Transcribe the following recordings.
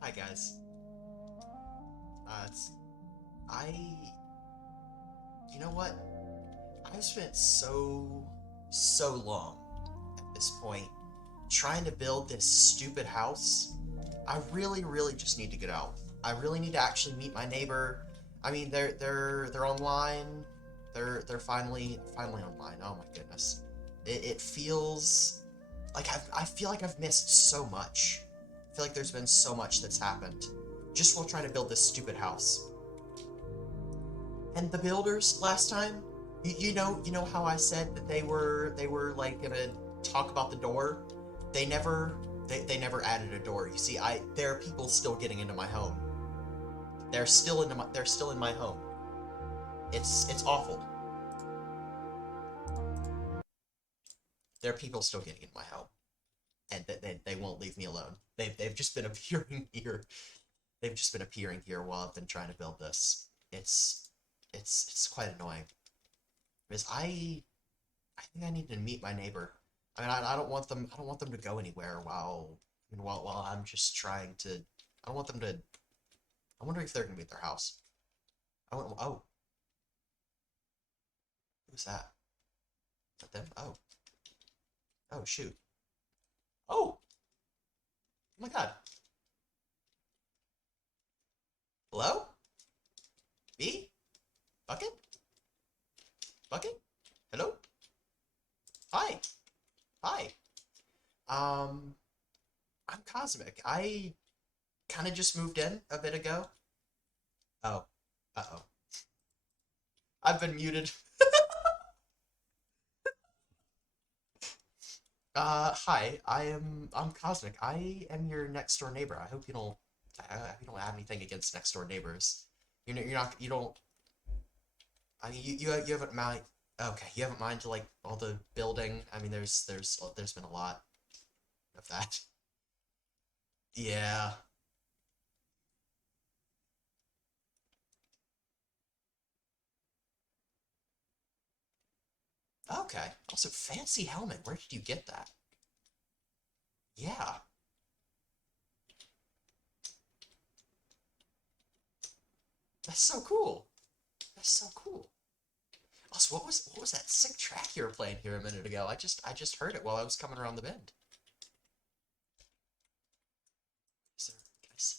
Hi guys. It's I. You know what? I've spent so long at this point trying to build this stupid house. I really just need to get out. I really need to actually meet my neighbor. I mean, they're online. They're finally online. Oh my goodness. It feels like I feel like I've missed so much. I feel like there's been so much that's happened just while trying to build this stupid house. And the builders last time, you know how I said that they were like gonna talk about the door. They never added a door. You see, there are people still getting into my home. They're still in my home. It's awful. There are people still getting in my home, and they won't leave me alone. They've just been appearing here. They've just been appearing here while I've been trying to build this. It's quite annoying because I think I need to meet my neighbor. I mean, I don't want them. I don't want them to go anywhere while I'm just trying to. I don't want them to. I wonder if they're gonna be at their house. Oh, who's that? Is that them? Oh, shoot. Oh, oh my God. Hello? B? Bucket? Bucket? Hello? Hi. Hi. Um, I'm Cosmic. I kind of just moved in a bit ago. Oh, uh-oh. I've been muted. Hi, I'm Cosmic. I am your next door neighbor. I hope you don't have anything against next door neighbors. You don't, I mean, you haven't mind, okay, you haven't mind to like all the building. I mean, there's been a lot of that. Yeah. Okay. Also, fancy helmet. Where did you get that? Yeah. That's so cool. That's so cool. Also, what was that sick track you were playing here a minute ago? I just heard it while I was coming around the bend. Is there, can I see?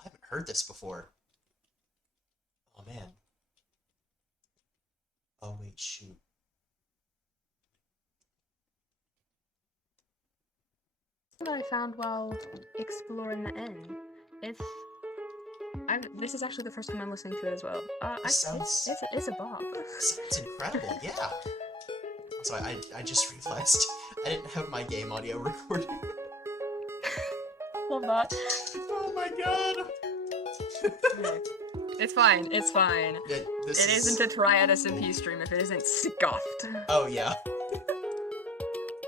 I haven't heard this before. Oh man. Oh wait, shoot. What I found while exploring the inn. It's this is actually the first time I'm listening to it as well. This sounds It's a bop. sounds incredible. Yeah. So I just realized I didn't have my game audio recording. Love that. Oh my god. Okay. It's fine. It's fine. Yeah, this It is. isn't a Triad SMP stream if it isn't scuffed. Oh yeah.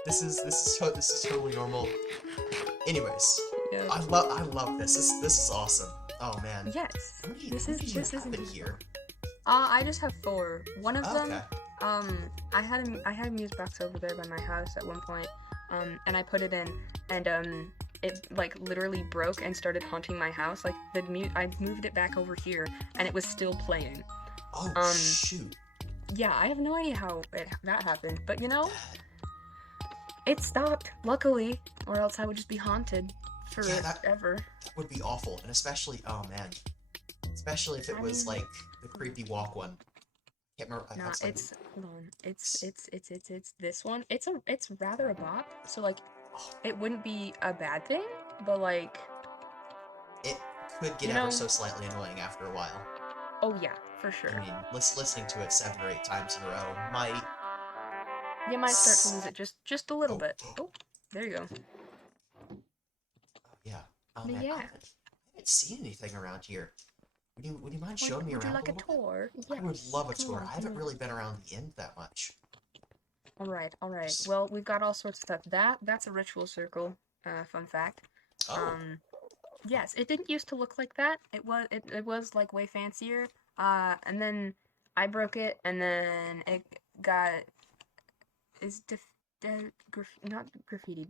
This is totally normal. Anyways, Yeah. I love this. This is awesome. Oh man. Yes. How many did you This is have in indeed here? fun. I just have four. One of Oh, them, okay. I had a music box over there by my house at one point, and I put it in, and it like literally broke and started haunting my house. Like I moved it back over here, and it was still playing. Oh Um, shoot. yeah, I have no idea how that happened, but you know, That it stopped, luckily, or else I would just be haunted yeah, that forever. that would be awful. And especially oh man. Especially if it I was mean, like the creepy walk one. Can't remember nah, that's like it's hold on. It's this one. It's rather a bop. So like oh, it wouldn't be a bad thing, but like, it could get you ever know, so slightly annoying after a while. oh yeah, for I sure. mean, listening to it 7 or 8 times in a row might. You might start to lose it just a little Oh, bit. Oh, there you go. oh yeah. Oh But man, yeah. I haven't seen anything around here. Would you mind showing me Would you around a like a little bit? tour? I would Yes. love a Come tour. along, I come haven't along. really been around the inn that much. All right. There's Well, we've got all sorts of stuff. That's a ritual circle. Fun fact. oh, Um, yes, it didn't used to look like that. It was like way fancier. And then I broke it, and then it got is not graffiti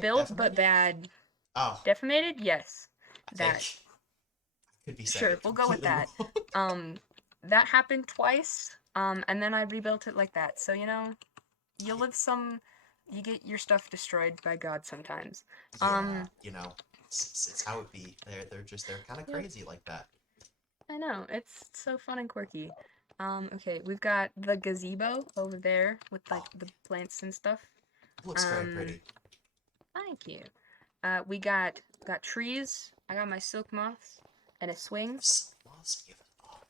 built but Defamated? bad. Oh, Defamated? Yes. I That. think I could be saying Sure, it we'll go with completely that. wrong. Um, that happened twice. And then I rebuilt it like that. So, you I, live some, you get your stuff destroyed by God sometimes. yeah, Um, it's how it be. They're kind of yep, crazy like that. I know. It's so fun and quirky. Okay, we've got the gazebo over there with like Oh, the plants and stuff. it looks very Um, pretty. Thank you. We got trees. I got my silk moths and a swing. Moths given. Oh,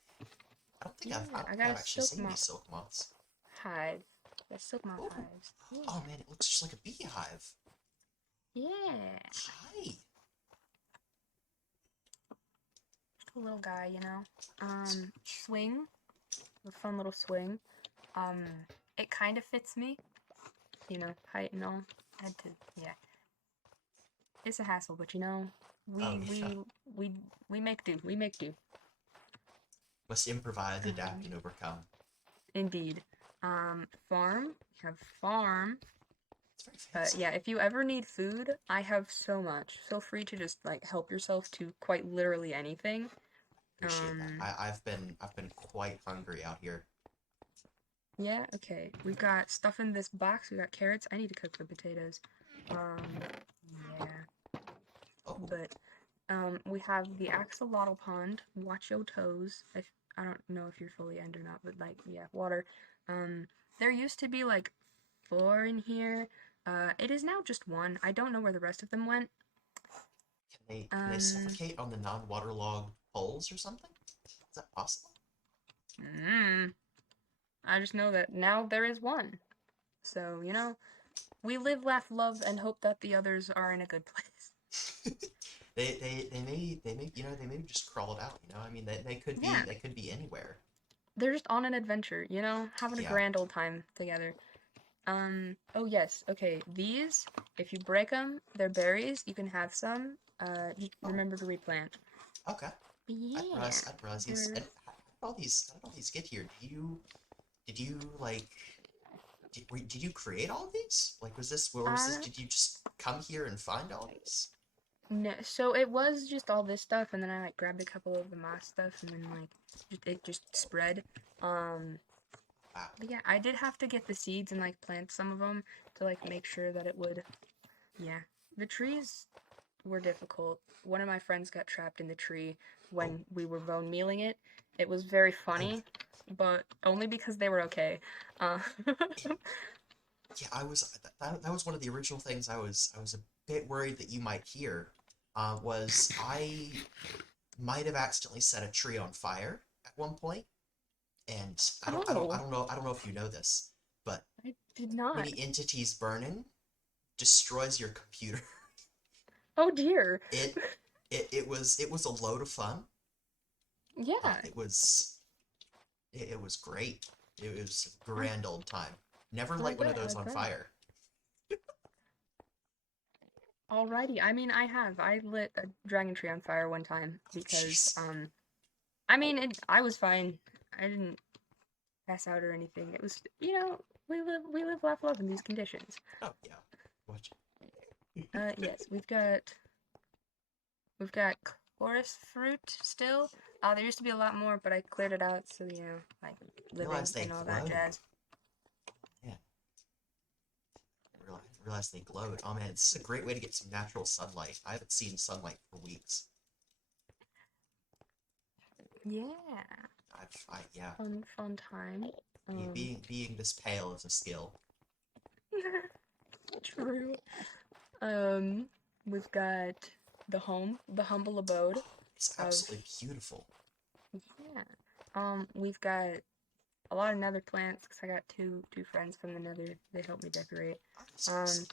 I Yeah, don't I think got I've a actually silk seen these moth silk moths. hive. The silk moth Oh, hives. Yeah. oh man, it looks just like a beehive. Yeah. Hi. Just a little guy, swing. A fun little swing. Um, it kind of fits me, height and all. I had to, yeah. It's a hassle, but Oh we yeah. we we we make do. We make do. Must improvise, adapt, Um, and overcome. Indeed. Farm. We have farm. It's very fancy. Yeah, if you ever need food, I have so much. Feel free to just like help yourself to quite literally anything. Appreciate that. Um, I've been quite hungry out here. yeah, okay. We've got stuff in this box. We got carrots. I need to cook the potatoes. Um, yeah. Oh, But we have the axolotl pond. Watch your toes. I don't know if you're fully end or not, but like, yeah, water. Um, there used to be like 4 in here. It is now just 1. I don't know where the rest of them went. can they Um, suffocate on the non-waterlogged poles or something? Is that possible? mm, I just know that now there is 1. So, we live, laugh, love, and hope that the others are in a good place. They maybe just crawled out. I mean Yeah, they could be anywhere. they're just on an adventure, having a Yeah. grand old time together. Oh yes, okay, these, if you break them, they're berries, you can have some, just Oh, remember to replant. okay. Yeah, I'd realize these. they're, And how did all these get here? Did you like did you create all of these? Like, where was this? uh, Did you just come here and find all these? no, so it was just all this stuff, and then I, like, grabbed a couple of the moss stuff, and then, like, it just spread. Um, Wow. but yeah, I did have to get the seeds and, like, plant some of them to, like, make sure that it would, yeah. The trees were difficult. One of my friends got trapped in the tree Oh, when we were bone mealing it. It was very oh, funny, but only because they were okay. Uh, it, yeah. That was one of the original things I was a bit worried that you might hear. Was I might have accidentally set a tree on fire at one point, and oh, I don't know if you know this, but I did not. many entities burning destroys your computer. Oh dear. It it was a load of fun. Yeah. It was it was great. It was a I grand old time. Never I light one of bet. I those on bet. fire. Alrighty. I mean, I have. I lit a dragon tree on fire one time Oh because jeez. I mean, I was fine. I didn't pass out or anything. It was, we live, laugh, love in these conditions. Oh yeah. Watch. Yes, we've got chorus fruit still. There used to be a lot more, but I cleared it out, so like living Realize they and all that glowed. jazz. Yeah. Realize they glowed. Oh man, this is a great way to get some natural sunlight. I haven't seen sunlight for weeks. Yeah, Yeah. fun time. Um, Being this pale is a skill. true. Um, we've got the humble abode It's of, absolutely beautiful. yeah. We've got a lot of nether plants because I got two friends from the nether. They helped me decorate. Awesome.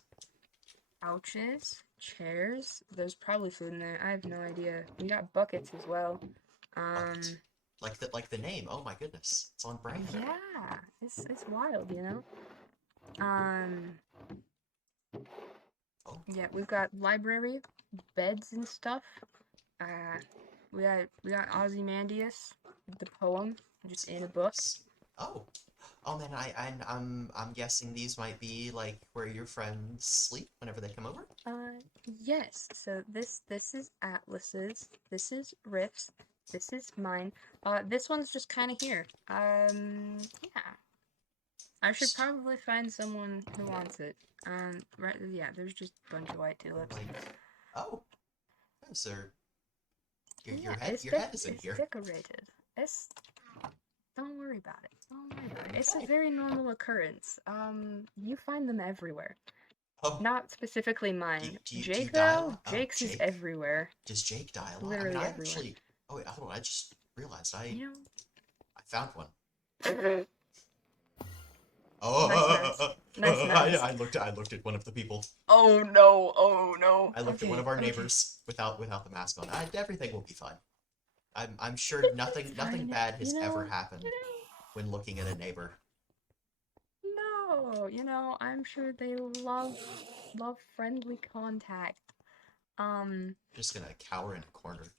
Um, Couches, chairs. There's probably food in there. I have no idea. We got buckets as well. Bucket. Um, Like the name. Oh my goodness. It's on brand. yeah, it's wild. Um, Oh, yeah, we've got library, beds and stuff. Uh, we got Ozymandias. the poem just Some in a book. books. Oh, oh man, I'm guessing these might be like where your friends sleep whenever they come over. Yes. So this is Atlas's. This is Riff's. This is mine. This one's just kind of here. Yeah. I should St- probably find someone who wants it. Right. Yeah. There's just a bunch of white tulips. like, oh, sir, Yeah. your head is in It's here. decorated. It's Don't worry about it. Don't worry about it. It's a Okay. very normal occurrence. You find them everywhere. Oh, Not specifically mine. do you Jake die a though, lot? Oh, Jake's is Jake. everywhere. Does Jake die a lot? I mean, Literally I everywhere. actually. Oh wait, hold on. I just realized You I found one. know? Nice. Oh, Nice. I looked at one of the people. Oh no, oh no. I looked at one Okay, of our okay. neighbors without the mask on. Everything will be fine. I'm sure nothing Fine. bad has You ever know, happened you when looking at a neighbor. know, no, I'm sure they love friendly contact. Um, Just gonna cower in a corner.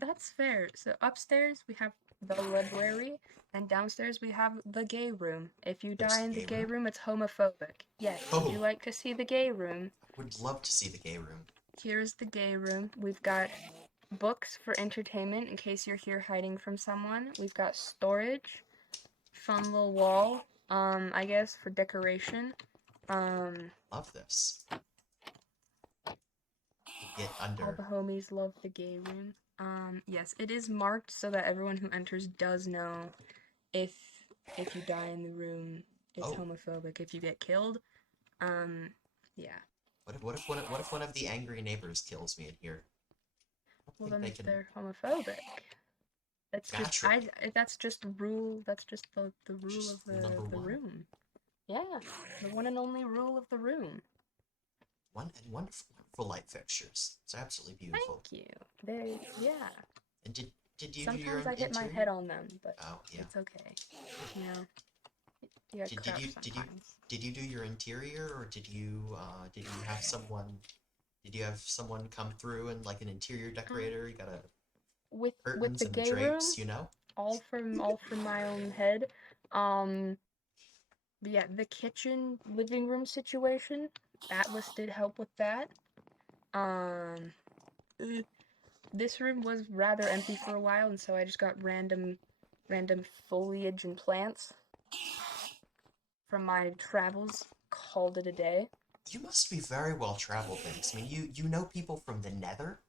That's fair. So upstairs we have the library, and downstairs we have the gay room. If you There's die in the the gay gay room. room, it's homophobic. Yes, would you Oh, like to see the gay room? would love to see the gay room. Here's the gay room. We've got books for entertainment in case you're here hiding from someone. We've got storage, fun little wall, I guess for decoration. Um, Love this. Get all under. the homies love the gay room. Yes, it is marked so that everyone who enters does know if you die in the room, it's Oh, homophobic. If you get killed, um, yeah. what if one of the angry neighbors kills me in here? I Well, don't think then they can they're homophobic. naturally. That's just rule. That's just the rule of Just rule number the one. room. Yeah, the one and only rule of the room. Wonderful light fixtures. It's absolutely beautiful. Thank you. Yeah. And did you do your Sometimes I hit my interior? head on them, but Oh yeah. it's okay. You know, you gotta Did crouch you sometimes. did you do your interior, or did you have someone come through and like an interior Um, decorator? You got a with curtains the and the gay room, drapes, you know? all from my own head. Um, But yeah, the kitchen living room situation, Atlas did help with that. Um, uh, this room was rather empty for a while, and so I just got random foliage and plants from my travels. Called it a day. You must be very well traveled, Vince. I mean, you know people from the Nether.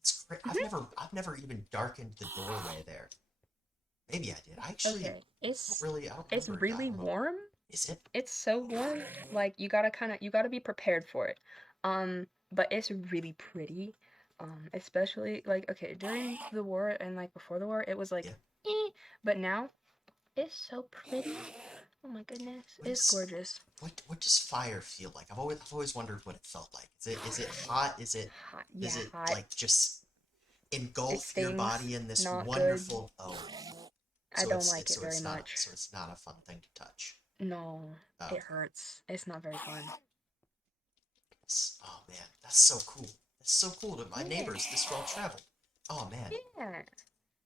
It's great. Mhm. I've never even darkened the doorway there. Maybe I did. I actually Okay, I don't it's remember. I really don't know. warm. Is it? It's so warm. Like you gotta be prepared for it. But it's really pretty. Especially like okay, during the war and like before the war, it was like Yeah. but now it's so pretty. Oh my goodness, What it's is gorgeous. what does fire feel like? I've always wondered what it felt like. Is it hot? Hot, Is yeah, it hot. like just It engulf your stings. body in this Not good. wonderful I don't like it very much. so it's not a fun thing to touch. No, Oh, it hurts. It's not very fun. oh man, that's so cool. That's so cool that my Yeah, neighbors this well traveled. Oh man. yeah.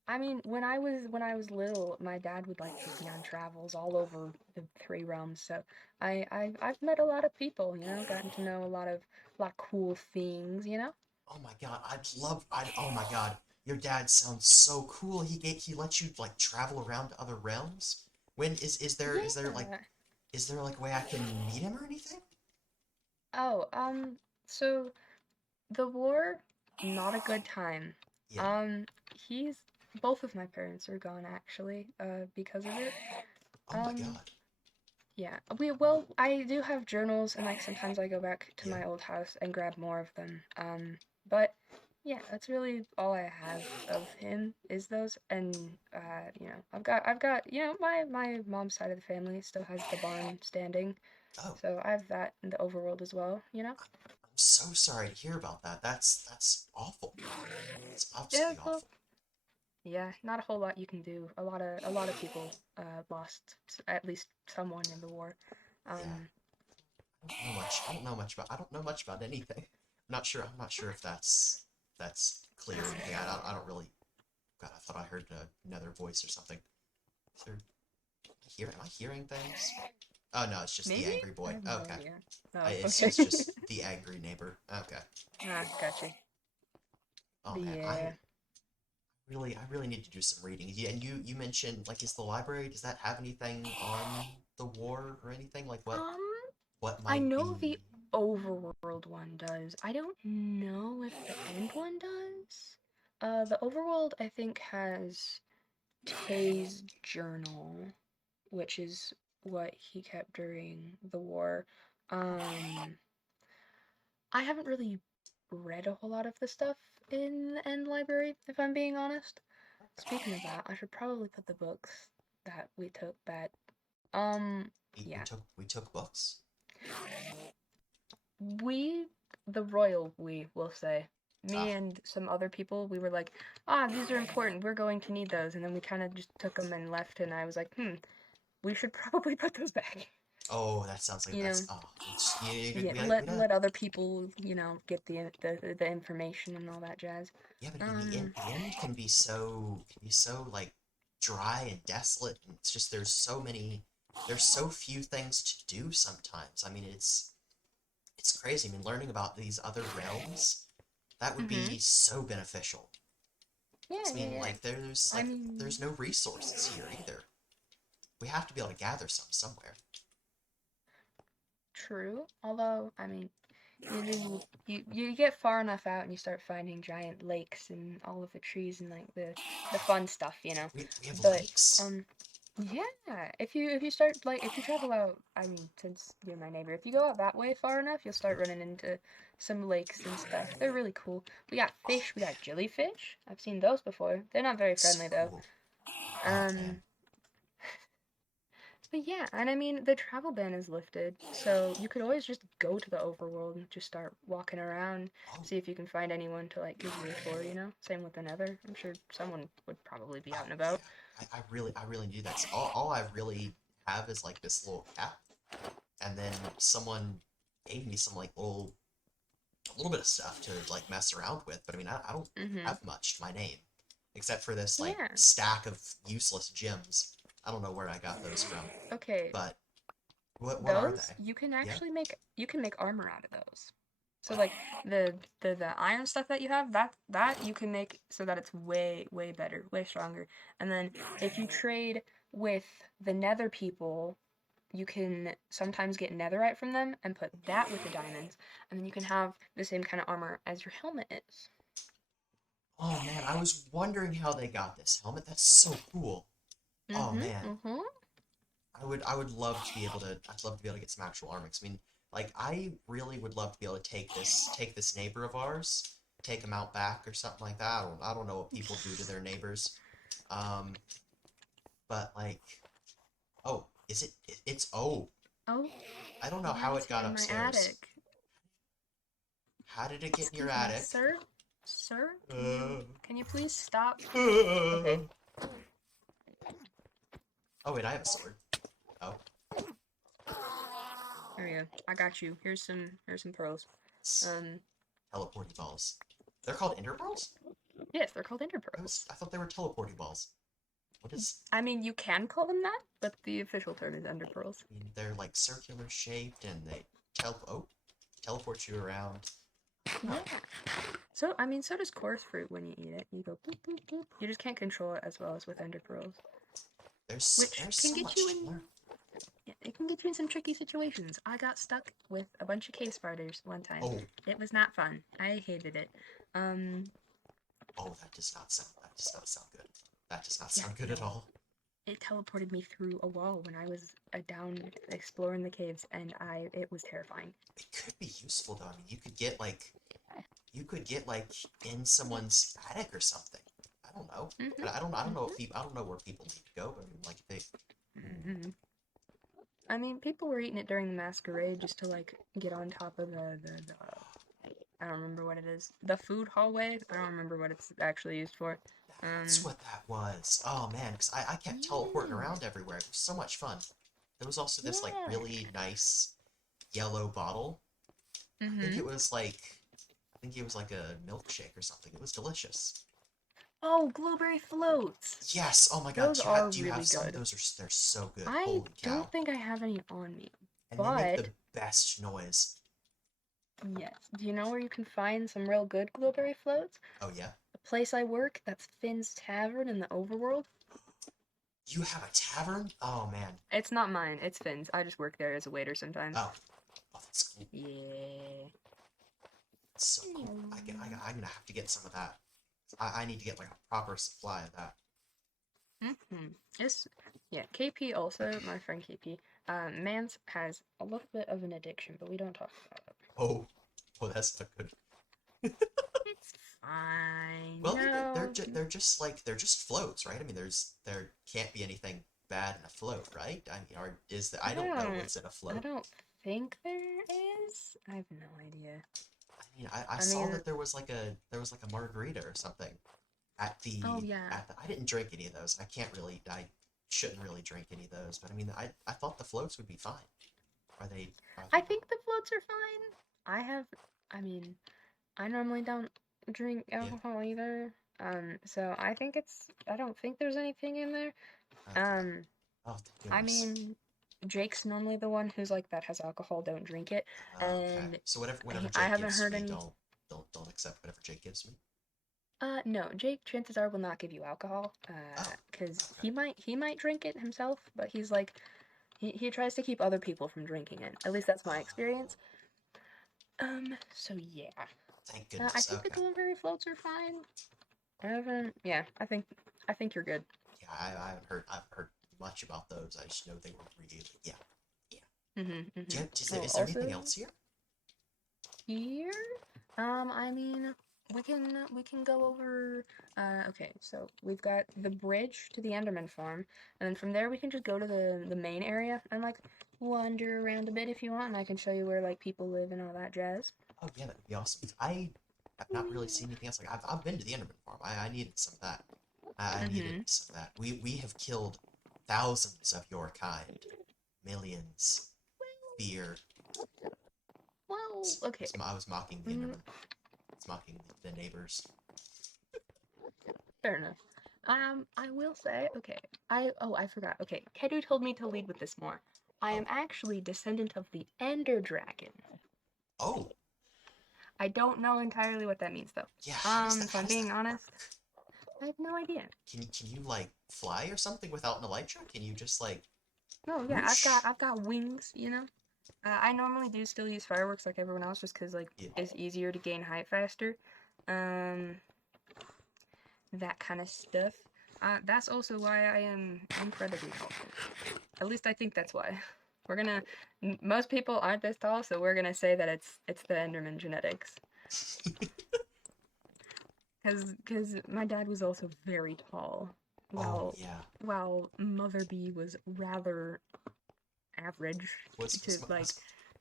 I mean, when I was little, my dad would like take me on travels all over the three realms. So I've met a lot of people, gotten to know a lot of cool things, Oh my god, oh my god. Your dad sounds so cool. He lets you like travel around to other realms. When Yeah. is there like a way I can meet him or anything? Oh, so the war, not a good time. Yeah. Um, he's both of my parents are gone actually, because of it. Oh my Um, god. yeah. Well, I do have journals, and like sometimes I go back to Yeah. my old house and grab more of them. But yeah, that's really all I have of him is those, and I've got my mom's side of the family still has the barn standing, Oh, so I have that in the overworld as well. I'm so sorry to hear about that. That's awful. It's Yeah, absolutely well, awful. yeah, not a whole lot you can do. A lot of people lost at least someone in the war. Yeah. Um, I don't know much about anything. I'm not sure if that's clear or anything. I don't really God, I thought I heard another voice or something. Is there, am I hearing things? Oh no, it's just the Maybe? angry I boy. have no Okay. idea. Oh, It's okay. just the angry neighbor. Okay. Ah, gotcha. Oh But man, yeah. I really need to do some reading. And you mentioned, like, is the library, does that have anything on the war or anything? Like Um, what I might know the be? overworld one does. I don't know if the end one does. The overworld I think has Tay's journal, which is what he kept during the war. Um, I haven't really read a whole lot of the stuff in the end library, if I'm being honest. Speaking of that, I should probably put the books that we took back. Um, yeah. We took books. We, the royal we, will say. Me Ah, and some other people, we were like, ah, these are important, we're going to need those. And then we kind of just took them and left, and I was like, we should probably put those back. oh, that sounds like You know, that's it's yeah, we let gotta let other people, get the information and all that jazz. yeah, but in Um, the end can be so like dry and desolate, and it's just there's so few things to do sometimes. I mean, it's crazy. I mean, learning about these other realms, that would mm-hmm. be so beneficial. Yeah, 'Cause, I yeah, mean, yeah. I like mean, there's no resources here either. We have to be able to gather some somewhere. true. Although, I mean, you get far enough out and you start finding giant lakes and all of the trees and like the fun stuff. We have But lakes. um yeah, if you start like if you travel out, I mean, since you're my neighbor, if you go out that way far enough, you'll start running into some lakes and stuff. They're really cool. We got Oh fish, we man, got jellyfish. I've seen those before. They're not very so friendly though. cool. Oh man. Um but yeah, and I mean, the travel ban is lifted, so you could always just go to the overworld and just start walking around, Oh, see if you can find anyone to like give you a tour. Same with the Nether. I'm sure someone would probably be out oh and yeah. about. I really do that. So all I really have is like this little cap, and then someone gave me some like a little bit of stuff to like mess around with. But I mean, I don't Mm-hmm. have much to my name, except for this like Yeah. stack of useless gems. I don't know where I got those from, Okay. but what are Those they? you can Yeah. actually make armor out of those. So like the iron stuff that you have, that you can make so that it's way better, way stronger. And then if you trade with the Nether people, you can sometimes get netherite from them and put that with the diamonds, and then you can have the same kind of armor as your helmet is. Oh man, I was wondering how they got this helmet. That's so cool. Oh Mhm. man, Mhm. I would love to be able to I'd love to be able to get some actual armor. 'Cause I mean, like I really would love to be able to take this neighbor of ours, take him out back or something like that. I don't know what people do to their neighbors. Um, but like, oh, it's oh, Oh, I don't know yeah, how it's it got in my upstairs. attic. How did it get in your Excuse me, attic? sir. Sir, can you Uh, can you please stop? uh. Okay. Oh wait, I have a sword. Oh, There we go. I got you. Here's some pearls. it's Um, teleporty balls. They're called ender pearls? yes, they're called ender pearls. I thought they were teleporty balls. What is? I mean, you can call them that, but the official term is ender pearls. I mean, they're like circular shaped and they teleport you around. Huh. Yeah. So, I mean, so does coarse fruit when you eat it. You go boop boop boop. You just can't control it as well as with ender pearls, which There's can so get you much to in. learn. Yeah, it can get you in some tricky situations. I got stuck with a bunch of cave spiders one time. Oh, It was not fun. I hated it. Um, oh, that does not sound good. That does not yeah, sound good at no. all. It teleported me through a wall when I was down exploring the caves, and it was terrifying. It could be useful though. I mean, you could get like in someone's attic or something. I don't know. Mhm. I don't know if Mhm. people I don't know where people need to go, but I mean, like they Mhm. I mean, people were eating it during the masquerade just to like get on top of the I don't remember what it is. The food hallway. I don't remember what it's actually used for. that's what that was. Oh man, because I kept teleporting Yeah. around everywhere. It was so much fun. There was also this like Yeah. really nice yellow bottle. Mhm. I think it was like a milkshake or something. It was delicious. Oh, blueberry floats. Yes. Oh my God. Those are Do you have really some? good. They're so good. I Holy don't cow. think I have any on me, And they make but the best noise. yes. Do you know where you can find some real good blueberry floats? Oh yeah. The place I work, that's Finn's Tavern in the Overworld. You have a tavern? Oh man. It's not mine, it's Finn's. I just work there as a waiter sometimes. Oh. Oh, that's cool. Yeah. That's so cool. I'm gonna have to get some of that. I need to get like a proper supply of that. It's yeah. KP also, my friend KP. Mance has a little bit of an addiction, but we don't talk about it. Oh. Oh, that's not good. It's fine. Well, No. they're just floats, right? I mean, there can't be anything bad in a float, right? I mean, or is there? I don't know what's in a I float. don't think there is. I have no idea. I mean, I saw mean, that there was like a margarita or something at the oh yeah. I didn't drink any of those. I shouldn't really drink any of those, but I mean, I thought the floats would be fine. Are they? I think the floats are fine. I mean, I normally don't drink Yeah. alcohol either. So I don't think there's anything in there. Okay. Um, Oh, thank I goodness. mean, Jake's normally the one who's like, that has alcohol, don't drink it. Okay. And So whatever I Jake haven't gives heard me, any. don't accept whatever Jake gives me. No, Jake, chances are, will not give you alcohol. Oh, Cause okay. he might drink it himself, but he's like, he tries to keep other people from drinking it. At least that's my Oh, experience. So yeah. thank I goodness. think the Okay. blueberry floats are fine. Yeah, I think you're good. Yeah, I haven't heard much about those. I just know they were really, yeah, yeah. Oh, Is there anything also else here? here, I mean, we can go over. Okay, so we've got the bridge to the Enderman farm, and then from there we can just go to the main area and like wander around a bit if you want, and I can show you where like people live and all that jazz. Oh yeah, that would be awesome. I have not really seen anything else. Like I've been to the Enderman farm. I needed some of that. I needed Mhm. some of that. We have killed thousands of your kind, millions. Fear. Well, okay. I was mocking the Mm, Enderman. I was mocking the neighbors. fair enough. I will say, okay. I forgot. Okay, Kedu told me to lead with this more. I am Oh, actually descendant of the Ender Dragon. oh, I don't know entirely what that means though. yeah. If How I'm does that being honest, work? I have no idea. Can you like fly or something without an elytra? Can you just like No, yeah, whoosh? I've got wings, you know. I normally do still use fireworks like everyone else, just because like Yeah. it's easier to gain height faster. Um, that kind of stuff. That's also why I am incredibly tall. At least I think that's why. We're gonna. Most people aren't this tall, so we're gonna say that it's the Enderman genetics. Cause my dad was also very tall, Oh while yeah. Mother Bee was rather average to like, Was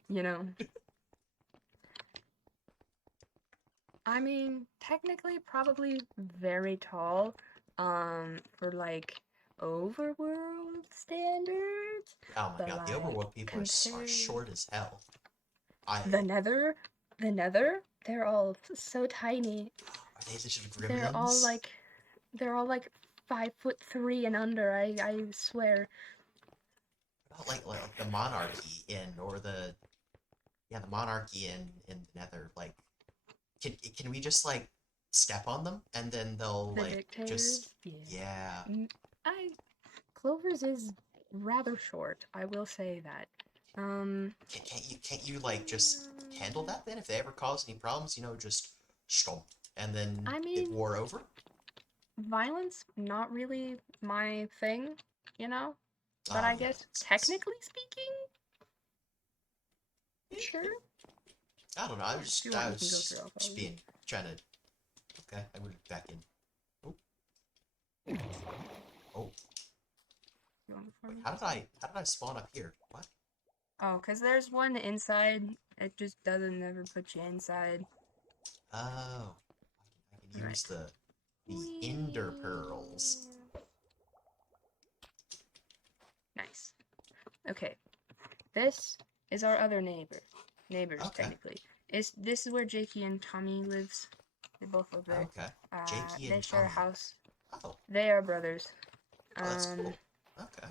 you know. I mean, technically, probably very tall, for like overworld standards, oh my but God, the like overworld people are compared short as hell. I the Nether, they're all so tiny. are they just They're all gremlins? like, they're all like 5'3" and under. I swear. About like the monarchy in or the yeah the monarchy in the Nether. Like can we just like step on them and then they'll The like dictators, just yeah. yeah. I Clover's is rather short. I will say that. Can't you like just handle that then if they ever cause any problems? Just stomp and then I it mean, war over. violence not really my thing, you know. But Oh I yeah, that guess makes sense. technically speaking, Eh, sure. I don't know. If you I want, you can go through was just alcoholism. being trying to. Okay, I moved back in. Oh, oh. You want before Wait, me? how did I spawn up here? What? Oh, cause there's one inside. It just doesn't ever put you inside. Oh, I can use Right. the Ender Whee! pearls. Nice. Okay. This is our other neighbor. Neighbors, Okay. technically. This is where Jakey and Tommy lives. They both live there. Okay. Jakey They and share a Tommy. house. Oh, They are brothers. oh, that's Um, cool. Okay.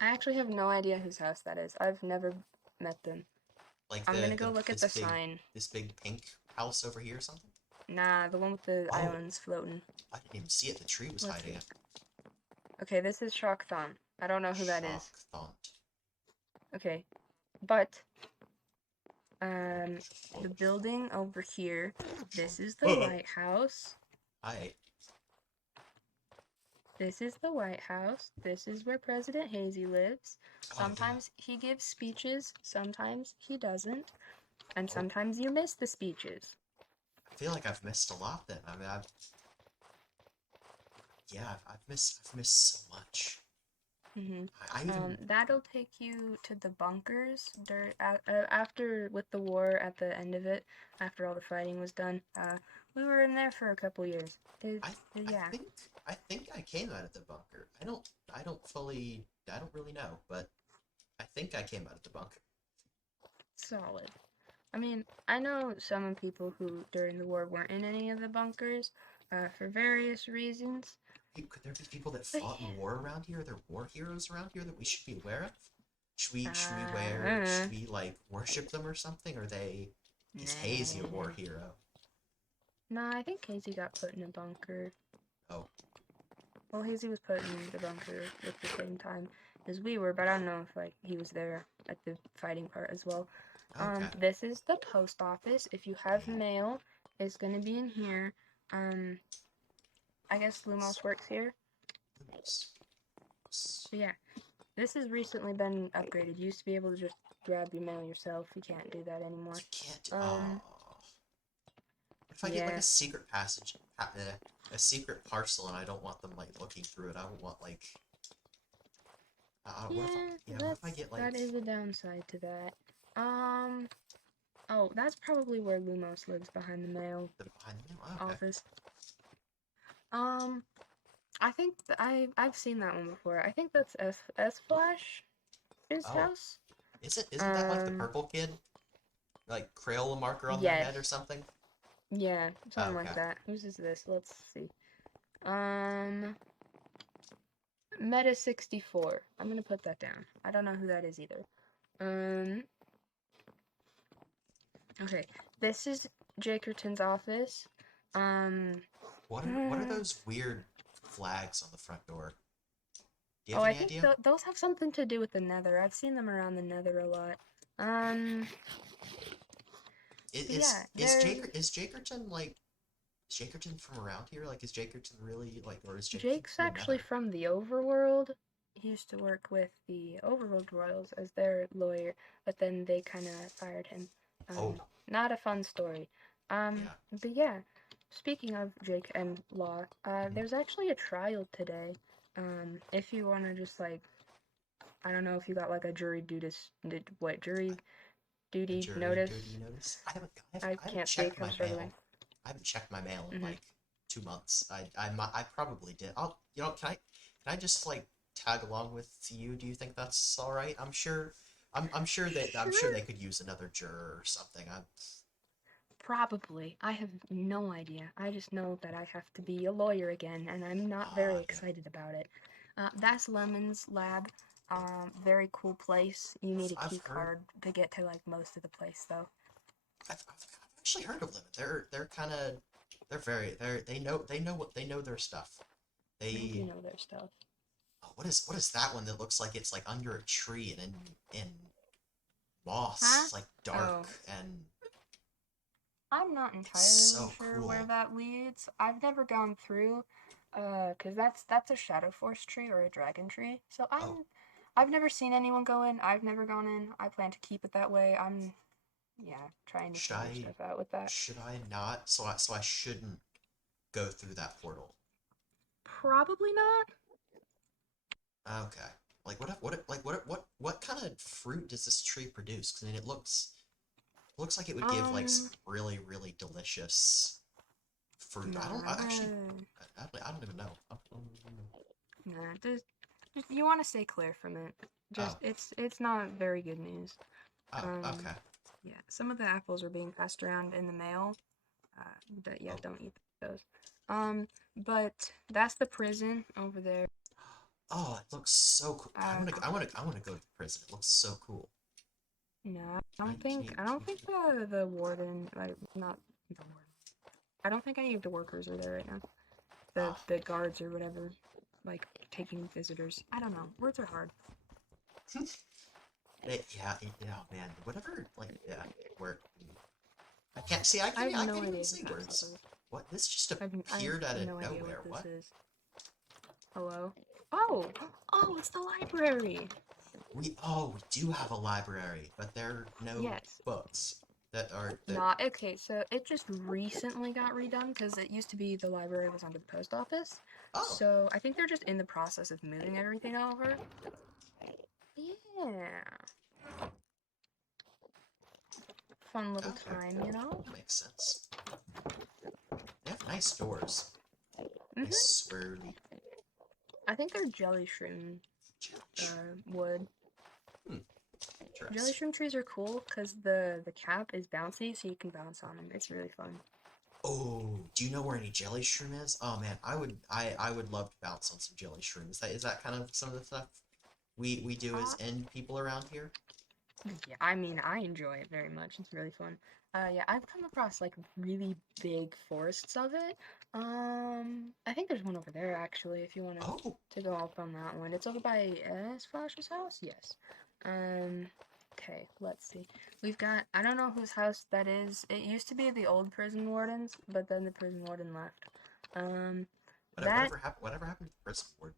I actually have no idea whose house that is. I've never met them. Like I'm the gonna go look at the sign. this big pink house over here or something? Nah, the one with the Oh, islands floating. I didn't even see it. The tree was Let's hiding see. it. Okay, this is Shock Thon. I don't know who that Shock is. thought. Okay, but the building over here. This is the White House. Hi. This is the White House. This is where President Hazy lives. Oh, yeah. Sometimes he gives speeches, sometimes he doesn't, and Oh. sometimes you miss the speeches. I feel like I've missed a lot then. I mean, I've missed so much. I even That'll take you to the bunkers after with the war at the end of it, after all the fighting was done. We were in there for a couple years. Yeah. I think I came out of the bunker. I don't really know, but I think I came out of the bunker. Solid. I mean, I know some people who during the war weren't in any of the bunkers, for various reasons. Could there be people that fought in war around here? Are there war heroes around here that we should be aware of? Should we like worship them or something? Is Hazy a war hero? Nah, I think Hazy got put in a bunker. Oh. Well, Hazy was put in the bunker at the same time as we were, but I don't know if like he was there at the fighting part as well. Okay. This is the post office. If you have mail, it's gonna be in here. I guess Lumos works here. But yeah, this has recently been upgraded. You used to be able to just grab your mail yourself. You can't do that anymore. You can't. What if I get like a secret passage, a secret parcel, and I don't want them like looking through it? I don't want like. What if I get like? That is a downside to that. Oh, that's probably where Lumos lives, behind the mail office. I think I've seen that one before. I think that's S Flash, his house. Isn't that like the purple kid? Like Crayola marker on their head or something? Yeah, something like that. Whose is this? Let's see. Meta 64. I'm gonna put that down. I don't know who that is either. Okay, this is Jakerton's office. What are those weird flags on the front door? Do you have any idea? I think those have something to do with the Nether. I've seen them around the Nether a lot. Is Jakerton like? Is Jakerton from around here? Like, is Jakerton really like, or is Jake's actually from the Overworld. He used to work with the Overworld Royals as their lawyer, but then they kind of fired him. Not a fun story. But yeah, speaking of Jake and Law, there's actually a trial today. If you want to just like, I don't know if you got like a jury duty notice. I can't check my mail. I haven't checked my mail in like 2 months. I probably did. Can I just like tag along with you? Do you think that's all right? I'm sure they could use another juror or something. Probably. I have no idea. I just know that I have to be a lawyer again, and I'm not very excited about it. That's Lemon's lab. Very cool place. You need a key card to get to like most of the place, though. I've actually heard of Lemon. They know their stuff. They do know their stuff. Oh, what is that one that looks like it's like under a tree and in moss? Huh? It's like dark and. I'm not entirely sure where that leads. I've never gone through, cause that's a Shadow Force tree or a Dragon tree. So I've never seen anyone go in. I've never gone in. I plan to keep it that way. I'm, trying to figure stuff out with that. Should I not? So I shouldn't go through that portal. Probably not. Okay. Like what kind of fruit does this tree produce? 'Cause I mean, it looks like it would give like some really, really delicious fruit. I don't even know. Nah, just you want to stay clear from it. It's not very good news. Okay. Yeah, some of the apples are being passed around in the mail. Yeah, Oh, don't eat those. But that's the prison over there. oh, it looks so cool. Uh, I wanna go to the prison. It looks so cool. no, I don't think 1920. the warden, like, not the warden. I don't think any of the workers are there right now. Ah, The guards or whatever, like, taking visitors. I don't know. Words are hard. yeah, man. Whatever, like, yeah, where I can't see. I have I no can't even idea say who that stuff words. is. What? This just I have appeared out of no idea nowhere. what this What? is. Hello? Oh! Oh, it's the library! We do have a library, but there are no Yes. books that. Not okay, so it just recently got redone because it used to be the library was under the post office. Oh, So I think they're just in the process of moving everything over. Yeah. Fun little okay, time, you know? that makes sense. They have nice doors. Hmm. Nice swirly I think they're jelly shroom jelly. wood. Hmm, Jelly interesting. shroom trees are cool because the cap is bouncy, so you can bounce on them. It's really fun. Oh, do you know where any jelly shroom is? Oh man, I would love to bounce on some jelly shroom. Is that kind of some of the stuff we do as Uh, end people around here? yeah, I mean, I enjoy it very much. It's really fun. Yeah, I've come across like really big forests of it. I think there's one over there actually, if you want Oh, to go up on that one. It's over by Flash's house? Yes. Um, okay, let's see. We've got, I don't know whose house that is. It used to be the old prison warden's, but then the prison warden left. Um, that whatever happened to the prison board?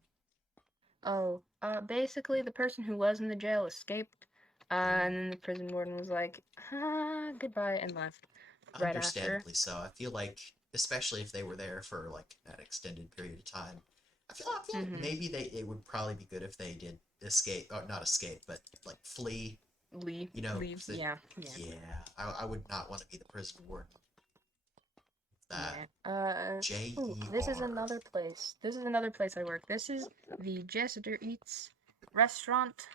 Oh, basically the person who was in the jail escaped, Oh, and then the prison warden was like, goodbye, and left right after. understandably so. I feel like, especially if they were there for like an extended period of time, I feel like Mm-hmm. maybe it would probably be good if they did escape, or not escape, but like flee. You know, Leave, 'cause yeah, yeah, yeah, I would not want to be the prison warden. That yeah. Ooh, this is JER another place. This is another place I work. This is the Jester Eats restaurant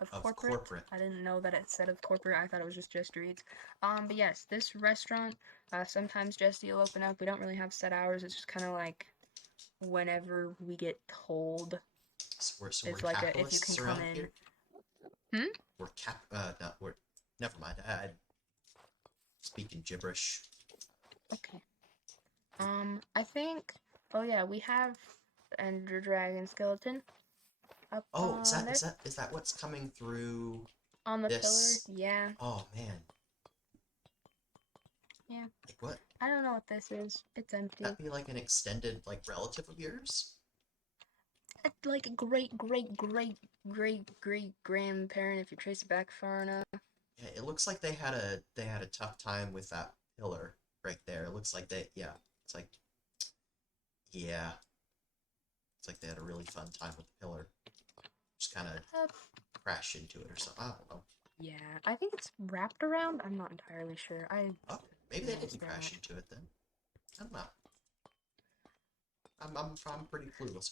of of corporate. corporate. I didn't know that it said of corporate. I thought it was just Jester Eats. But yes, this restaurant, sometimes Jesse will open up. We don't really have set hours. It's just kind of like whenever we get told. So we're It's like a if you can capitalists come around in. here. Hmm? We're no, we're never mind. I'm speaking gibberish. Okay. I think. Oh yeah, we have Ender Dragon skeleton up Oh, on there is that what's coming through on the pillar. this? Yeah, Oh man, yeah. like what? I don't know what this is. It's empty. That be like an extended like relative of yours? It's like a great grandparent if you trace it back far enough. Yeah, it looks like they had a tough time with that pillar right there. It looks like they yeah. It's like yeah. It's like they had a really fun time with the pillar. Just kind of Uh, crash into it or something. I don't know. yeah, I think it's wrapped around. I'm not entirely sure. I Okay, maybe they noticed didn't that. crash into it then. I don't know. I'm pretty clueless.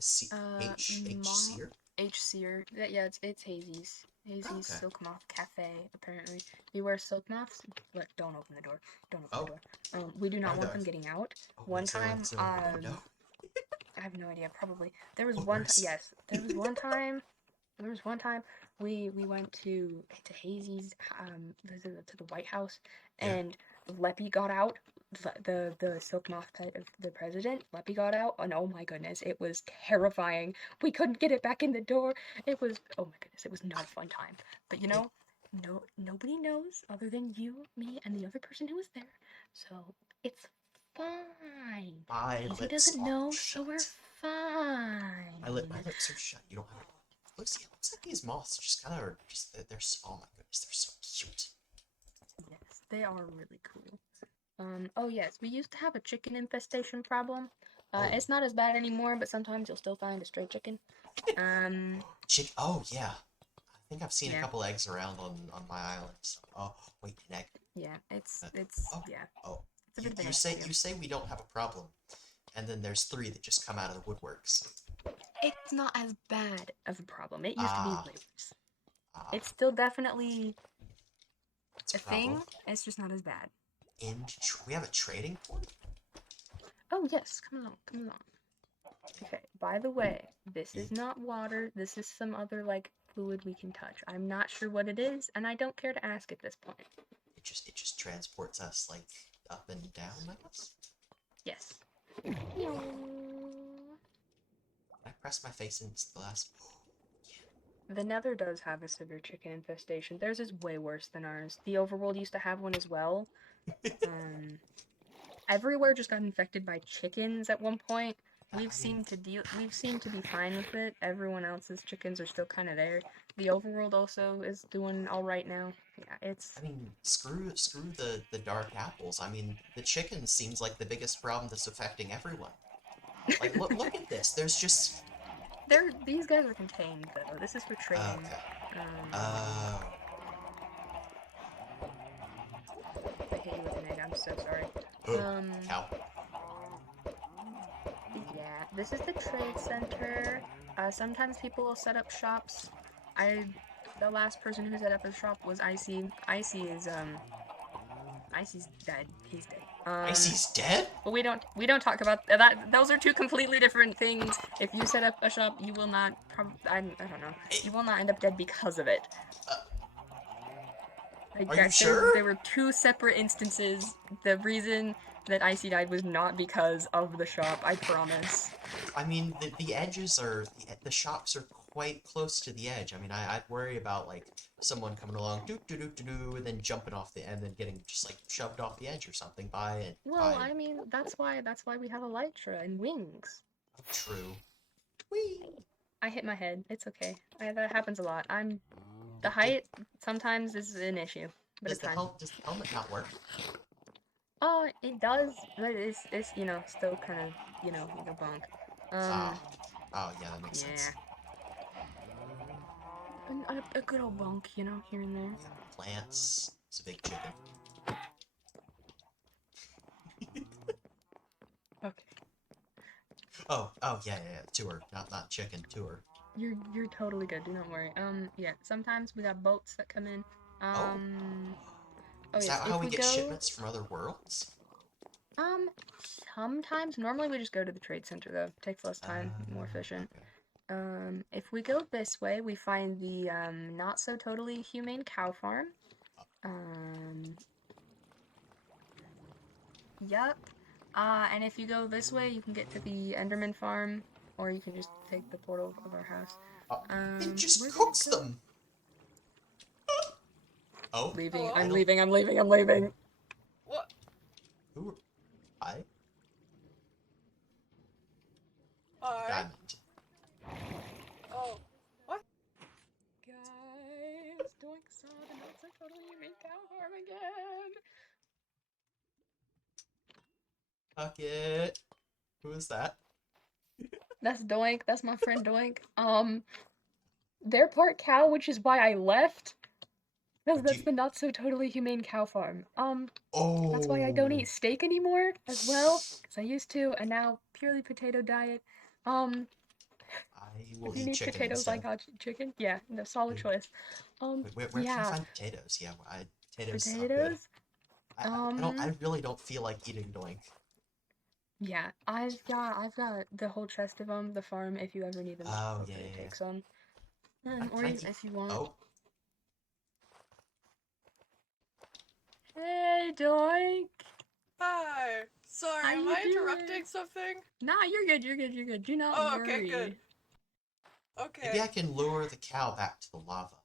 C Uh, H Ma Seer. H Seer. Yeah, it's Hazy's. Hazy's Okay. Silk Moth Cafe, apparently. Beware silk moths. Look, don't open the door. Don't open the Oh, door. We do not are want there? them getting out. Oh, One time, is there like a window? I have no idea, probably. There was Oh, one, worse. yes, there was one time we went to Hazy's, to the White House, Yeah. and Leppy got out, the silk moth pet of the president. Leppy got out, and oh my goodness, it was terrifying. We couldn't get it back in the door. It was, oh my goodness, it was not a fun time. But you It, know, nobody knows other than you, me, and the other person who was there. So it's fine. my Hazy lips doesn't are know, so we're shut. My fine. lips are shut. You don't have. It looks like these moths just kind of are just oh my goodness, they're so cute. Yes, they are really cool. Oh yes, we used to have a chicken infestation problem. Oh, It's not as bad anymore, but sometimes you'll still find a stray chicken. Um, chick. Oh yeah. I think I've seen a yeah, couple eggs around on my island. So, oh wait, an egg. yeah, Uh, it's oh yeah, oh. it's a bit of an issue. You say we don't have a problem, and then there's three that just come out of the woodworks. It's not as bad of a problem. It used to be Ah way worse. ah. It's still definitely It's a a problem. thing. It's just not as bad. We have a trading port? Oh yes, come along, come along. Okay, by the way, this is not water. This is some other, like, fluid we can touch. I'm not sure what it is, and I don't care to ask at this point. It just transports us, like, up and down, I guess? Yes. I press my face into the last... The Nether does have a severe chicken infestation. Theirs is way worse than ours. The Overworld used to have one as well. Everywhere just got infected by chickens at one point. We've seemed to be fine with it. Everyone else's chickens are still kind of there. The Overworld also is doing all right now. Yeah, it's. I mean, screw the dark apples. I mean, the chicken seems like the biggest problem that's affecting everyone. Like, look at this. There's just... These guys are contained though. This is for trading. Okay. I hit you with an egg. I'm so sorry. Cow. Yeah, this is the trade center. Sometimes people will set up shops. The last person who set up a shop was Icy. Icy's dead. He's dead. Icy's dead? But we don't talk about that. Those are two completely different things. If you set up a shop, you will not. I don't know. You will not end up dead because of it. Are you sure? There were two separate instances. The reason that Icy died was not because of the shop. I promise. I mean, the edges are... The shops are quite close to the edge. I mean, I'd worry about, like, someone coming along, do, and then jumping off and then getting just, like, shoved off the edge or something by it. Well, I mean, that's why we have Elytra and wings. True. Whee! I hit my head. It's okay. That happens a lot. The height sometimes is an issue, but Does it's fine. Does the helmet not work? It does, but it's still kind of, bonk. Oh, yeah, that makes sense. A good old bonk, here and there. Plants. It's a big chicken. Okay. Oh, yeah. Tour, not chicken. Tour. You're totally good. Do not worry. Yeah. Sometimes we got boats that come in. Is that how we get shipments from other worlds? Sometimes. Normally we just go to the trade center though. Takes less time, more efficient. Okay. If we go this way, we find the not so totally humane cow farm. Yup. And if you go this way, you can get to the Enderman farm, or you can just take the portal of our house. It just cooks them. Oh. Leaving. I'm leaving. What? Who? I? Hi. Diamond. Oh. What? Guys, Doink saw the not so totally humane cow farm again. Fuck it. Who is that? That's Doink. That's my friend Doink. They're part cow, which is why I left. Because that's the not so totally humane cow farm. That's why I don't eat steak anymore as well. Because I used to, and now purely potato diet. I will if you eat need chicken potatoes, instead. I got chicken. Yeah, no, solid choice. Where can you find potatoes? Yeah, potatoes. Potatoes? I really don't feel like eating Doink. Yeah, I've got the whole chest of them. The farm, if you ever need them. Oh yeah. Take some. Or if you want. Oh. Hey, Doink. Hi. Sorry, How am you I doing? interrupting something? Nah, you're good. Do not worry. Okay, good. Okay. Maybe I can lure the cow back to the lava.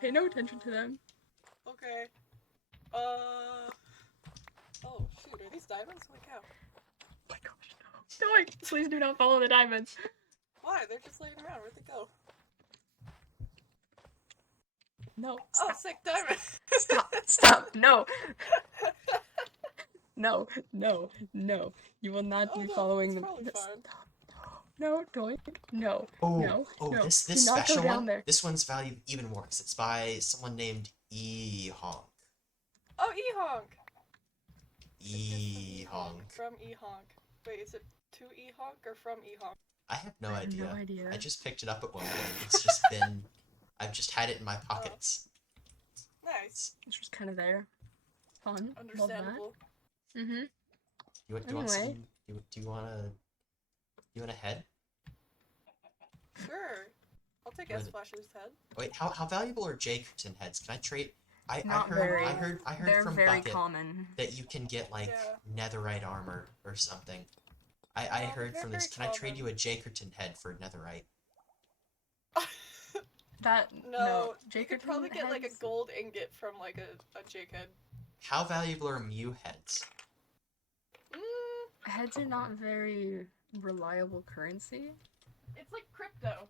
Pay no attention to them. Okay. Oh, shoot, are these diamonds? Holy cow. Oh my gosh, no. Doink, please do not follow the diamonds. Why? They're just laying around. Where'd they go? No. Oh, Stop. sick diamond! Stop. No. No. You will not be following them. Probably fine. No, Doink. No. Oh, No. this Do not special go down one. there. This one's valued even more because it's by someone named E-Honk. Oh, E-Honk! E-Honk. From E-Honk. Wait, is it to E-Honk or from E-Honk? I have no I have idea. no idea. I just picked it up at one point. It's just been... I've just had it in my pockets. Nice. It's just kind of there. Fun. Love that. Understandable. Mm-hmm. You want Anyway. some? Do you wanna head? Sure. I'll take Where S the- Flash's head. Wait, how valuable are Jakerton heads? Can I trade? I Not heard very. I heard They're from very Bucket common. that you can get like Yeah. netherite armor or something. I No, heard they're from this. very Can I trade you common. a Jakerton head for netherite? That No, you could Jakerton probably get like a heads- gold ingot from like a Jake head. How valuable are Mew heads? Heads are not very reliable currency. It's like crypto.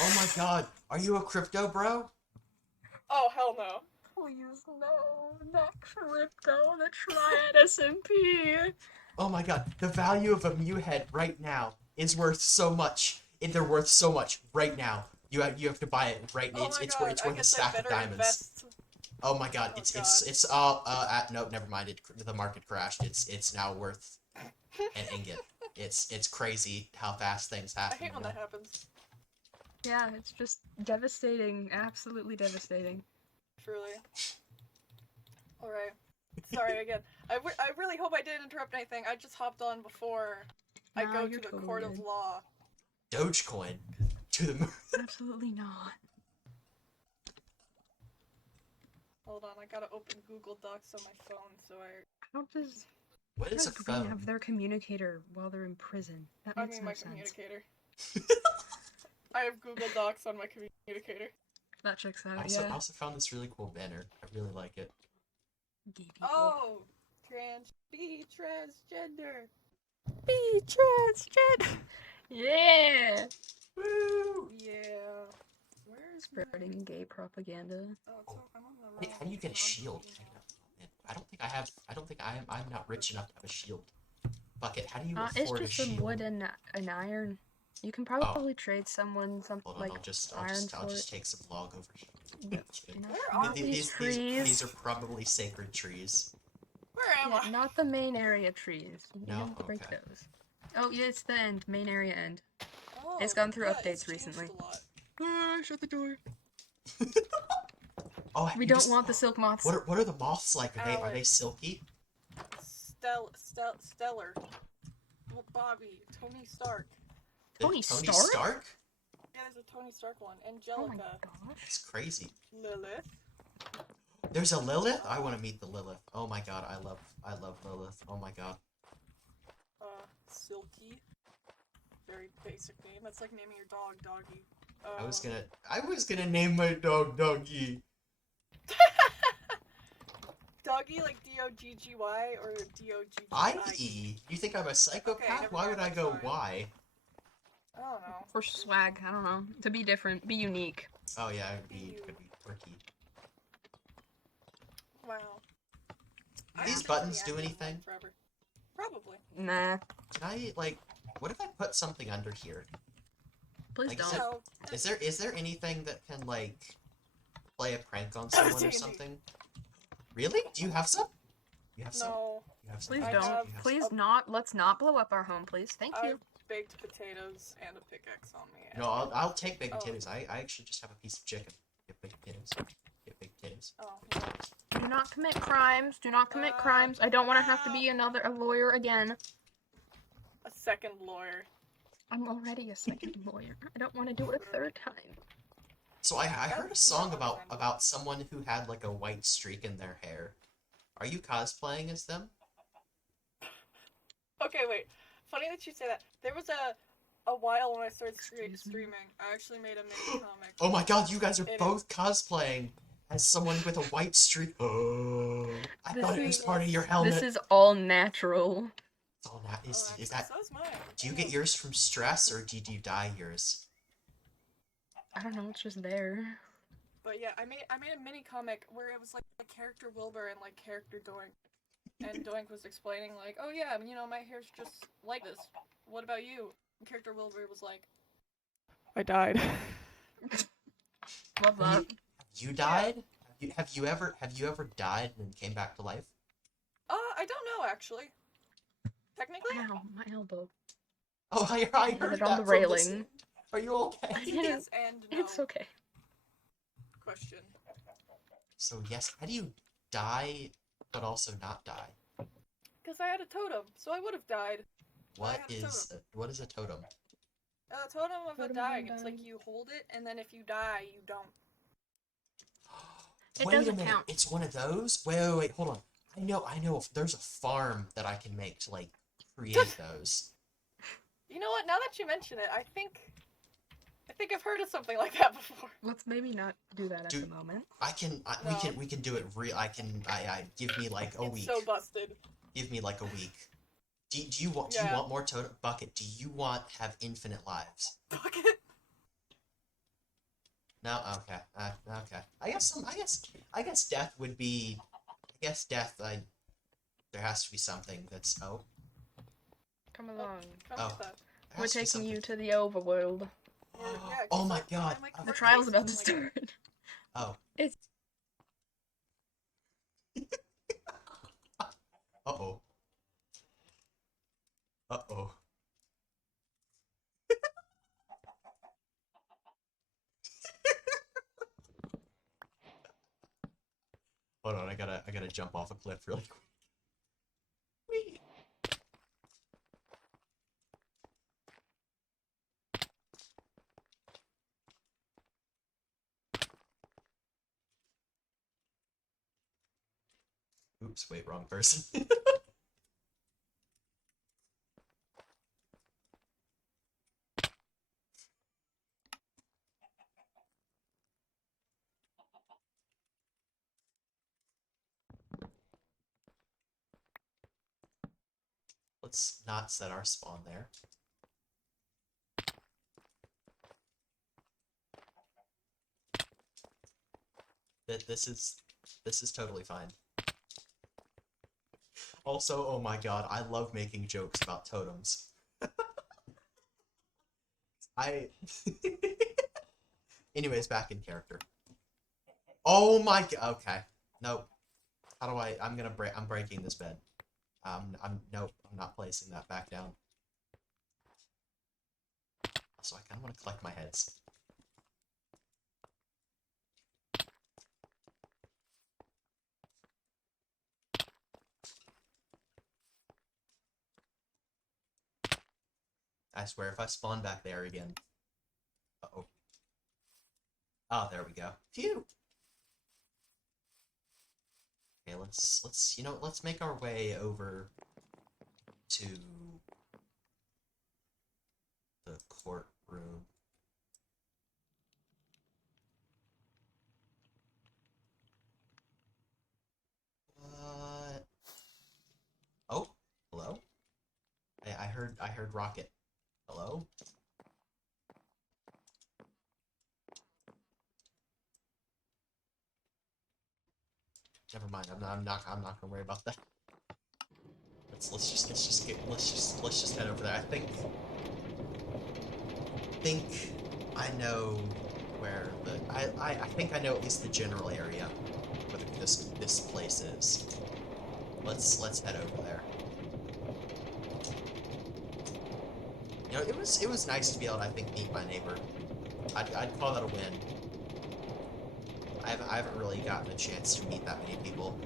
Oh my god, are you a crypto bro? Oh hell no. Please no, not crypto, the Triad SMP. Oh my god, the value of a Mew head right now is worth so much. They're worth so much right now. You have to buy it right now. Oh It's my it's god, worth it's I worth a guess I stack of better diamonds. invest. Oh my god, Oh it's nope, never mind. The market crashed. It's now worth an ingot. It's crazy how fast things I happen. hate when you know? that happens. Yeah, it's just devastating, absolutely devastating. Truly. Alright. Sorry again. I really hope I didn't interrupt anything. I just hopped on before I Nah, go to you're the totally court of good. law. Dogecoin to the moon. Absolutely not. Hold on, I gotta open Google Docs on my phone so How does What is a Green phone? have their communicator while they're in prison? That I makes mean no my sense. communicator. I have Google Docs on my communicator. That checks I out, also, I yeah. also found this really cool banner. I really like it. Gay people. Oh! Be transgender! Be transgender. Yeah. Woo! Yeah. Where's Spreading gay propaganda. Oh, I'm on the Wait, wrong how do you get a shield? non-female. I don't think I have. I don't think I'm not rich enough to have a shield. Bucket, how do you It's afford a just some shield? wood and iron. You can probably trade someone something Hold on, like I'll just iron I'll for just it. take some log over here. Yep. Kidding. Not, Where are not we? these trees. These are probably sacred trees. Where am Yeah, I? not the main area trees. You No? don't break Okay. those. Oh yeah, it's the end. Main area end. Oh, It's gone through yeah, updates it's changed recently. a lot. Shut the door. Oh, We you don't just- want the silk moths. What are the moths like? Are they Alex. silky? Stellar. Well, Bobby. Tony Stark. Tony Tony Stark? Stark? Yeah, there's a Tony Stark one. Oh my Angelica. gosh. It's crazy. Lilith. There's a Lilith. I want to meet the Lilith. Oh my god, I love Lilith. Oh my god. Silky. Very basic name. That's like naming your dog Doggy. I was gonna name my dog Doggy. Doggy like D-O-G-G-Y or D-O-G-G-I? I-E. You think I'm a psychopath? never Why mind, would I that's go fine. Y? I don't know. For swag, I don't know. To be different, be unique. Oh yeah, it could be quirky. Wow. Do I these haven't buttons been do active anything? Forever. Probably. Nah, Can I like? What if I put something under here? please Like, don't. So, Is there anything that can like play a prank on someone or D&D. something? Really? Do you have some? You have some? no. You have some? Please I don't. have Please a- not. Let's not blow up our home, please. Thank I you. have baked potatoes and a pickaxe on me. No, I'll take baked Oh. potatoes. I actually just have a piece of chicken. Get baked potatoes. Get baked potatoes. Oh, no. Do not commit crimes. Do not commit crimes. I don't want to have to be a lawyer again. A second lawyer. I'm already a second lawyer. I don't want to do it a third time. So I heard a That's song not understandable. about someone who had like a white streak in their hair. Are you cosplaying as them? Okay, wait. Funny that you say that. There was a while when I started Excuse me? streaming, I actually made a mini comic. Oh my god, you guys are It both cosplaying as someone with a white streak. Oh, I This thought it was is- part of your helmet. This is all natural. It's all na- Oh, is actually, that? so is mine. Do you get Yeah. yours from stress or did you dye yours? I don't know. It's just there. But yeah, I made a mini comic where it was like character Wilbur and like character Doink. And Doink was explaining like, oh yeah, you know, my hair's just like this. What about you? And character Wilbur was like, I died. Love that. You died? Have you ever died and came back to life? I don't know actually. Technically? Ow, my elbow. Oh, I Hit heard it that on the from railing. Are you okay? I didn't- Yes and no. It's okay. Question. So yes, how do you die, but also not die? Because I had a totem, so I would have died. What had a is what is a totem? A totem of Totem a of dying. It's like undying. you hold it, and then if you die, you don't. It Wait a doesn't minute, count. it's one of those? Wait, hold on. I know if there's a farm that I can make to like create those. You know what? Now that you mention it, I think I've heard of something like that before. Let's maybe not do that at the moment. We can do it real. I give me like a It's week. so busted. Give me like a week. Do you want more totem bucket? Do you want have infinite lives? Bucket. No, okay, okay. I guess death would be. I guess death. There has to be something that's Come along. Come Oh. with that. there We're has to be taking you something. to the overworld. Yeah, Oh my god. I'm, like, The working trial's about to something like start. Oh. It's Uh-oh. Uh-oh. Hold on, I gotta jump off a cliff really quick. Whee! Oops, wait, wrong person. Let's not set our spawn there. This is totally fine. Also, oh my god, I love making jokes about totems. Anyways, back in character. Oh my god, okay. Nope. How do I'm breaking this bed. Nope, I'm not placing that back down. Also, I kinda wanna collect my heads. I swear, if I spawn back there again. Uh-oh. Oh, there we go. Phew! Okay, let's make our way over to the courtroom. What? Oh, hello? I heard Rocket. Hello? Never mind. I'm not gonna worry about that. Let's just head over there. I think I know where I think I know at least the general area where this place is. Let's head over there. You know, it was nice to be able to, I think, meet my neighbor. I'd call that a win. I haven't really gotten a chance to meet that many people.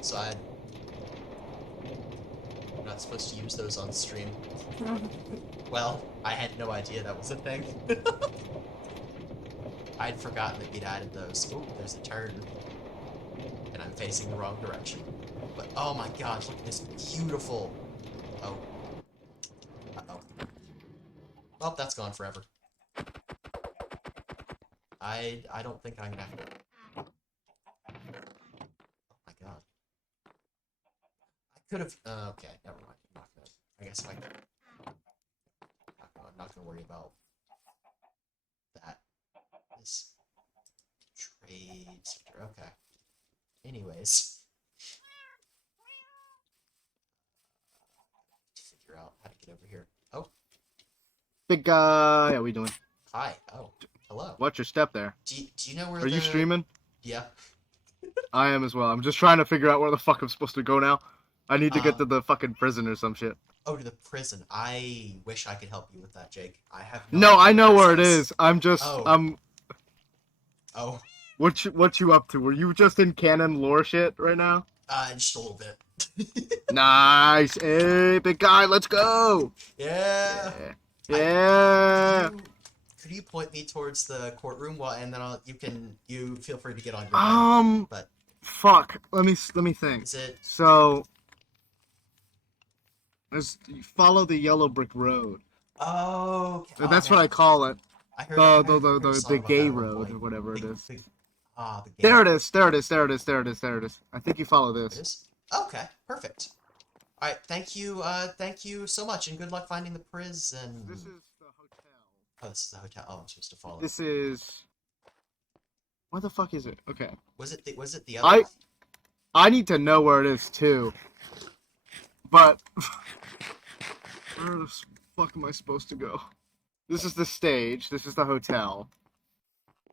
So I'm not supposed to use those on stream. Well, I had no idea that was a thing. I'd forgotten that we'd added those. Ooh, there's a turn. And I'm facing the wrong direction. But oh my gosh, look at this beautiful. Oh. Uh-oh. Well, that's gone forever. I don't think I'm gonna have to. Oh my god. I could have. Okay, never mind. I'm not gonna. I guess I. I'm not gonna worry about that. This trade sector. Okay. Anyways. Figure out how to get over here. Oh. Big guy, how we doing? Hi. Oh. Hello. Watch your step there. Do you know where Are you streaming? Yeah. I am as well. I'm just trying to figure out where the fuck I'm supposed to go now. I need to get to the fucking prison or some shit. Oh, to the prison. I wish I could help you with that, Jake. I have No, I know where it this is. I'm just Oh. Oh, what you up to? Were you just in canon lore shit right now? just a little bit. Nice. Hey, big guy, let's go. Yeah. Yeah. I- Yeah. Could you point me towards the courtroom? Well, and then you feel free to get on your way. But Fuck. Let me think. is it? So, you follow the yellow brick road. Oh, That's what man. I call it. I heard a song The about gay that at one road or point. whatever it is. The gay There it road. is. There it is. There it is. There it is. There it is. I think you follow It this. is? Okay, perfect. All right, thank you so much, and good luck finding the prison. This is the hotel. Oh, this is the hotel. Oh, I'm supposed to follow. This is. What the fuck is it? Okay. Was it the other one? I need to know where it is too. But where the fuck am I supposed to go? This is the stage. This is the hotel.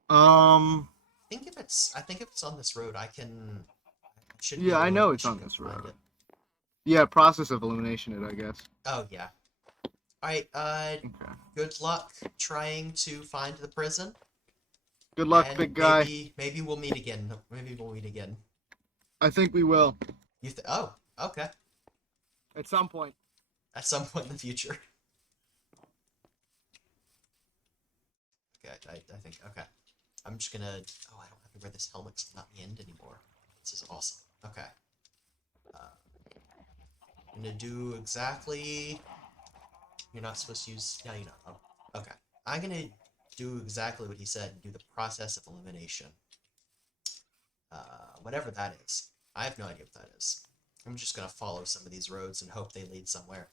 I think if it's on this road, I should. Yeah, I know it's on this road. Yeah, process of elimination it, I guess. Oh yeah. All right. Okay. Good luck trying to find the prison. Good luck, and big guy. Maybe we'll meet again. Maybe we'll meet again. I think we will. Oh, okay. At some point. At some point in the future. Okay, I think, okay. I'm just gonna, oh, I don't have to wear this helmet 'cause I'm not in the end anymore. This is awesome. Okay. I'm gonna do exactly, you're not supposed to use, no, you're not. Oh, okay. I'm gonna do exactly what he said and do the process of elimination. Whatever that is. I have no idea what that is. I'm just gonna follow some of these roads and hope they lead somewhere.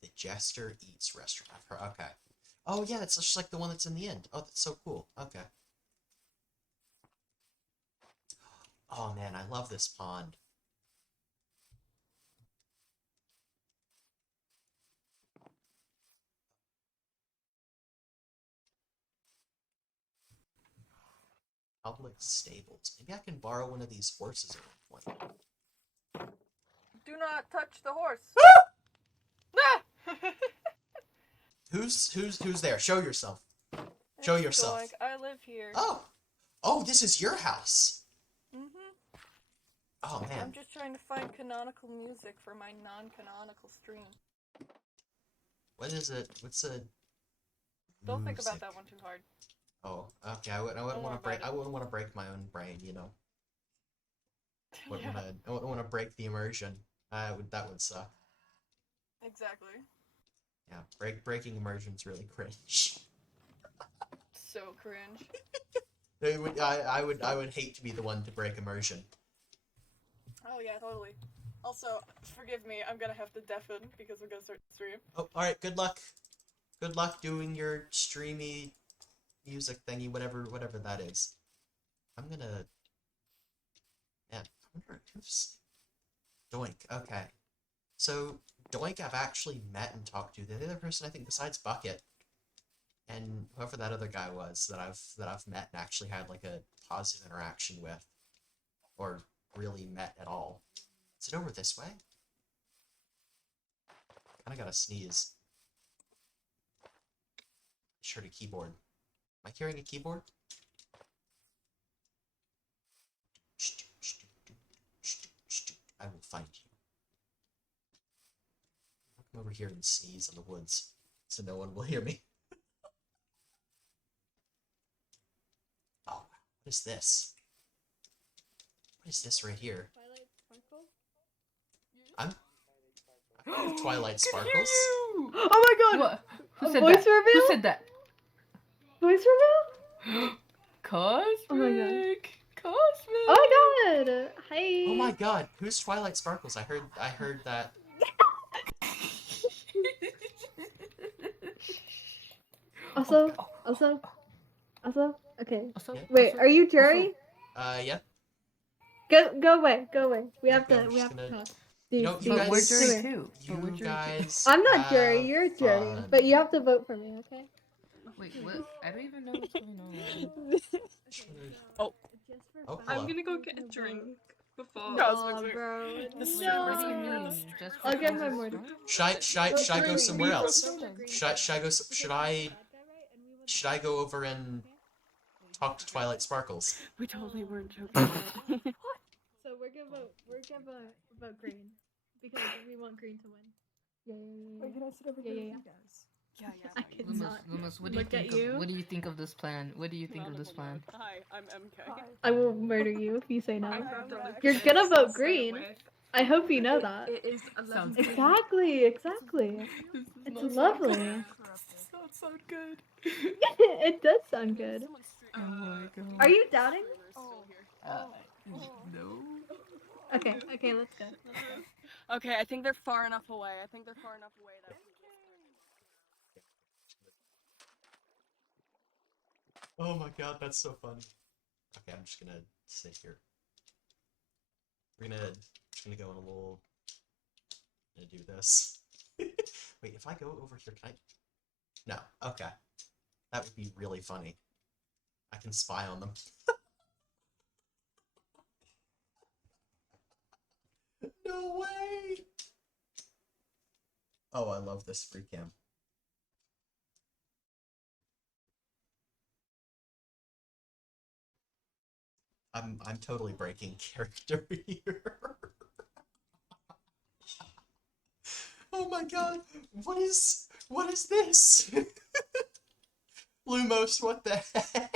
The Jester Eats restaurant. I've heard, okay. Oh yeah, it's just like the one that's in the end. Oh, that's so cool. Okay. Oh man, I love this pond. Public stables. Maybe I can borrow one of these horses at one point. Do not touch the horse. Who's there? Show yourself. Show It's yourself. Doink. I live here. Oh, this is your house. Mhm. Oh man. I'm just trying to find canonical music for my non-canonical stream. What is it? What's a? Don't think music? about that one too hard. Oh, okay. I wouldn't Don't want worry to break. about I it. wouldn't want to break my own brain. You know. I Yeah, wouldn't want to break the immersion. That would suck. exactly. Yeah, breaking immersion's really cringe. So cringe. I would hate to be the one to break immersion. Oh yeah, totally. Also, forgive me, I'm gonna have to deafen because I'm gonna start the stream. Oh, all right. Good luck. Good luck doing your streamy music thingy, whatever that is. I'm gonna. Yeah, I wonder who's Doink. Okay, so Doink, I've actually met and talked to. The other person, I think, besides Bucket, and whoever that other guy was that I've met and actually had like a positive interaction with, or really met at all. Is it over this way? Kinda gotta sneeze. Just heard a keyboard. Am I hearing a keyboard? I will find you. I'll come over here and sneeze in the woods, so no one will hear me. Oh, wow. What is this? What is this right here? I'm Twilight Sparkles. Oh my god! What? Who said Voice that? reveal? Who said that? Voice reveal? Cosmic. Oh my god. Cosmic. Oh my god! Hi! Oh my god, who's Twilight Sparkles? I heard that. Also, okay. Wait, are you Jerry? Yeah. Go away. We have Okay, to I'm we just have to gonna- talk. You know, you But we're guys- Jerry Come here. too. But we're You Jerry guys. I'm not Jerry, have you're Jerry. fun. But you have to vote for me, okay? too. Wait, what? I don't even know what's going on. Oh. Oh, I'm hello. gonna go get a drink. Cosmic Aw, Zero. bro. The Wait, what do you No. mean? Just I'll get because my it's mortar. strong? Should I go Green. somewhere We else? both know green. Should I go should I go over and talk to Twilight Sparkles? We totally weren't joking. So we're gonna vote green because we want green to win. Yeah. Wait, can I sit over Yeah, here yeah, with yeah. you guys? Yeah, I no, could you- not. Loomis, what do you Look at think you. of what do you think of this plan? What do you think of this plan? Hi, I'm MK. Hi. I will murder you if you say no. I'm not the actually- You're Lucas gonna vote to stay green. with. I hope you know that. It is 11 Sounds- Exactly. It's lovely. Sounds so good. It does sound good. Oh my god. Are you doubting? No. Okay, let's go. Okay, I think they're far enough away. That we can Oh my god, that's so funny. Okay, I'm just gonna sit here. Just gonna go in a little. Gonna do this. Wait, if I go over here, can I? No. Okay, that would be really funny. I can spy on them. No way! Oh, I love this free cam. I'm totally breaking character here. Oh my god, what is this? Lumos, what the heck?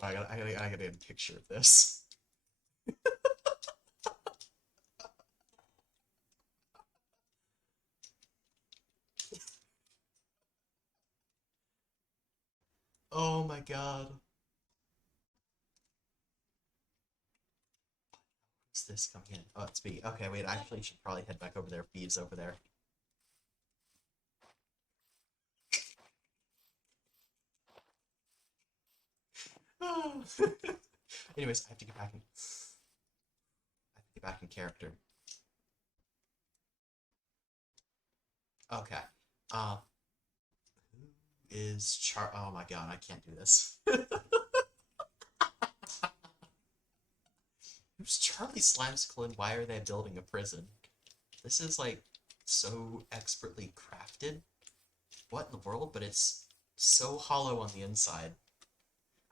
I gotta get a picture of this. Oh my god. What's this coming in? Oh, it's B. Okay, wait, I actually should probably head back over there. B is over there. Anyways, I have to get back in character. Okay. Who is oh my god, I can't do this. Who's Charlie Slimesicle and why are they building a prison? This is like so expertly crafted. What in the world? But it's so hollow on the inside.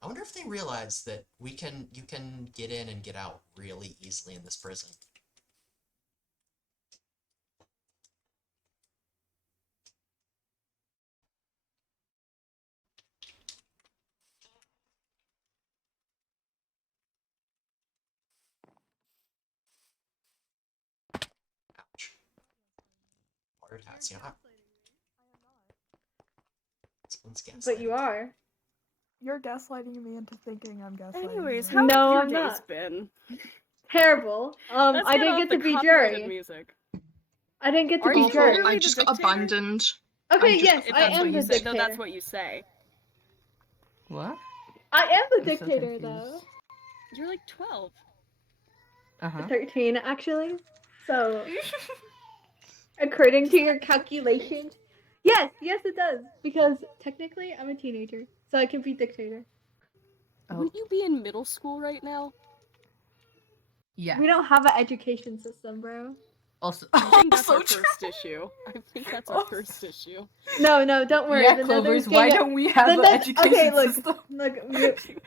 I wonder if they realize that you can get in and get out really easily in this prison. Ouch. Wired hats, yeah. Someone's But you gaslighting. are. You're gaslighting me into thinking I'm gaslighting Anyways, you. how No, have your I'm days not. been? Terrible. Let's I get didn't off get the to be copyrighted jury. Music. I didn't get to Are be you jury. literally I the just dictator? abandoned. Okay, just- yes, If I that's am what the you say, dictator. no, that's what you say. What? I am the I'm so dictator, confused. though. You're like 12. Uh-huh. 13, actually. So, according to your calculations, yes, it does. Because technically, I'm a teenager, so I can be dictator. Oh, Wouldn't you be in middle school right now? yeah. We don't have an education system, bro. Also, I think that's so our true. first issue. I think that's our first issue. No, don't worry. Yeah, the Clovers, Nether's why gonna- don't we have the an Net- education okay, look, system? Look, you-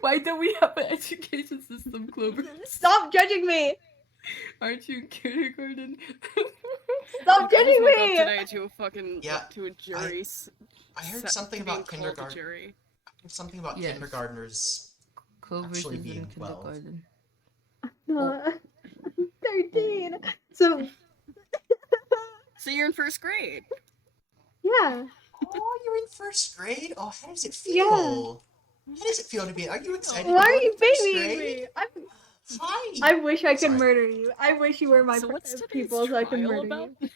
Why don't we have an education system, Clover? stop judging me! Aren't you in kindergarten? Stop Like, I judging just woke me! up today to a fucking Yeah, to a jury. I heard set- something to being about called a kindergarten. jury. Something about Yes. kindergartners. Clover's Actually is being in 12. kindergarten. No, 13. So, So you're in first grade. yeah. Oh, you're in first grade? Oh, how does it Yeah. feel? How does it feel to be? Are you excited? Why to are go to you first babying grade? me? Hi. I wish I could Sorry. murder you. I wish you were my So what's today's people so I could trial murder about? you.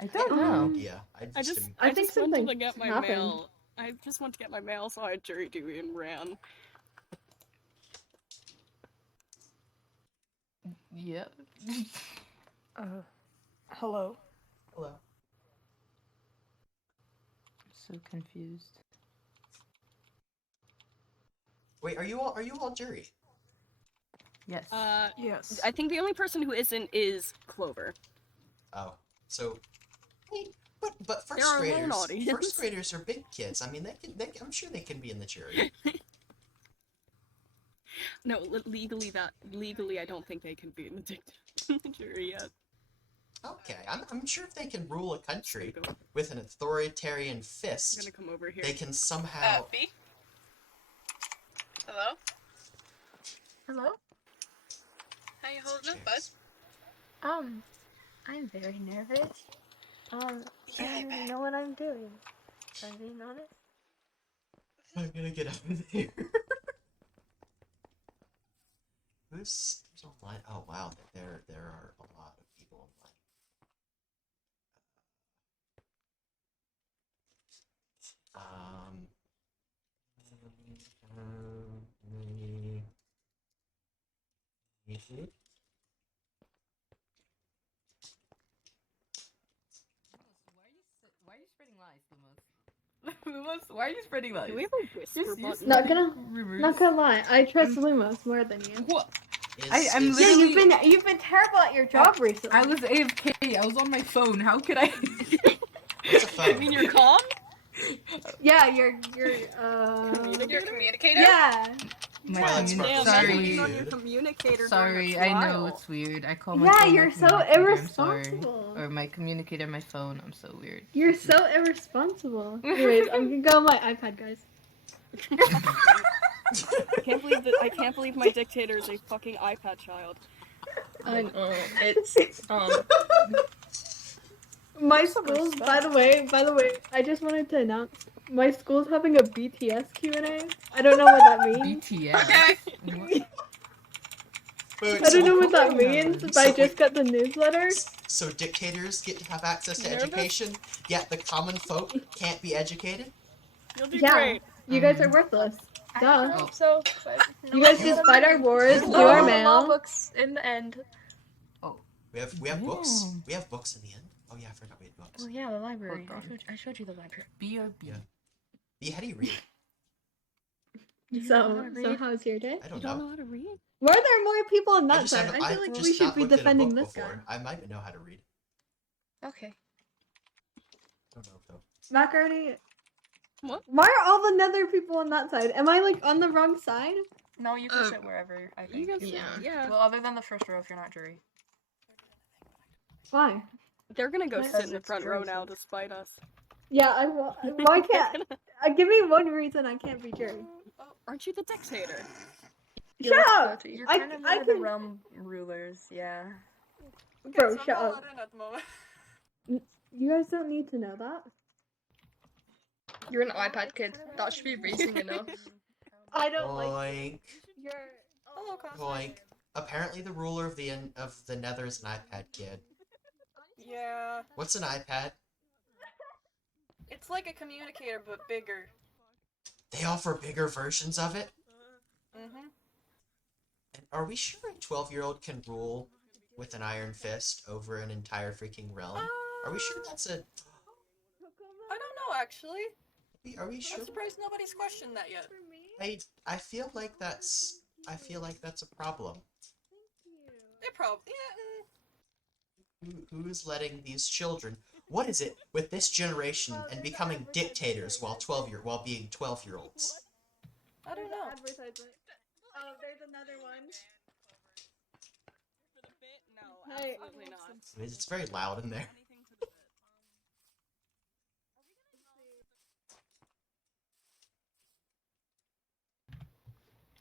I I don't have no know. idea. I just am- I think just wanted to something get my happened. mail. I just wanted to get my mail, so I had jury duty and ran. Yep. Hello. Hello. So confused. Wait, are you all jury? Yes. Yes. I think the only person who isn't is Clover. Oh, so wait, but They're our lone first audience. graders are big kids. I mean, I'm sure they can be in the jury. No, legally, I don't think they can be in the jury yet. Okay, I'm sure if they can rule a country with an authoritarian I'm fist, gonna come over here. they can somehow. B? Hello? Hello? How you holding up, bud? I'm very nervous. I don't even know what I'm doing. If I'm being honest. I'm gonna get out of there. Who's online? Oh wow, there are a lot of people online. Why are you spreading lies, Lumos? Why are you spreading lies? Do we have a whisper button? Not gonna, Reverse. not gonna lie. I trust Lumos more than you. What? Is- I'm is- Yeah, literally- you've been terrible at your job recently. I was AFK. I was on my phone. How could I? What's a phone? You mean you're calm? Yeah, you're Communicator? yeah. My Twilight communi- Sparkle. Damn, Sorry. being on your communicator. Sorry, during a I know trial. it's weird. I call Yeah, myself you're my so communicator, I'm sorry. irresponsible. Or my communicator, my phone. I'm so weird. You're so irresponsible. Anyways, I'm gonna go on my iPad, guys. I can't believe my dictator is a fucking iPad child. I know. It's My school's, by the way, I just wanted to announce my school's having a BTS Q&A. I don't know what that means. BTS. Wait, I don't know what that cool. means, but I just got the newsletter. So dictators get to have access to Nervous? education, yet the common folk can't be educated? You'll do Yeah. great. You guys are worthless. I Duh. hope so. You guys just fight our wars, do our Law mail. books in the end. We have books. Damn. We have books in the end. Oh yeah, I forgot we had books. Oh yeah, the library. Hold on. I showed you the library. BRB. Yeah. Yeah, how do you read? So how's your day? I You don't don't know. know how to read? Were there more people on I that just side? haven't. I feel I've like just we should not be looked at a defending book this before. guy. I might know how to read. Okay. Don't know though. Macaroni. What? Why are all the nether people on that side? Am I like on the wrong side? No, you can sit wherever. I think. You can sit, yeah. Well, other than the first row, if you're not jury. Why? They're gonna go Because sit in the it's front row jury now seats. despite us. Yeah, why can't? Give me one reason I can't be jury. Aren't you the dictator? Shut up! You're I- kind of I one of the can- realm rulers. Yeah. Bro, so I'm shut not up. let in at the moment. You guys don't need to know that. You're an iPad kid. That should be reason enough. I don't like Boink, your. Hello, Cosmo. boink. Apparently, the ruler of the Nether is an iPad kid. Yeah. What's an iPad? It's like a communicator, but bigger. They offer bigger versions of it. Mm-hmm. And are we sure a 12-year-old can rule with an iron fist over an entire freaking realm? Are we sure that's a? I don't know, actually. Are we sure? I'm surprised nobody's questioned that yet. I feel like that's a problem. It probably. Yeah. Who's letting these children? What is it with this generation and becoming dictators while being 12-year-olds? I don't know. Advertisement. Oh, there's another one. No, Hey, absolutely not. It's very loud in there.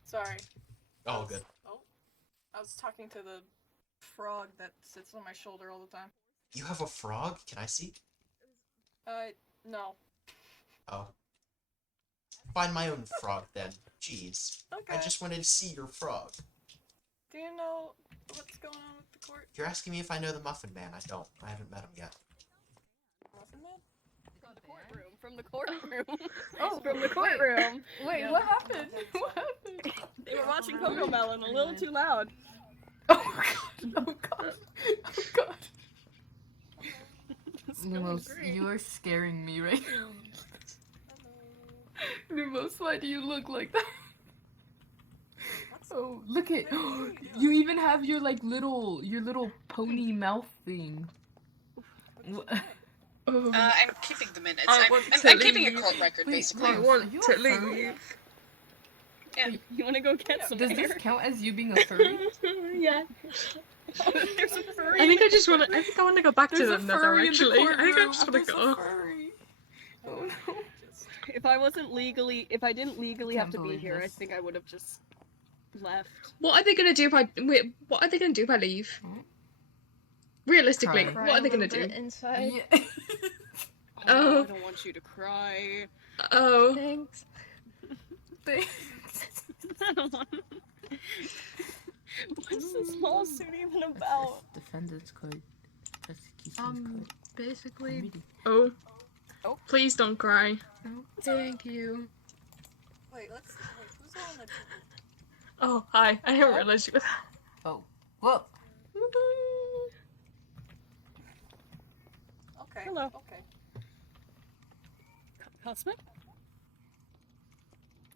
Sorry. Oh, good. Oh. I was talking to the frog that sits on my shoulder all the time. You have a frog? Can I see? No. Oh. Find my own frog then. Jeez. Okay. I just wanted to see your frog. Do you know what's going on with the court? You're asking me if I know the Muffin Man. I don't. I haven't met him yet. Muffin Man? From the courtroom. Oh, From the courtroom. Wait, Yeah. what happened? What happened? They were watching Coco Melon a little too loud. Oh god. Oh god. Oh god. Lumos, you are scaring me right now. Lumos, why do you look like that? What's Oh, look at you even have your like little pony mouth thing. I'm keeping the minutes. I I'm, want I'm, to I'm keeping a leave. cult record, Wait, basically. I want Are you to a furry? leave. Yeah. You wanna go get some Does air? this count as you being a furry? Yeah. There's a furry. I think I just want to. I think I want to go back to There's the a nether. furry in the Actually, I think I courtroom. just want There's to a go. furry. Oh no. If I didn't legally have Can't to be believe here, I this. think I would have just left. What are they gonna do if I? Wait, what are they gonna do if I leave? Realistically, Cry. what are they gonna do? Inside. Yeah. Oh. I don't want you to cry. Oh. Thanks. I don't want. What's this lawsuit even about? Defendant's code. Prosecution's code. Basically. Reading. Oh. Oh. Please don't cry. Thank you. Wait, who's on the Oh, hi. I didn't realize you were. Oh. Whoa. Okay. Hello. Okay. Cosmic?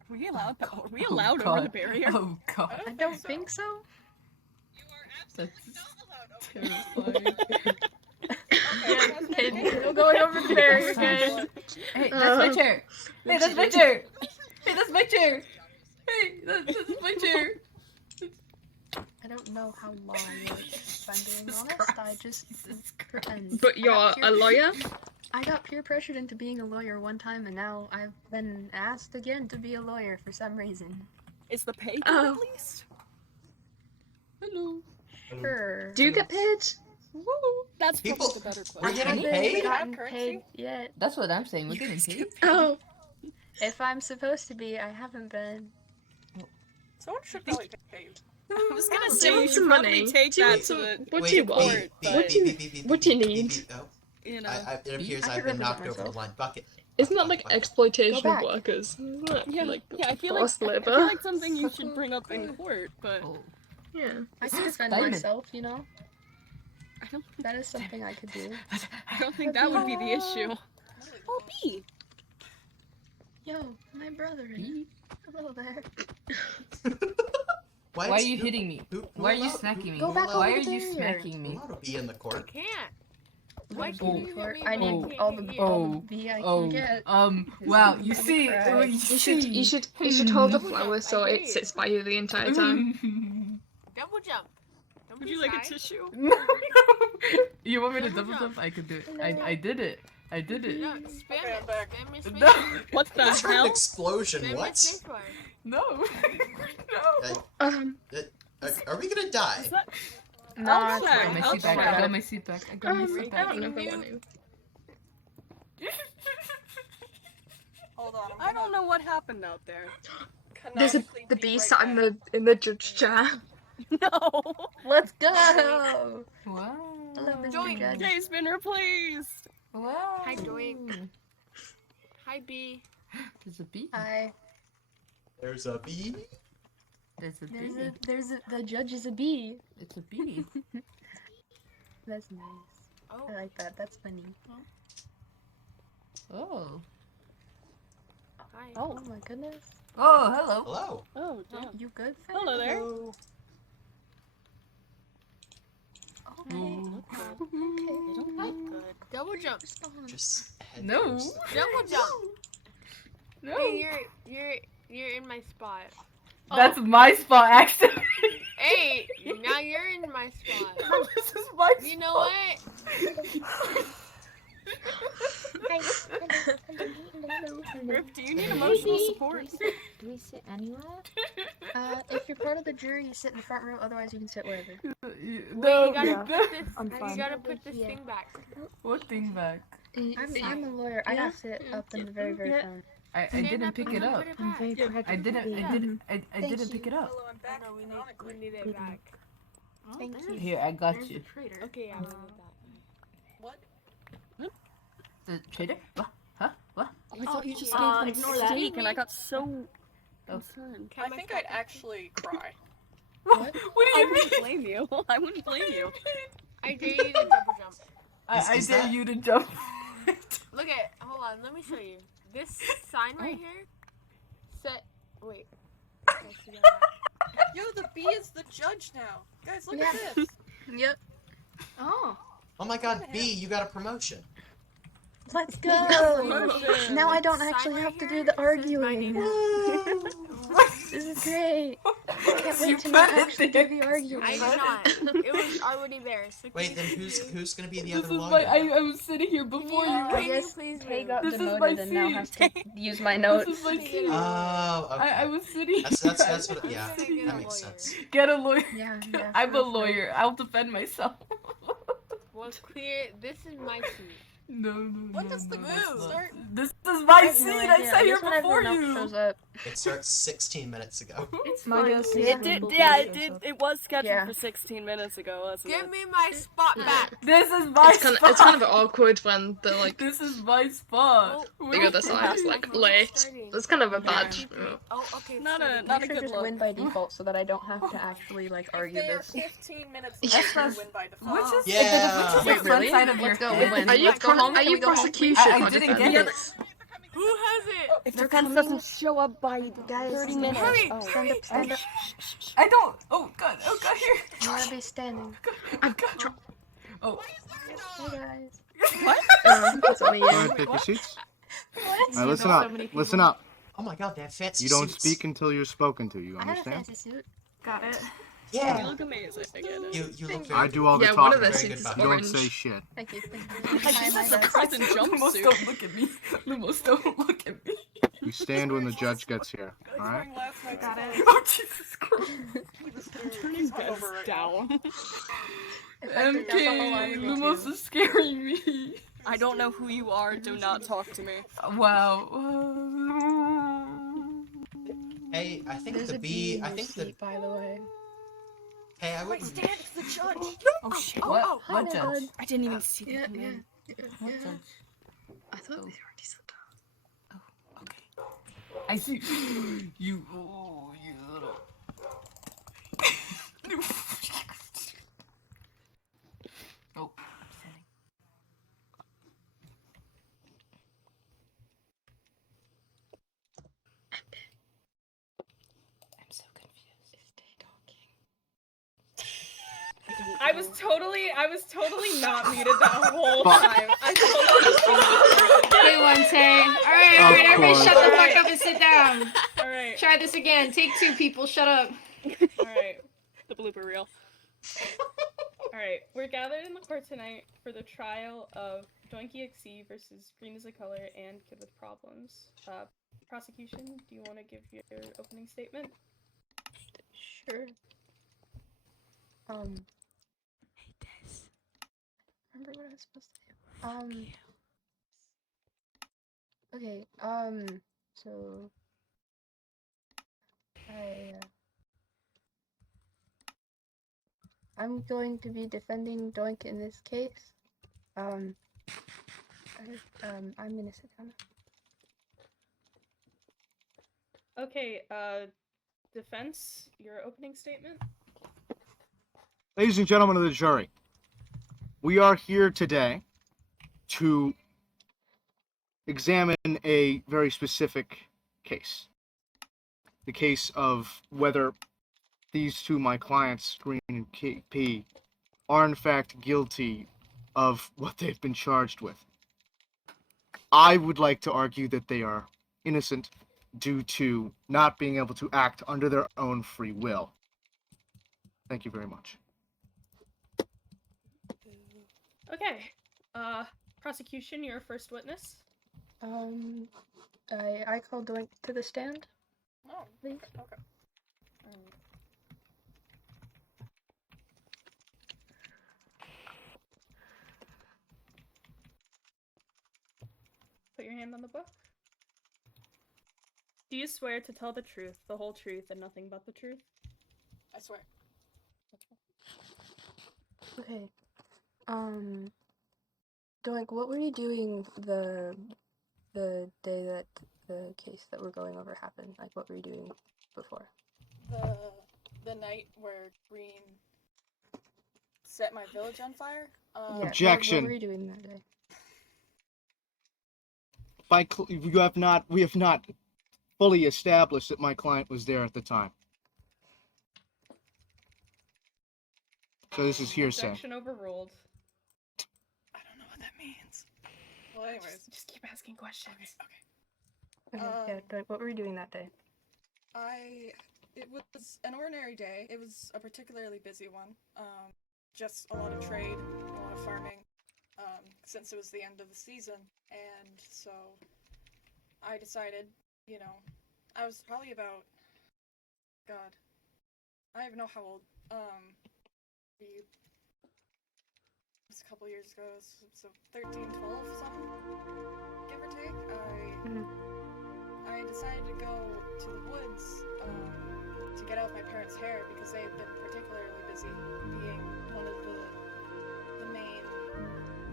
Were we allowed? God. Were we Oh, allowed over God. the barrier? Oh god. I don't think so. That's Okay, terrifying. okay, We're going over the barrier again. Hey, that's my chair. Hey, that's my chair. Hey, that's my chair. Hey, that's my chair. I don't know how long it is, if I'm being Jesus honest. Christ. I just Jesus Christ. pretend. But you're a lawyer? I got peer pressured into being a lawyer one time, and now I've been asked again to be a lawyer for some reason. Is the pay good Oh. at least? Hello. Sure. Do you get paid? That's probably People- the better We're question. getting I haven't paid? gotten Currency? paid yet. That's what I'm saying. We're getting paid. Oh. If I'm supposed to be, I haven't been. Someone should probably get paid. I was gonna Do say you you want should some probably money? take Do you that want to some- the what to do you the want? court, What but do you- what do you need? Oh, you know. it appears I I've could been represent knocked over the myself. line. Bucket. Isn't that like exploitation Go of back. workers? Isn't that Yeah, like yeah. I feel like forced I labor? feel like something you should bring up in court, but Oh. Yeah. I This could is defend diamond. myself, you know? I don't. That is something I could do. I don't think that would be the issue. Oh, B. Yo, my brother. Hello there. Why are you hitting me? Why are you allowed- smacking me? Go back Why over are you there. smacking Who me? allowed to be in the court? Can't. Why can't you hit me I when need I all can't the hit you? all the V I can get. Wow, is you gonna see, cry. You should hold the flower so I it did. sits by you the entire time. Double jump. Don't Would be you like a shy. tissue? You want me to Double double jump. jump? I could do it. I did it. I did it. No, spam Okay, it. I'm back. Spam it. Spam No. it. What the That's an hell? explosion. Spam What? it spacebar. No. No. Are we gonna die? Is that- No, I'll it's check. I fine. got my I'll seat back. I check. got my seat back. I got my seat I back. don't know if I want to. Hold on. I don't know what happened out there. There's Canonically the be bee right sat back. in the judge chair. No. Let's go. Wow. Hello, Mr. Join. Judge. Jay's been replaced. Wow. Hi, Doink. Hi, B. There's a bee. Hi. There's a bee. There's a bee. The judge is a bee. It's a bee. That's nice. Oh. I like that. That's funny. Oh. Hi. Oh my goodness. Oh, hello. Hello. Oh, damn. You good? Faye? Hello there. Okay. Ooh. They don't look good. Double jump. Just head No. first. Double jump. No. Hey, you're in my spot. That's my spot, actually. Hey, now you're in my spot. This is my spot. You know what? Rip, do you need emotional support? Do we sit anywhere? If you're part of the jury, you sit in the front row. Otherwise, you can sit wherever. Wait, you gotta put this. I'm You fine. gotta put this thing back. What thing back? I'm a lawyer. I gotta sit up in the very, very front. I Stand didn't up pick and it up. Put it back. I didn't pick it up. Hello, I'm back. No, we need it back. Thank you. Here, I got you. Okay, yeah, we need that. What? The traitor? What? Huh? What? I thought you just Uh, gave them ignore that. steak, and I got so Oh. concerned. I think I'd actually cry. What do I you mean? wouldn't blame you. I wouldn't blame you. I dare you to double jump. I Is dare that- you to jump. Look at. Hold on. Let me show you. This sign right here. Set. Wait. Okay, so Yo, the bee is the judge now. Guys, look at Yeah. this. Yep. Oh. Oh my god, B, you got a promotion. Let's go. Promotion. Now I don't actually have to do the arguing. This is great. I can't wait to not actually do the arguing. I did not. It was already there. So Wait, then who's gonna be the other This is lawyer? my. I was sitting here before you. I Can you guess please Tay move? got This is my demoted and now has to use my notes. This is my seat. Oh, okay. I was sitting. That's what. I'm Yeah, gonna get that a makes lawyer. sense. Get a lawyer. Yeah. I'm a lawyer. I'll defend myself. Well, clear. This is my seat. No. When does the quiz start? This is my I have seat. no I idea. sat here Just when before everyone else you. shows up. It starts 16 minutes ago. It's My fine. guess Please is It when did- Booker Yeah, it shows did. up. It was scheduled Yeah. for 16 minutes ago, wasn't Give it? me my spot back. This is my It's spot. it's kind of awkward when the like This is my spot. the other side is like late. It's kind of a bad. Oh, okay. Not a I not a should good just look. win by default so that I don't have to actually like If argue they are this. 15 minutes late, you win by default. Which is Yeah. which is Wait, the front really? side of Let's your go. head? Win. Are you Let's go home. are Can you we go home, prosecution? please? I didn't get it. Who has it? If the fence doesn't show up by Guys, 30 minutes. Hurry, Oh, hurry. stand up. I don't. Oh god. Here. You wanna be standing. Oh. Hey guys. What? It's only Go ahead, you. take your seats. What? Alright, listen know so up. many people. Listen up. Oh my god, they have fancy You don't suits. speak until you're spoken to. You I have a understand? fancy suit. Got it. You Yeah. look amazing. I get it. You look very I do all the Yeah, one talking. of the Very suits good is body. You don't orange. say shit. Thank you. I think that's a present Lumos, jumpsuit. don't look at me. Lumos, don't look at me. You stand when the judge gets here. Guys, Alright? wearing last night's Got it. clothes. Oh Jesus Christ. I'm Turning beds down. If I forget the whole MK, argument Lumos too. is scaring me. I don't know who you are. Do not talk to me. Wow. Hey, I think There's the a bee. in I your think the. seat, by the way. Hey, I Wait, wouldn't. Stan, it's the judge. Oh shit. oh, What? oh, Hi, What there, judge? bud. I didn't even see Yeah, them. yeah. What Yeah. judge? I thought they already said that. Okay. I see. You. Oh, you little. Oh. I'm so confused. Is Tay talking? I was totally not muted that whole Fuck. time. I totally Good one, Tay. Alright, Of alright, everybody course. shut the fuck up and sit down. Alright, Try this again. Take two, people. Shut up. alright. The blooper reel. Alright, we're gathered in the court tonight for the trial of Donkey XC versus Green is a Color and Kid with Problems. Prosecution, do you want to give your opening statement? Sure. Hey, Des. Remember what I was supposed to do? Okay, so... I'm going to be defending Doink in this case. I'm gonna sit down. Okay, defense, your opening statement? Ladies and gentlemen of the jury, we are here today to examine a very specific case. The case of whether these two, my clients, Green and KP, are in fact guilty of what they've been charged with. I would like to argue that they are innocent due to not being able to act under their own free will. Thank you very much. Okay, prosecution, your first witness? I call Doink to the stand, Oh, please. okay. Put your hand on the book. Do you swear to tell the truth, the whole truth, and nothing but the truth? I swear. Okay. Doink, what were you doing the day that the case that we're going over happened? Like, what were you doing before? The night where Green set my village on fire? Yeah, Objection. What were you doing that day? We have not fully established that my client was there at the time. So this is hearsay. Objection overruled. I don't know what that means. Well, anyways. Just keep asking questions. Okay. Okay, yeah, but what were you doing that day? It was an ordinary day. It was a particularly busy one. Just a lot of trade, a lot of farming, since it was the end of the season. And so I decided, you know, I was probably about, God, I don't even know how old, it was a couple years ago, so 13, 12, something, give or take. I decided to go to the woods, to get out my parents' hair because they had been particularly busy being one of the main,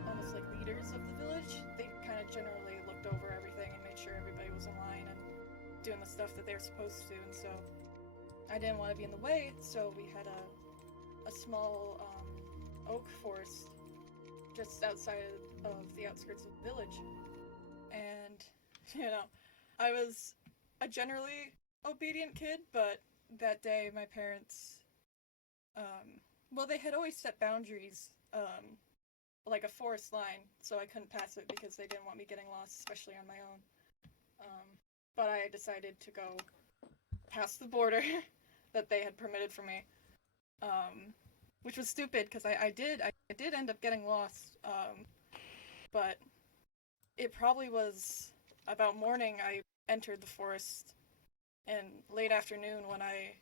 almost like leaders of the village. They kind of generally looked over everything and made sure everybody was in line and doing the stuff that they were supposed to, and so I didn't want to be in the way, so we had a small oak forest just outside of the outskirts of the village. And, you know, I was a generally obedient kid, but that day my parents, well, they had always set boundaries, like a forest line, so I couldn't pass it because they didn't want me getting lost, especially on my own. But I decided to go past the border that they had permitted for me, which was stupid because I did end up getting lost, but it probably was about morning I entered the forest, and late afternoon when I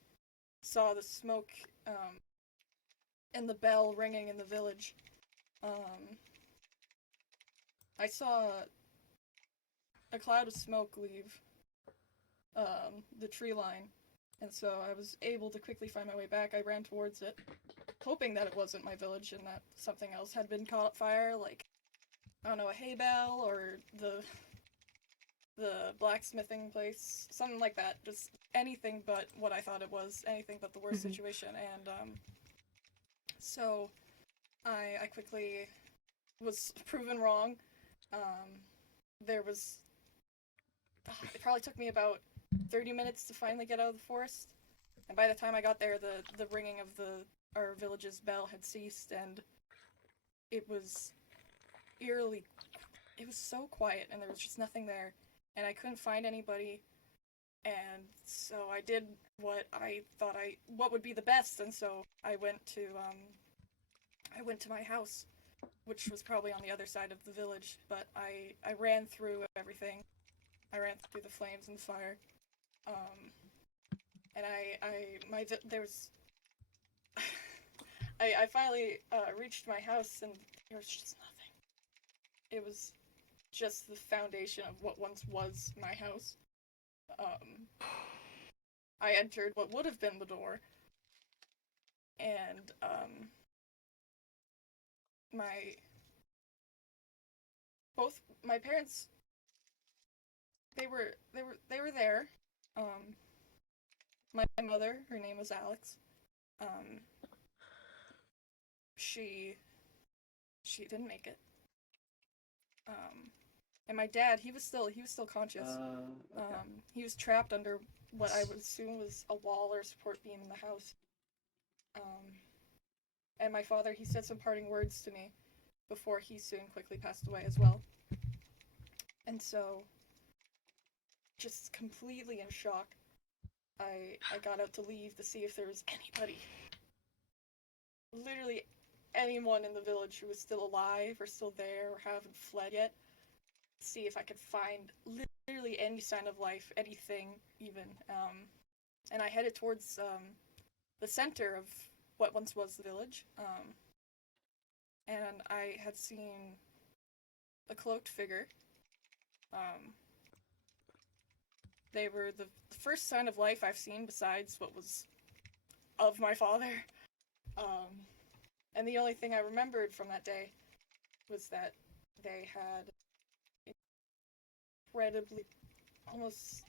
saw the smoke and the bell ringing in the village, I saw a cloud of smoke leave the tree line, and so I was able to quickly find my way back. I ran towards it, hoping that it wasn't my village and that something else had been caught fire, like, I don't know, a hay bale or the blacksmithing place, something like that. Just anything but what I thought it was, anything but the worst situation. And so I quickly was proven wrong. There was, it probably took me about 30 minutes to finally get out of the forest, and by the time I got there, the ringing of our village's bell had ceased, and it was eerily, it was so quiet, and there was just nothing there, and I couldn't find anybody, and so I did what I thought what would be the best, and so I went to my house, which was probably on the other side of the village, but I ran through everything. I ran through the flames and fire, and I finally reached my house, and there was just nothing. It was just the foundation of what once was my house. I entered what would have been the door, and both my parents, they were there. My mother, her name was Alex. She didn't make it. And my dad, he was still conscious. He was trapped under what I would assume was a wall or a support beam in the house. And my father, he said some parting words to me before he soon quickly passed away as well. And so, just completely in shock, I got out to leave to see if there was anybody, literally anyone in the village who was still alive or still there or haven't fled yet. See if I could find literally any sign of life, anything even. And I headed towards the center of what once was the village. And I had seen a cloaked figure. They were the first sign of life I've seen besides what was of my father. And the only thing I remembered from that day was that they had incredibly, almost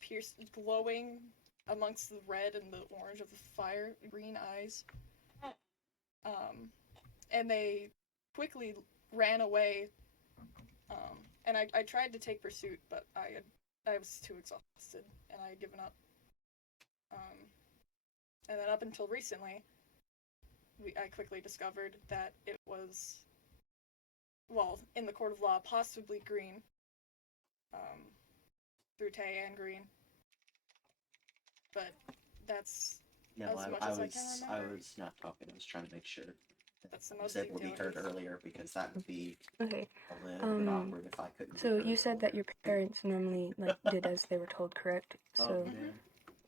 pierced, glowing amongst the red and the orange of the fire, green eyes. And they quickly ran away. And I tried to take pursuit, but I was too exhausted, and I had given up. And then up until recently, I quickly discovered that it was, well, in the court of law, possibly Green, through Tay and Green. But that's No, as much I as I was can I remember. was not talking. I was trying to make sure That's the I most was able to be big deal, heard at least. earlier because that would be Okay. a little bit awkward if I couldn't. So be heard you said that your parents normally like did as they were told, correct? So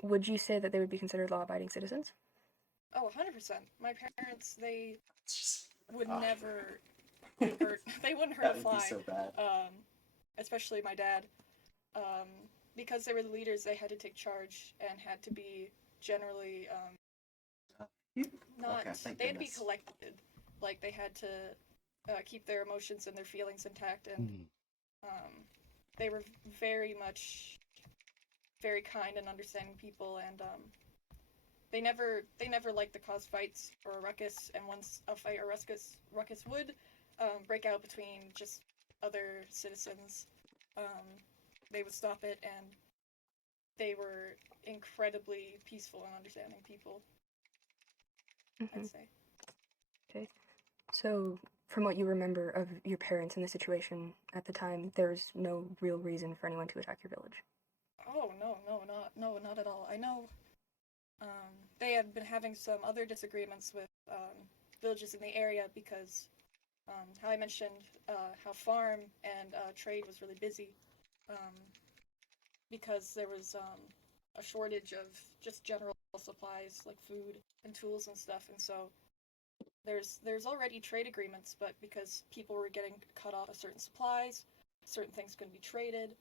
would you say that they would be considered law-abiding citizens? Oh, 100%. My parents, they would Ah. never hurt. They wouldn't hurt That a would be fly. so bad. Especially my dad. Because they were the leaders, they had to take charge and had to be generally not. Okay, thank They had to be goodness. collected. Like they had to keep their emotions and their feelings intact, and they were very much very kind and understanding people, and they never liked to cause fights or a ruckus. And once a fight or ruckus would break out between just other citizens, they would stop it, and they were incredibly peaceful and understanding people, I'd say. Okay. So from what you remember of your parents in the situation at the time, there's no real reason for anyone to attack your village. Oh, no, not at all. I know they had been having some other disagreements with villages in the area because how I mentioned how farm and trade was really busy because there was a shortage of just general supplies like food and tools and stuff, and so there's already trade agreements, but because people were getting cut off of certain supplies, certain things couldn't be traded,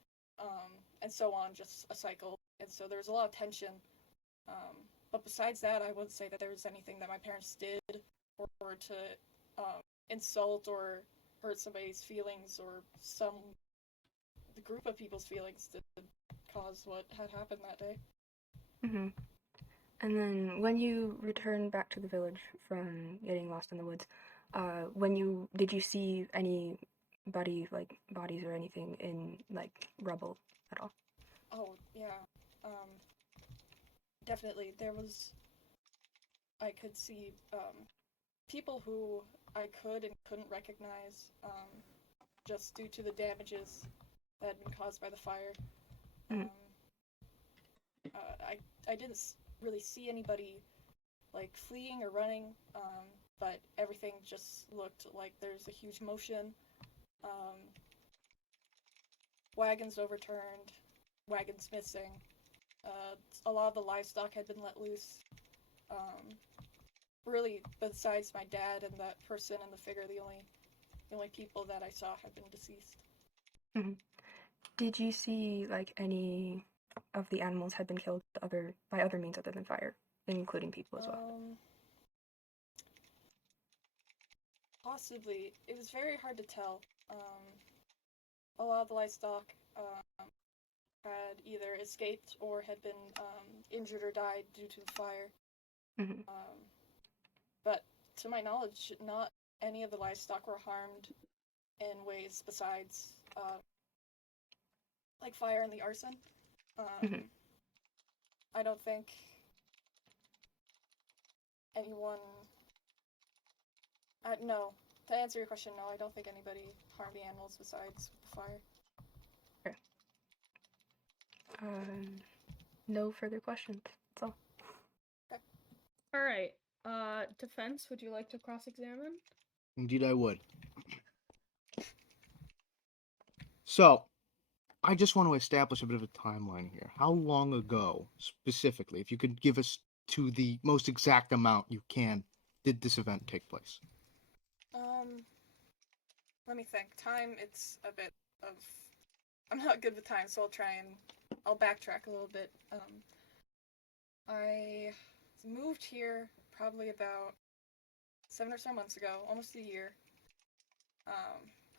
and so on, just a cycle. And so there was a lot of tension. But besides that, I wouldn't say that there was anything that my parents did or to insult or hurt somebody's feelings or the group of people's feelings to cause what had happened that day. Mm-hmm. And then when you returned back to the village from getting lost in the woods, did you see anybody, like bodies or anything in like rubble at all? Oh, yeah. Definitely. I could see people who I could and couldn't recognize just due to the damages that had been caused by the fire. I didn't really see anybody like fleeing or running, but everything just looked like there's a huge motion. Wagons overturned, wagons missing. A lot of the livestock had been let loose. Really, besides my dad and that person and the figure, the only people that I saw had been deceased. Mm-hmm. Did you see like any of the animals had been killed by other means other than fire, including people as well? Possibly. It was very hard to tell. A lot of the livestock had either escaped or had been injured or died due to the fire. Mm-hmm. But to my knowledge, not any of the livestock were harmed in ways besides like fire and the arson. I don't think anyone... no. To answer your question, no, I don't think anybody harmed the animals besides the fire. Okay. No further questions. That's all. Okay. All right. Defense, would you like to cross-examine? Indeed, I would. So, I just want to establish a bit of a timeline here. How long ago, specifically, if you could give us to the most exact amount you can, did this event take place? Let me think. Time, it's a bit of... I'm not good with time, so I'll backtrack a little bit. I moved here probably about 7 or so months ago, almost a year.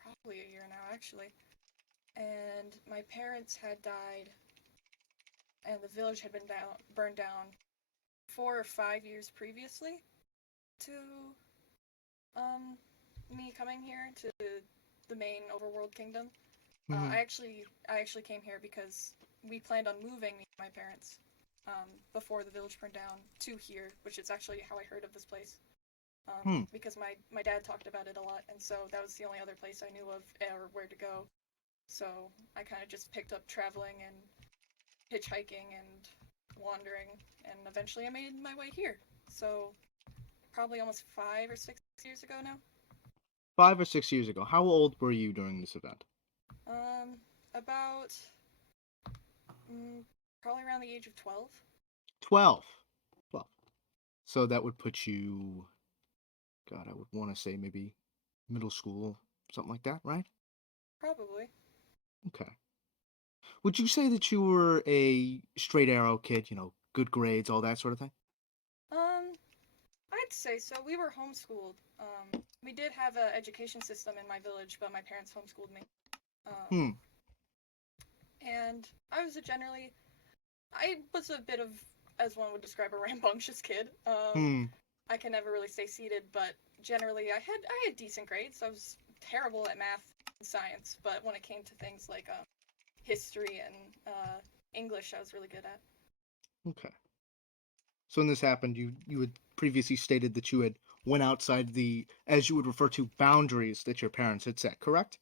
Probably a year now, actually. And my parents had died, and the village had been burned down 4 or 5 years previously to me coming here to the main overworld kingdom. I actually came here because we planned on moving, me and my parents, before the village burned down to here, which is actually how I heard of this place. because my dad talked about it a lot, and so that was the only other place I knew of or where to go. So I kind of just picked up traveling and hitchhiking and wandering, and eventually I made my way here. So probably almost 5 or 6 years ago now. 5 or 6 years ago. How old were you during this event? About probably around the age of 12. 12. 12. So that would put you, God, I would want to say maybe middle school, something like that, right? Probably. Okay. Would you say that you were a straight arrow kid, good grades, all that sort of thing? I'd say so. We were homeschooled. We did have an education system in my village, but my parents homeschooled me. And I was I was a bit of, as one would describe, a rambunctious kid. I can never really stay seated, but generally I had decent grades. I was terrible at math and science, but when it came to things like history and English, I was really good at. Okay. So when this happened, you had previously stated that you had went outside the, as you would refer to, boundaries that your parents had set, correct?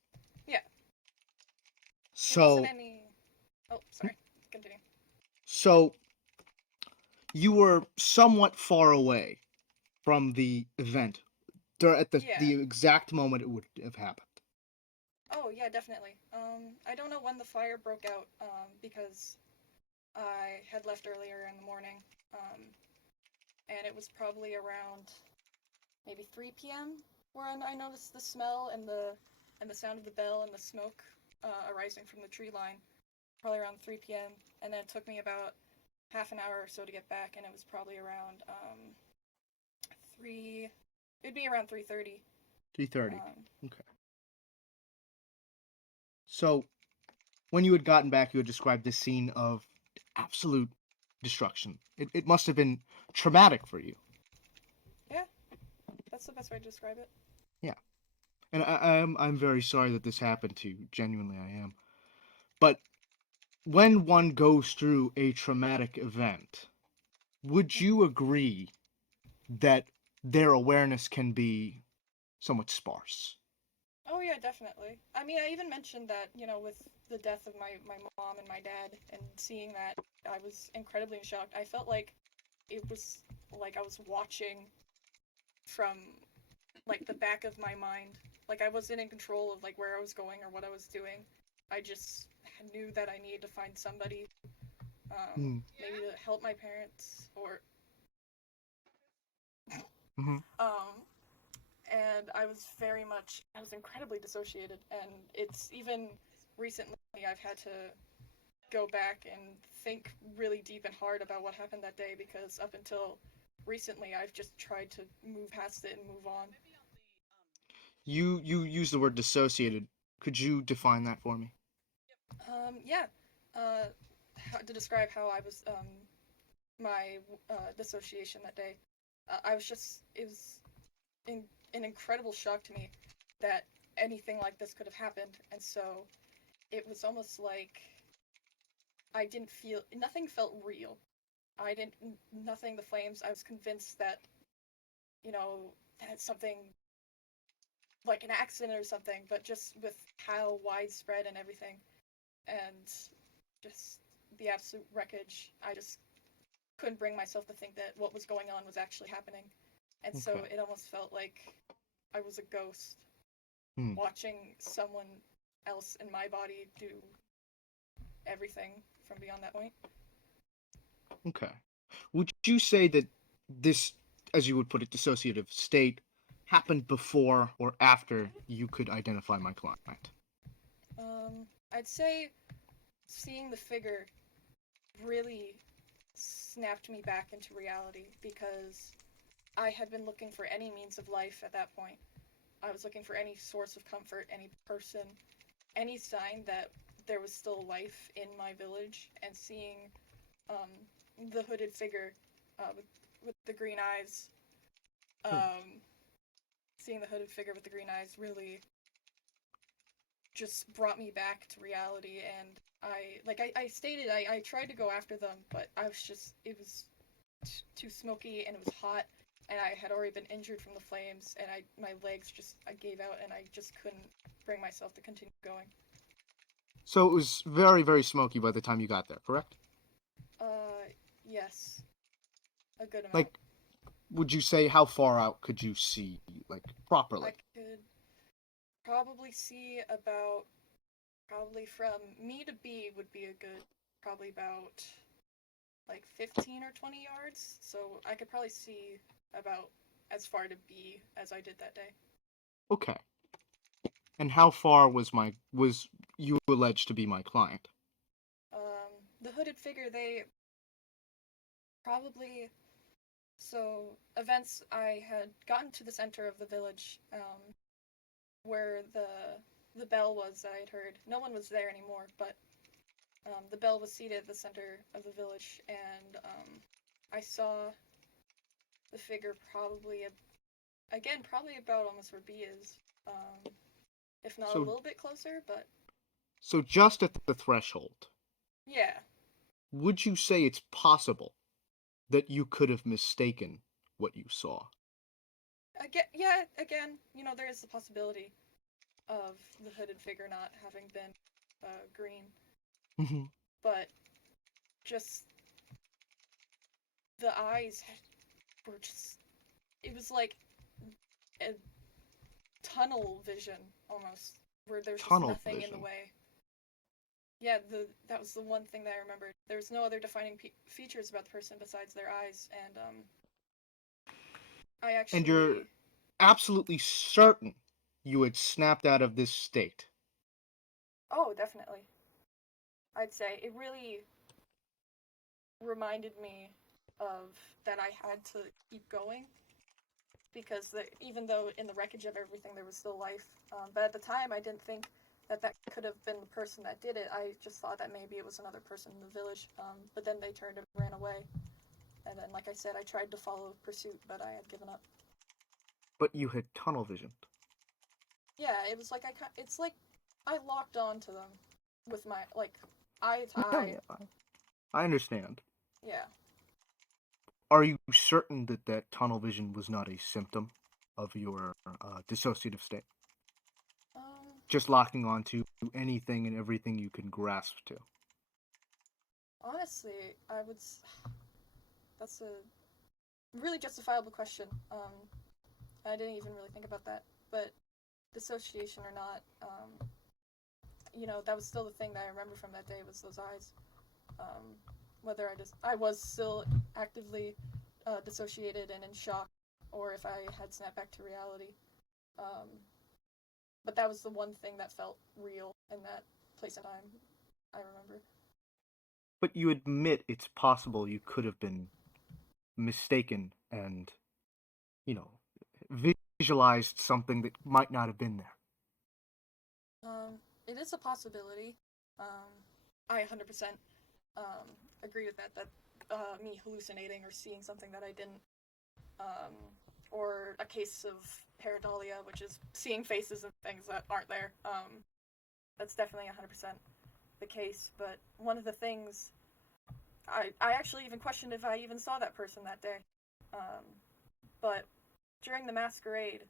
Yeah. So. There wasn't any... Oh, sorry. Continue. So you were somewhat far away from the event at the exact moment it would have happened. Oh, yeah, definitely. I don't know when the fire broke out, because I had left earlier in the morning, and it was probably around maybe 3 p.m. when I noticed the smell and the sound of the bell and the smoke arising from the tree line, probably around 3 p.m. And then it took me about half an hour or so to get back, and it was probably around it'd be around 3:30. 3:30. Okay. So, when you had gotten back, you had described this scene of absolute destruction. It must have been traumatic for you. Yeah, that's the best way to describe it. Yeah, and I'm very sorry that this happened to you. Genuinely, I am. But when one goes through a traumatic event, would you agree that their awareness can be somewhat sparse? Oh yeah, definitely. I mean, I even mentioned that, with the death of my mom and my dad, and seeing that, I was incredibly shocked. I felt like it was like I was watching from, like, the back of my mind. Like, I wasn't in control of, like, where I was going or what I was doing. I just knew that I needed to find somebody, maybe to help my parents, or... And I was incredibly dissociated, and it's even recently I've had to go back and think really deep and hard about what happened that day, because up until recently I've just tried to move past it and move on. You use the word dissociated. Could you define that for me? Yeah. To describe how I was, my dissociation that day, it was an incredible shock to me that anything like this could have happened, and so it was almost like nothing felt real. The flames, I was convinced that, that something, like an accident or something, but just with how widespread and everything, and just the absolute wreckage, I just couldn't bring myself to think that what was going on was actually happening. And so it almost felt like I was a ghost watching someone else in my body do everything from beyond that point. Okay. Would you say that this, as you would put it, dissociative state happened before or after you could identify my client? I'd say seeing the figure really snapped me back into reality, because I had been looking for any means of life at that point. I was looking for any source of comfort, any person, any sign that there was still life in my village, and seeing the hooded figure with the green eyes, really just brought me back to reality. And I stated, I tried to go after them, but it was too smoky and it was hot. and I had already been injured from the flames, and my legs I gave out, and I just couldn't bring myself to continue going. So it was very, very smoky by the time you got there, correct? Yes. A good amount. Like, would you say how far out could you see, like, properly? I could probably see about, probably from me to B would be a good, probably about, like, 15 or 20 yards. So I could probably see about as far to B as I did that day. Okay. And how far was you alleged to be my client? The hooded figure, they probably, so events, I had gotten to the center of the village, where the bell was that I had heard. No one was there anymore, but the bell was seated at the center of the village, and I saw the figure probably about almost where B is, if not a little bit closer, but So just at the threshold, yeah. would you say it's possible that you could have mistaken what you saw? Again, there is the possibility of the hooded figure not having been green. Mm-hmm. But just the eyes were just, it was like a tunnel vision almost, where there's just nothing in the way. Yeah, that was the one thing that I remembered. There's no other defining features about the person besides their eyes, and I actually... And you're absolutely certain you had snapped out of this state? Oh, definitely. I'd say it really reminded me of that I had to keep going, because even though in the wreckage of everything there was still life, but at the time I didn't think that could have been the person that did it. I just thought that maybe it was another person in the village, but then they turned and ran away. And then, like I said, I tried to follow pursuit, but I had given up. But you had tunnel visioned. Yeah, it was like it's like I locked onto them with my, like, eye to eye. Yeah, I understand. Yeah. Are you certain that tunnel vision was not a symptom of your dissociative state? Just locking onto anything and everything you can grasp to. Honestly, that's a really justifiable question. I didn't even really think about that, but dissociation or not, that was still the thing that I remember from that day was those eyes. Whether I was still actively dissociated and in shock, or if I had snapped back to reality. But that was the one thing that felt real in that place and time, I remember. But you admit it's possible you could have been mistaken and, visualized something that might not have been there. It is a possibility. I 100% agree with that me hallucinating or seeing something that I didn't, or a case of pareidolia, which is seeing faces of things that aren't there. That's definitely 100% the case, but one of the things, I actually even questioned if I even saw that person that day. But during the masquerade,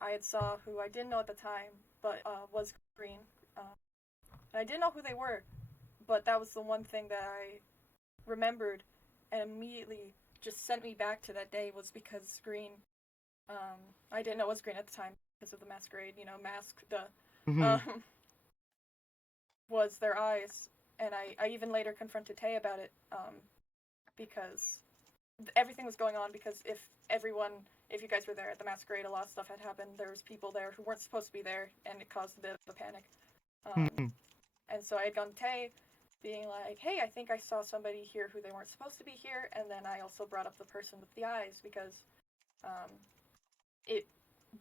I had saw who I didn't know at the time, but was green. And I didn't know who they were, but that was the one thing that I remembered and immediately just sent me back to that day, was because green, I didn't know it was green at the time because of the masquerade, mask, was their eyes. And I even later confronted Tay about it, because everything was going on, because if you guys were there at the masquerade, a lot of stuff had happened. There was people there who weren't supposed to be there, and it caused a bit of a panic. And so I had gone to Tay, being like, hey, I think I saw somebody here who they weren't supposed to be here, and then I also brought up the person with the eyes, because it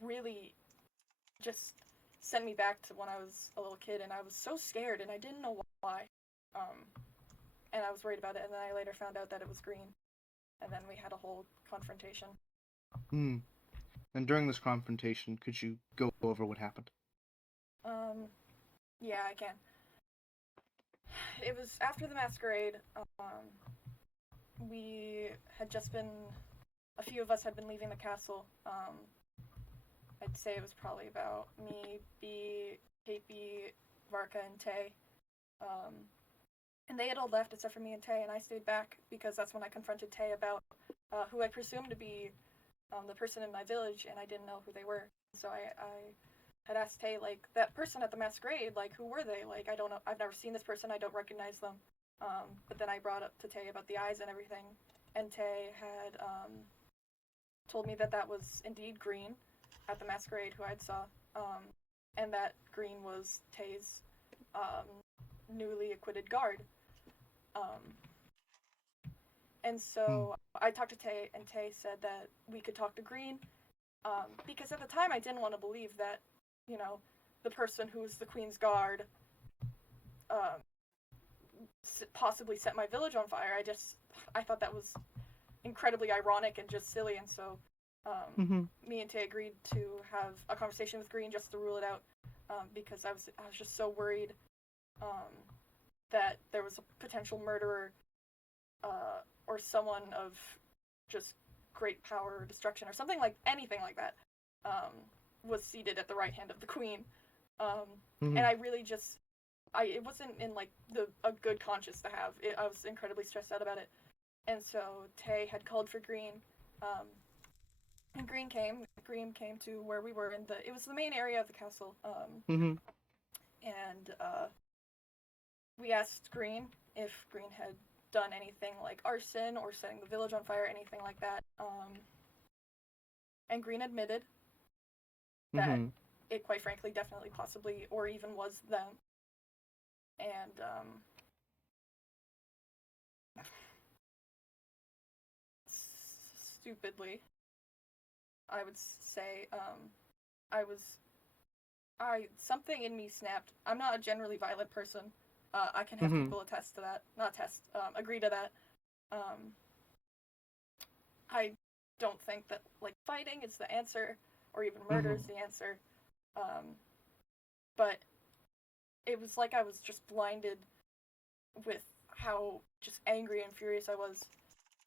really just sent me back to when I was a little kid, and I was so scared, and I didn't know why. And I was worried about it, and then I later found out that it was green, and then we had a whole confrontation. And during this confrontation, could you go over what happened? Yeah, I can. It was after the masquerade. We had just been a few of us had been leaving the castle. I'd say it was probably about me, B, KP, Varka, and Tay. And they had all left except for me and Tay, and I stayed back because that's when I confronted Tay about who I presumed to be the person in my village, and I didn't know who they were. So I had asked Tay, like, that person at the masquerade, like, who were they? Like, I don't know, I've never seen this person, I don't recognize them. But then I brought up to Tay about the eyes and everything, and Tay had told me that that was indeed Green at the masquerade who I'd saw, and that Green was Tay's newly acquitted guard. And so I talked to Tay, and Tay said that we could talk to Green, because at the time I didn't want to believe that, you know, the person who was the Queen's guard possibly set my village on fire. I thought that was incredibly ironic and just silly, and so me and Tay agreed to have a conversation with Green just to rule it out, because I was just so worried that there was a potential murderer or someone of just great power or destruction or something like anything like that was seated at the right hand of the Queen, and I really just it wasn't in like a good conscience to have. I was incredibly stressed out about it, and so Tay had called for Green, and Green came. Green came to where we were it was the main area of the castle, and we asked Green if Green had done anything like arson or setting the village on fire, anything like that, and Green admitted that it quite frankly definitely possibly or even was them. And stupidly, I would say, something in me snapped. I'm not a generally violent person. I can have people attest to that. Agree to that. I don't think that, like, fighting is the answer, or even murder is the answer. But it was like I was just blinded with how just angry and furious I was,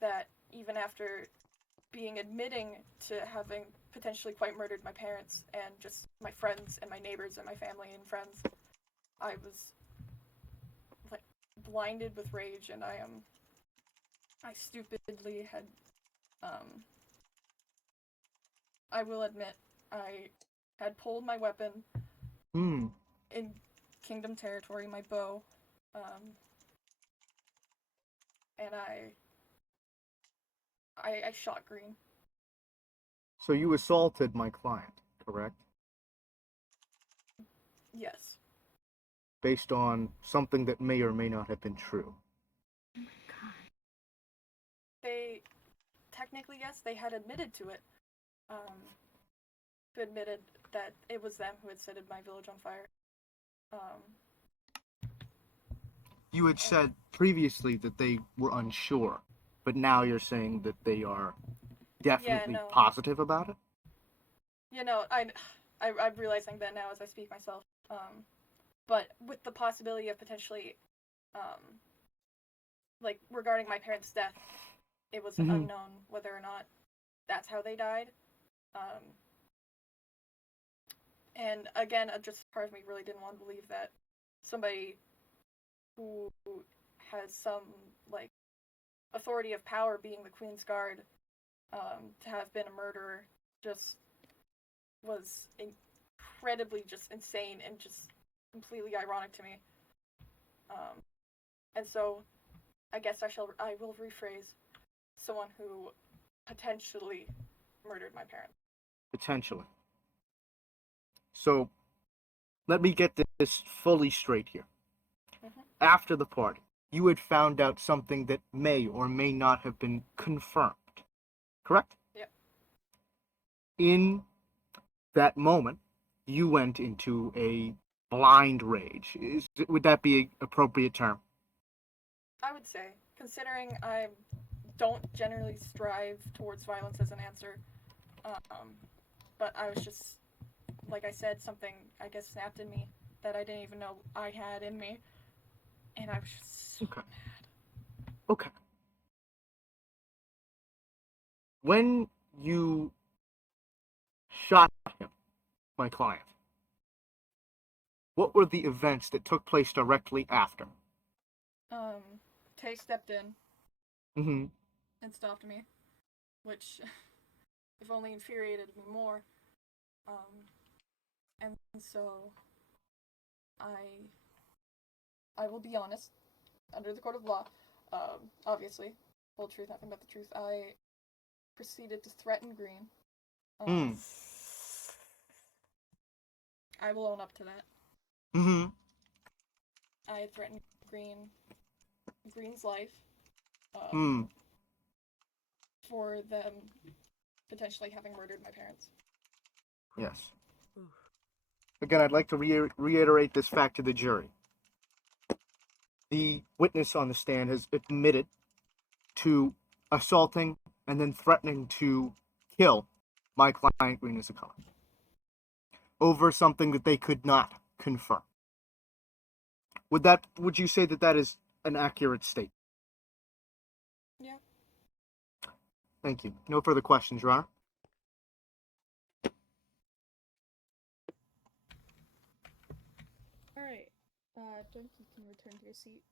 that even after admitting to having potentially quite murdered my parents and just my friends and my neighbors and my family and friends, I was like blinded with rage, and I stupidly had I will admit I had pulled my weapon in Kingdom territory, my bow, and I shot Green. So you assaulted my client, correct? Yes. Based on something that may or may not have been true. Oh my god. They, technically, yes, they had admitted to it. Who admitted that it was them who had set my village on fire. You had said previously that they were unsure, but now you're saying that they are definitely positive about it? You know, I'm realizing that now as I speak myself. But with the possibility of potentially, like, regarding my parents' death, it was unknown whether or not that's how they died. And again, just part of me really didn't want to believe that somebody who has some, like, authority of power, being the Queen's Guard, to have been a murderer, just was incredibly just insane and just completely ironic to me. And so I guess I will rephrase, someone who potentially murdered my parents. Potentially. So, let me get this fully straight here. After the party, you had found out something that may or may not have been confirmed, correct? Yep. In that moment, you went into a blind rage. Would that be an appropriate term? I would say, considering I don't generally strive towards violence as an answer, but I was just, like I said, something, I guess, snapped in me that I didn't even know I had in me, and I was just so mad. Okay. when you shot him, my client, what were the events that took place directly after? Tay stepped in Mm-hmm. and stopped me, which, if only infuriated me more. And so, I will be honest, under the court of law, obviously, whole truth, nothing but the truth, I proceeded to threaten Green. I will own up to that. Mm-hmm. I had threatened Green's life, for them potentially having murdered my parents. Yes. Again, I'd like to reiterate this fact to the jury. The witness on the stand has admitted to assaulting and then threatening to kill my client, Green Isakawa, over something that they could not confirm. Would you say that that is an accurate statement? Yeah. Thank you. No further questions, Your Honor. Alright. Donkey can return to your seat.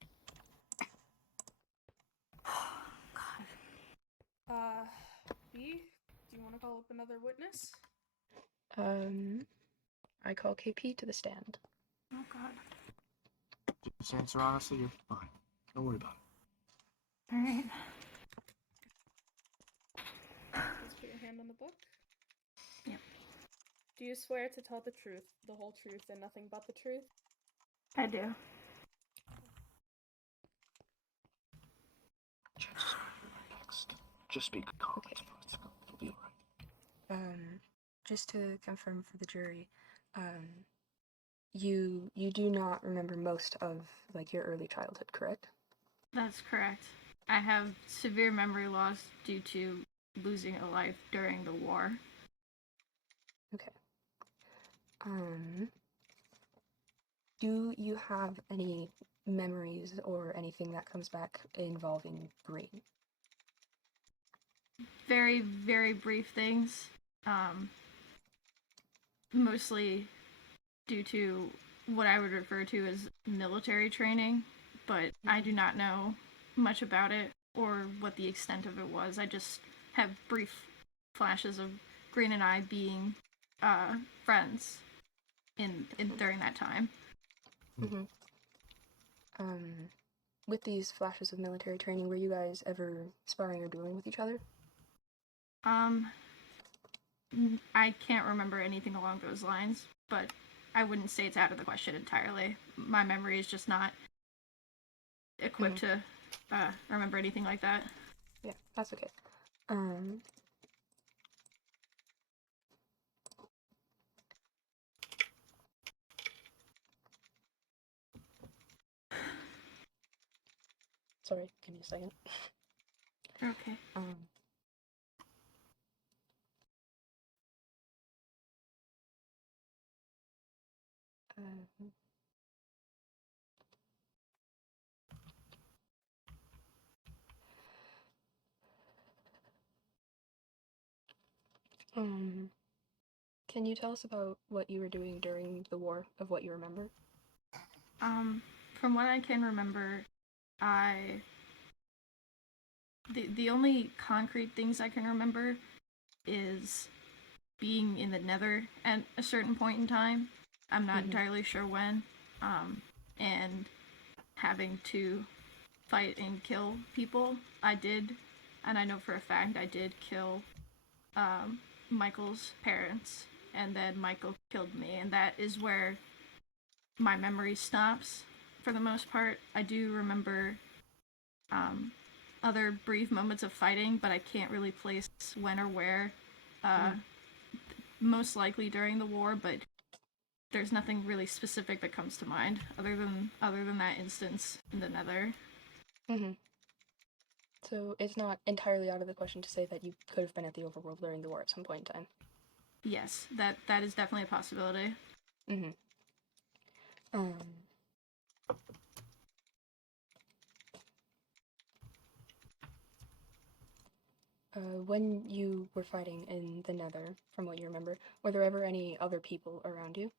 B, do you want to call up another witness? I call KP to the stand. Oh god. Just answer honestly, you're fine. Don't worry about it. Alright. Please put your hand on the book. Yep. Do you swear to tell the truth, the whole truth, and nothing but the truth? I do. Just speak calmly. Okay. It'll be alright. Just to confirm for the jury, you do not remember most of like your early childhood, correct? That's correct. I have severe memory loss due to losing a life during the war. Okay. Do you have any memories or anything that comes back involving Green? Very, very brief things. Mostly due to what I would refer to as military training, but I do not know much about it or what the extent of it was. I just have brief flashes of Green and I being friends in during that time. Mm-hmm. With these flashes of military training, were you guys ever sparring or dueling with each other? I can't remember anything along those lines, but I wouldn't say it's out of the question entirely. My memory is just not equipped to remember anything like that. Yeah, that's okay. Sorry, give me a second. Okay. Can you tell us about what you were doing during the war, of what you remember? From what I can remember, the only concrete things I can remember is being in the Nether at a certain point in time. I'm not entirely sure when, and having to fight and kill people. I did, and I know for a fact I did kill Michael's parents, and then Michael killed me, and that is where my memory stops for the most part. I do remember other brief moments of fighting, but I can't really place when or where. Most likely during the war, but there's nothing really specific that comes to mind other than that instance in the Nether. So it's not entirely out of the question to say that you could have been at the overworld during the war at some point in time. Yes, that is definitely a possibility. When you were fighting in the Nether, from what you remember, were there ever any other people around you?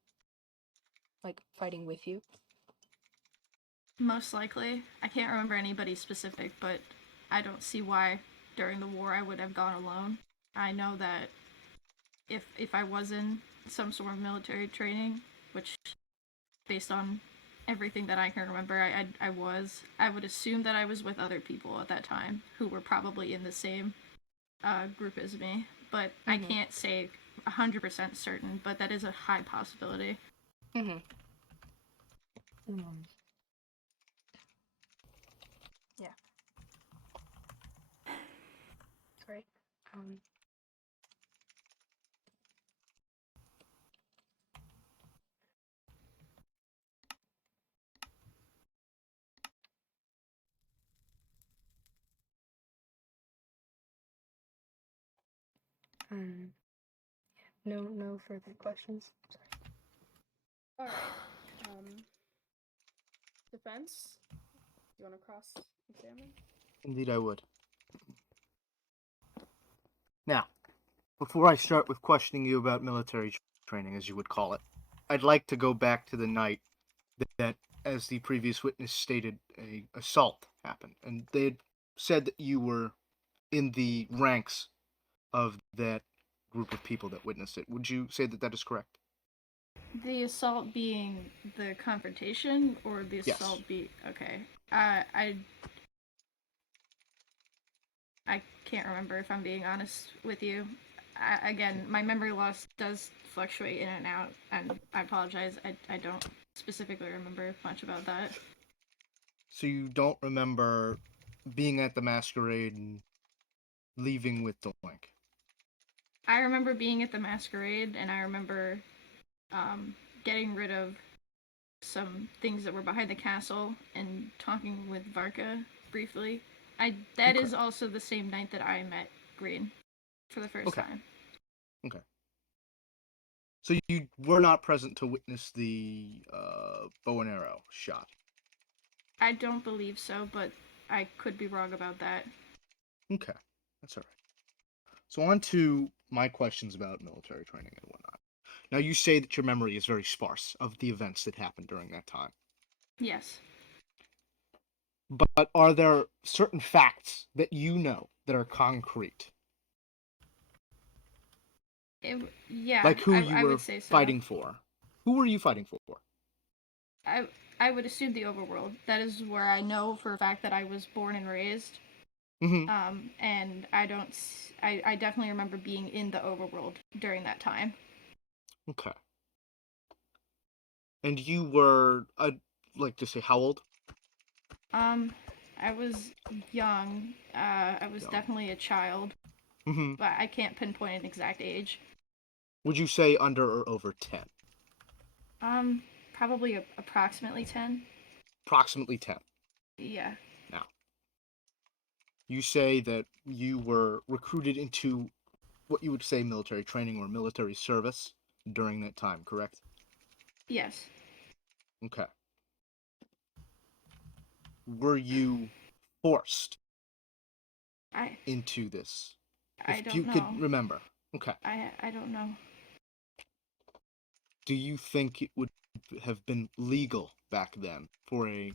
Like, fighting with you? Most likely. I can't remember anybody specific, but I don't see why during the war I would have gone alone. I know that if I was in some sort of military training, which based on everything that I can remember, I would assume that I was with other people at that time who were probably in the same group as me, but I can't say 100% certain, but that is a high possibility. Yeah. Great. No further questions. Sorry. Alright. Defense? You want to cross-examine? Indeed, I would. Now, before I start with questioning you about military training, as you would call it, I'd like to go back to the night that, as the previous witness stated, a assault happened, and they had said that you were in the ranks of that group of people that witnessed it. Would you say that that is correct? The assault being the confrontation, or the assault be okay? I can't remember, if I'm being honest with you. Again, my memory loss does fluctuate in and out, and I apologize. I don't specifically remember much about that. So you don't remember being at the masquerade and leaving with Doink? I remember being at the masquerade, and I remember getting rid of some things that were behind the castle and talking with Varka briefly. That is also the same night that I met Green for the first time. Okay. So you were not present to witness the bow and arrow shot? I don't believe so, but I could be wrong about that. Okay, that's all right. So on to my questions about military training and whatnot. Now, you say that your memory is very sparse of the events that happened during that time. Yes. But are there certain facts that you know that are concrete? Yeah, like who I you were would say so. fighting for. Who were you fighting for? I would assume the overworld. That is where I know for a fact that I was born and raised. Mm-hmm. And I definitely remember being in the overworld during that time. Okay. And you were, I'd like to say, how old? I was young. I was definitely a child. Mm-hmm. But I can't pinpoint an exact age. Would you say under or over 10? Probably approximately 10. Approximately 10. Yeah. Now, you say that you were recruited into what you would say military training or military service during that time, correct? Yes. Okay. Were you forced into this? I If don't you know. could remember. Okay. I don't know. Do you think it would have been legal back then for a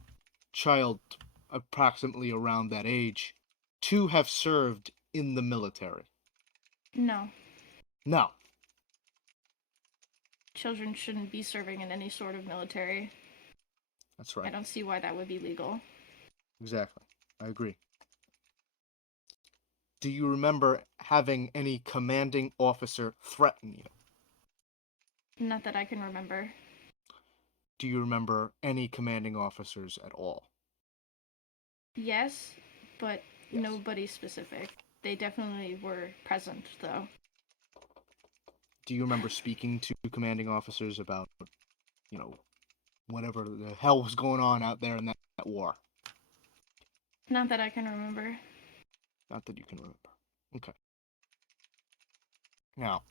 child approximately around that age to have served in the military? No. No. Children shouldn't be serving in any sort of military. That's right. I don't see why that would be legal. Exactly. I agree. Do you remember having any commanding officer threaten you? Not that I can remember. Do you remember any commanding officers at all? Yes, but nobody specific. They definitely were present, though. Do you remember speaking to commanding officers about, whatever the hell was going on out there in that war? Not that I can remember. Not that you can remember. Okay. Now,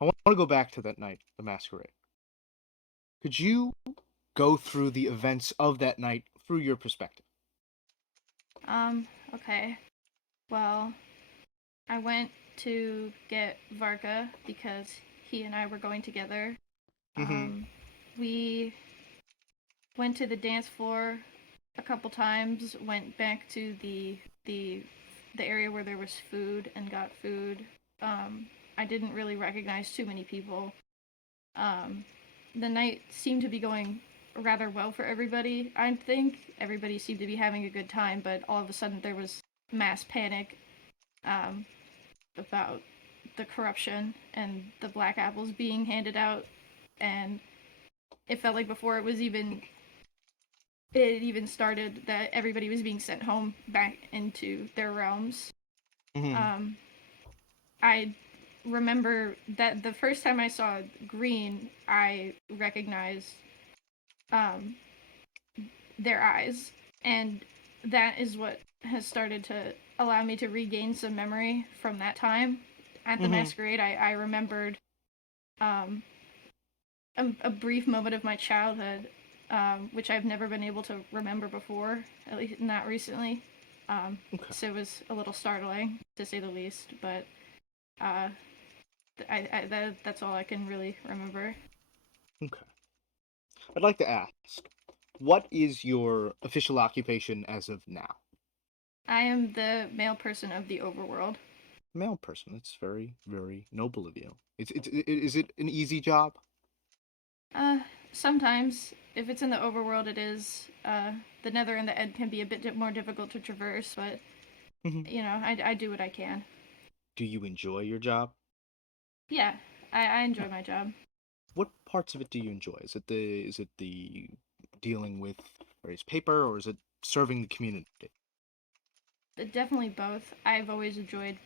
I want to go back to that night, the masquerade. Could you go through the events of that night through your perspective? Okay. Well, I went to get Varka because he and I were going together. We went to the dance floor a couple times, went back to the area where there was food and got food. I didn't really recognize too many people. The night seemed to be going rather well for everybody. I think everybody seemed to be having a good time, but all of a sudden there was mass panic about the corruption and the black apples being handed out, and it felt like before it even started that everybody was being sent home back into their realms. I remember that the first time I saw Green, I recognized their eyes, and that is what has started to allow me to regain some memory from that time. At the masquerade, I remembered a brief moment of my childhood, which I've never been able to remember before, at least not recently. So it was a little startling, to say the least, but that's all I can really remember. Okay. I'd like to ask, what is your official occupation as of now? I am the male person of the overworld. Male person. That's very, very noble of you. Is it an easy job? Sometimes, if it's in the overworld, it is. The Nether and the Ed can be a bit more difficult to traverse, but you know, I do what I can. Do you enjoy your job? Yeah, I enjoy my job. What parts of it do you enjoy? Is it the dealing with various paper, or is it serving the community? Definitely both. I've always enjoyed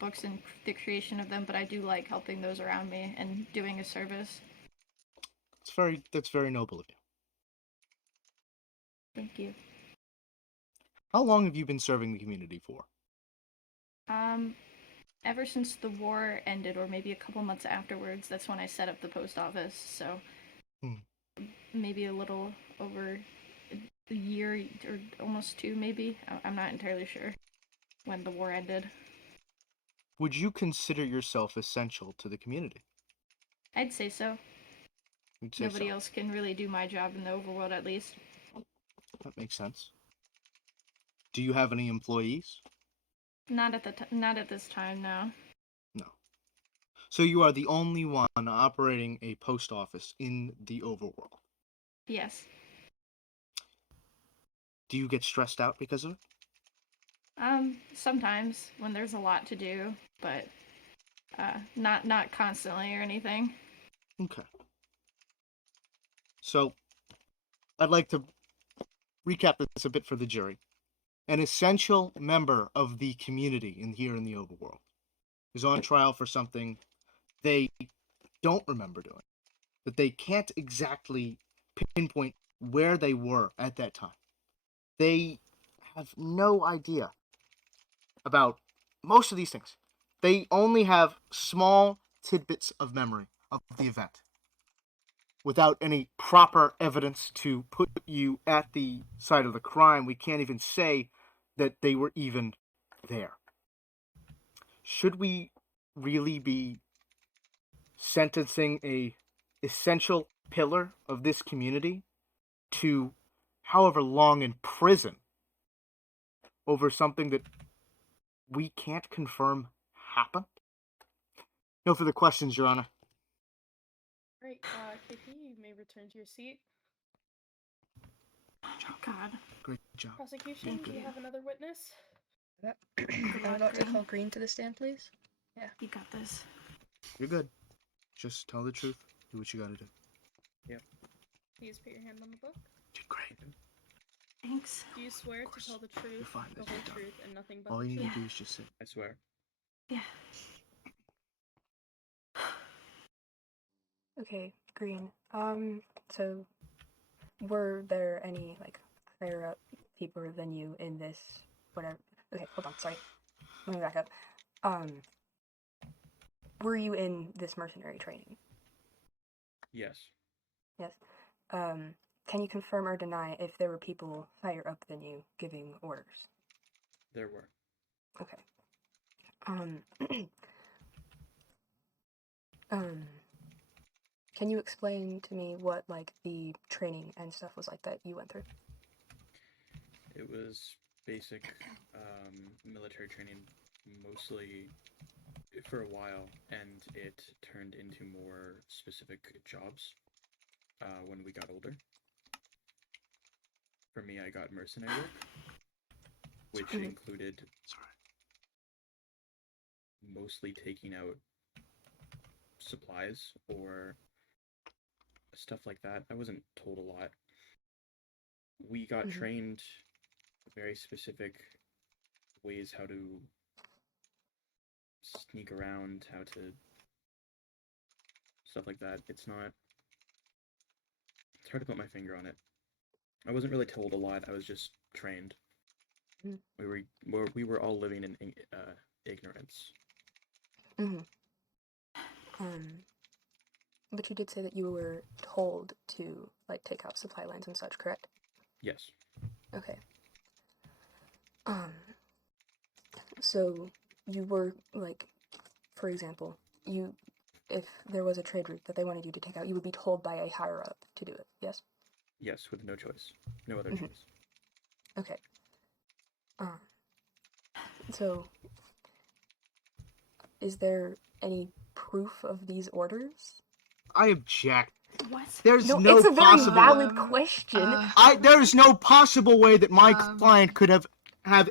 books and the creation of them, but I do like helping those around me and doing a service. That's very noble of you. Thank you. How long have you been serving the community for? Ever since the war ended, or maybe a couple months afterwards. That's when I set up the post office, so maybe a little over a year, or almost 2, maybe. I'm not entirely sure when the war ended. Would you consider yourself essential to the community? I'd say so. You'd say Nobody so. else can really do my job in the overworld, at least. That makes sense. Do you have any employees? Not at this time, no. No. So you are the only one operating a post office in the overworld. Yes. Do you get stressed out because of it? Sometimes when there's a lot to do, but not constantly or anything. Okay. So, I'd like to recap this a bit for the jury. An essential member of the community here in the overworld is on trial for something they don't remember doing, that they can't exactly pinpoint where they were at that time. They have no idea about most of these things. They only have small tidbits of memory of the event, without any proper evidence to put you at the site of the crime. We can't even say that they were even there. Should we really be sentencing a essential pillar of this community to however long in prison over something that we can't confirm happened? No further questions, Your Honor. Right, KP, you may return to your seat. Oh, God. Great job. Prosecution, do you have another witness? I'm about to call Green to the stand, please. Yeah. You got this. You're good. Just tell the truth. Do what you gotta do. Yep. Please put your hand on the book. Did great. Thanks. Do you swear to tell the truth, fine, the that's whole what you've truth, and nothing but All the you need truth? to do is just sit. I swear. Yeah. Okay, Green. So were there any like higher up people than you in this whatever? Okay, hold on, sorry. Let me back up. Were you in this mercenary training? Yes. Yes. Can you confirm or deny if there were people higher up than you giving orders? There were. Okay. Can you explain to me what like the training and stuff was like that you went through? It was basic military training, mostly for a while, and it turned into more specific jobs when we got older. For me, I got mercenary work, which included mostly taking out supplies or stuff like that. I wasn't told a lot. We got trained very specific ways how to sneak around, how to stuff like that. It's hard to put my finger on it. I wasn't really told a lot. I was just trained. We were all living in ignorance. But you did say that you were told to like take out supply lines and such, correct? Yes. Okay. So you were like, for example, if there was a trade route that they wanted you to take out, you would be told by a higher up to do it, yes? Yes, with no choice. No other choice. Okay. So is there any proof of these orders? I object. What? There's No, no it's a very possible. valid question. There's no possible way that my client could have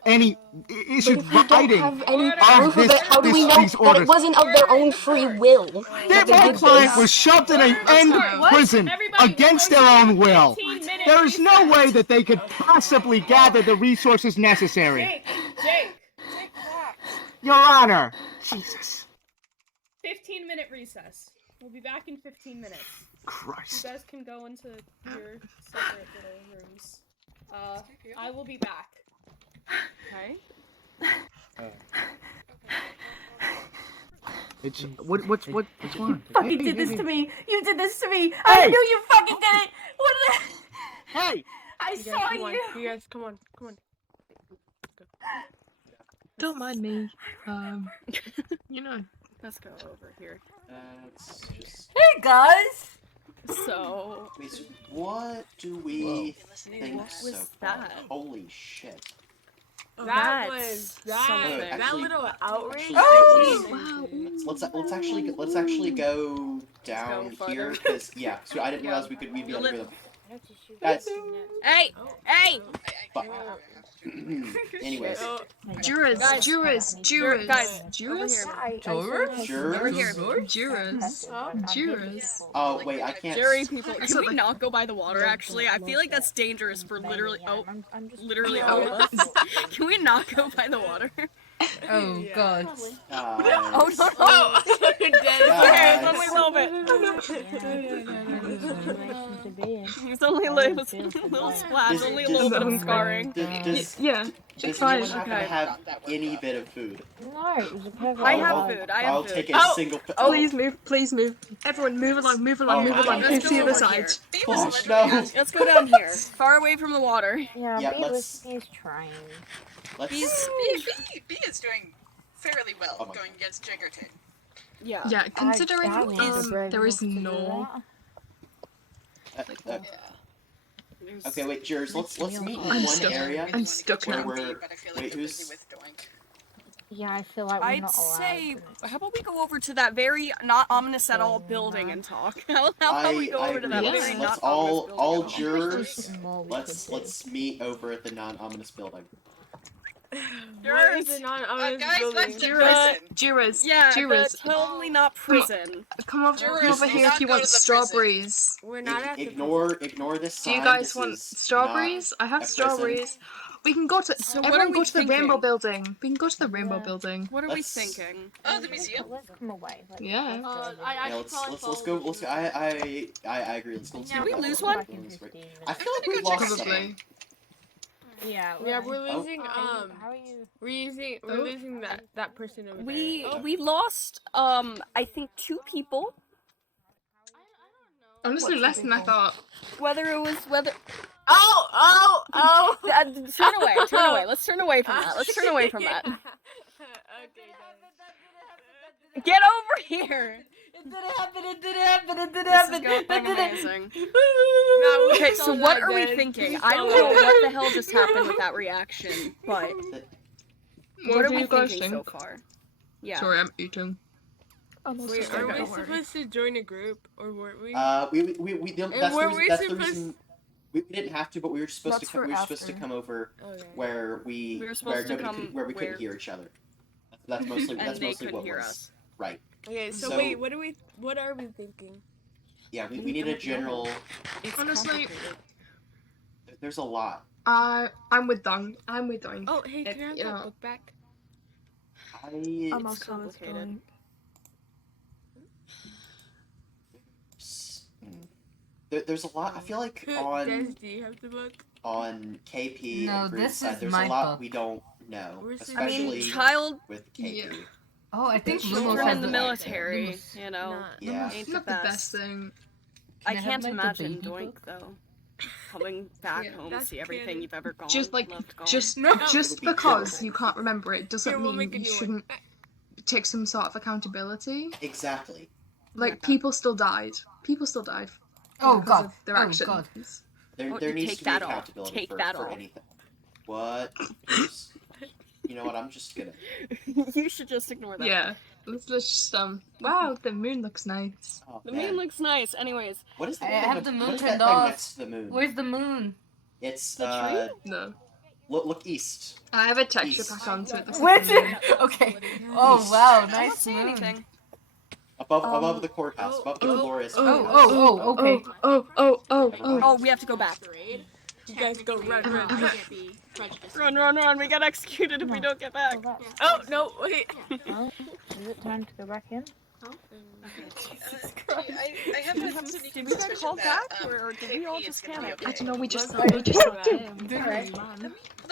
any issued But if we don't writing have any of proof of it, how do we know these that orders. it wasn't of their own free will? That my client was shoved in prison against their own will. There is no way that they could possibly gather the resources necessary. Jake, Your Honor. Jesus 15-minute recess. We'll be back in 15 minutes. Christ. You guys can go into your separate little rooms. I will be back. Okay. It's what's going on? You did this to me. You did this to me. I knew you fucking did it. What the? Hey. I saw you. You guys, come on. Don't mind me. You know. Let's go over here. That's just. Hey guys. So. Wait, so what do we think What was so far? that? Holy shit. That was something. that little outrage. Let's actually go down here because so I didn't realize we'd be under them. Guys. Hey! Anyways. Jurors. Guys, Oh wait, I can't. Jury people, can we not go by the water? Actually, I feel like that's dangerous for literally. Literally all of us. Can we not go by the water? Oh god. Oh no! Okay, it's only a little bit. It's only a little splash, only a little bit of scarring. Does fine. anyone happen to have any bit of food? I have food. I'll take a single. Please move. Everyone, move along. Let's To the other over side. here. Oh, no. Let's go down here, far away from the water. Yeah, let's. trying. Let's. B is doing fairly well going against Jiggerton. Yeah. Yeah, considering there is no. Okay, wait, Jers, let's meet in I'm one stuck. area. I'm stuck where now. we're. Wait, who's? Yeah, I feel like I'd say, how about we go over to that very not ominous at all building and talk? How about we go over to that very let's not all ominous building? jurors. Let's meet over at the non-ominous building. Jurors. Guys, let's Jurors. Yeah, Jurors. but totally not prison. Come over here if you want strawberries. We're not at the Ignore this Do you sign. guys This want is strawberries? not I have a prison. strawberries. We can go to. So what everyone are go we to the thinking? Rainbow Building. We can go to the Rainbow Building. What are we thinking? Oh, the museum. Let's come away. Yeah. Yeah, let's go. I agree. Let's go. Did we lose one? I feel like we lost Probably. someone. Yeah, we're losing. How are you? We're losing that person over there. We lost I think 2 people. Honestly, less than I thought. Whether Oh! turn away. Let's turn away from that. Get over here! It didn't happen. It didn't happen. It didn't This is happen. going It didn't. amazing. Okay, so what are we thinking? I don't know what the hell just happened with that reaction, but what are we thinking so far? Yeah. Sorry, I'm eating. Wait, are we supposed to join a group, or weren't we? That's the reason we didn't have to, but we were supposed That's to come. for We were supposed to after. come over Okay. where We were supposed to come where we where- couldn't hear each other. That's mostly And that's they mostly couldn't what hear was us. right. Okay, so, So- wait, what are we thinking? Yeah, we need a general. Honestly, There's a lot. I'm with Dong. Oh, hey, If, can I have you that know- book back? I I'm It's also complicated. going. there's a lot. I feel like Des, on do you have the book? KP No, and this Greenside, is there's my a lot book. we don't know, Where's the- especially child with KP. Yeah. Oh, I think Children Lumos children has in the the military, Lumos. you know. Nah. Yeah. Ain't Not the best thing. I Can I have, can't like, the imagine baby Doink book? though. Coming back Yeah. home, That's see everything canon. you've ever gone, Just like, loved, gone. just No. It just would be because horrible. you can't remember it doesn't Here, we'll mean make a you new one. shouldn't take some sort of accountability. Exactly. Like Okay. people still died. People still died. Oh, because God. of their Oh, actions. God. There Oh, there needs take to be that off. accountability Take for, that for off. anything. What? Just- you know what? I'm just gonna. You should just ignore that. Yeah. Let's just wow, the moon looks nice. Oh, The man. moon looks nice. Anyways, What is the I name have of the what moon is that turned thing off. next to the moon? Where's the moon? It's The No. look east. I have a texture East. pack onto it. Which? Okay. Oh, wow, I don't nice see moon. anything. Above the courthouse, above the oh, glorious Oh, courthouse. oh, okay. Oh, we have to go back. You guys go run. Run. We get executed if we don't get back. Oh, no, wait. Is it time to go back in? I have a sneaking Did we get suspicion called that, back, or did we KP all is just gonna be panic? I don't know, we just Let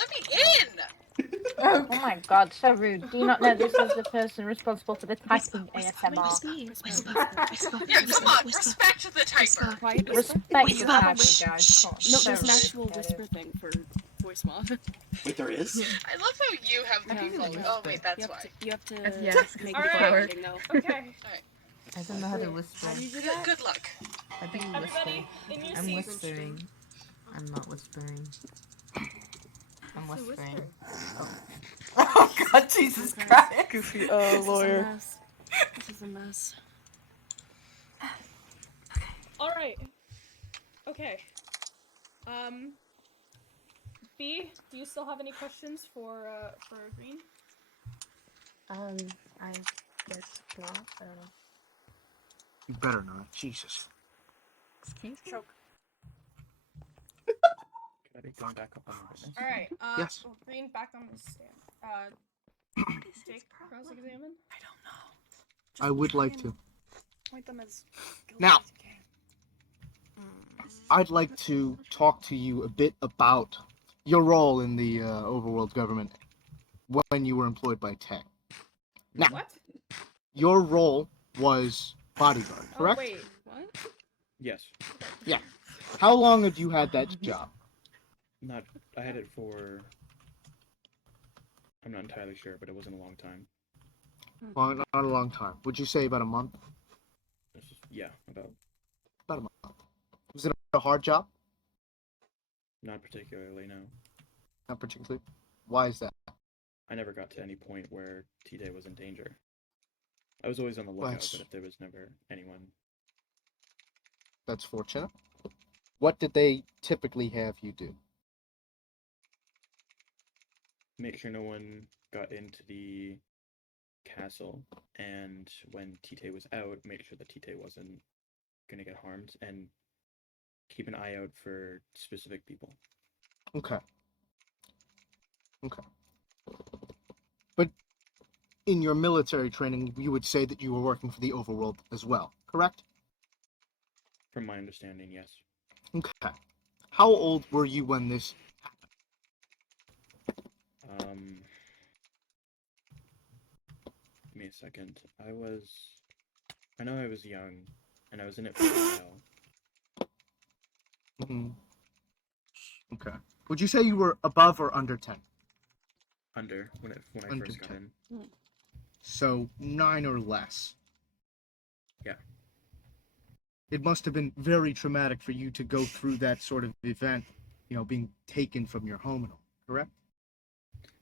me in! Oh my god, so rude. Do you not know this is the person responsible for the typing ASMR? Yeah, come on, respect the typer. Quiet. Respect the Whisper. typer, guys. No, So there's an rude. actual whisper thing for voice mod. Wait, there is? I love how you have the default. Oh wait, that's why. You have to Yeah. make All the right. wording though. Okay. I don't know how to whisper. How do you do Good, that? good luck. How do you whisper? Everybody in your I'm seats. whispering. I'm not whispering. I'm whispering. Oh God, Jesus Christ! Goofy, lawyer. This is a mess. All right. Okay. B, do you still have any questions for Green? I guess not. I don't know. You better not. Jesus. Excuse me? Choke. Can I be going back up on the witness? All right. Yes. Green, back on the stand. Take cross-examine. I don't know. I would like to. Point them as guilty Now. as you can. I'd like to talk to you a bit about your role in the overworld government when you were employed by Tech. Now, What? your role was bodyguard, correct? Oh, wait. What? Yes. Yeah. How long had you had that job? Not. I had it for. I'm not entirely sure, but it wasn't a long time. Long, not a long time. Would you say about a month? Yeah, about. About a month. Was it a hard job? Not particularly, no. Not particularly. Why is that? I never got to any point where T-Day was in danger. I was always on the lookout, That's- but if there was never anyone. That's fortunate. What did they typically have you do? Make sure no one got into the castle, and when T-Tay was out, make sure that T-Tay wasn't gonna get harmed, and keep an eye out for specific people. Okay. Okay. But in your military training, you would say that you were working for the overworld as well, correct? From my understanding, yes. Okay. How old were you when this Give me a second. I know I was young, and I was in it for a while. happened? Okay. Would you say you were above or under 10? Under, when I Under first got 10. in. So 9 or less. Yeah. It must have been very traumatic for you to go through that sort of event, being taken from your home and all, correct?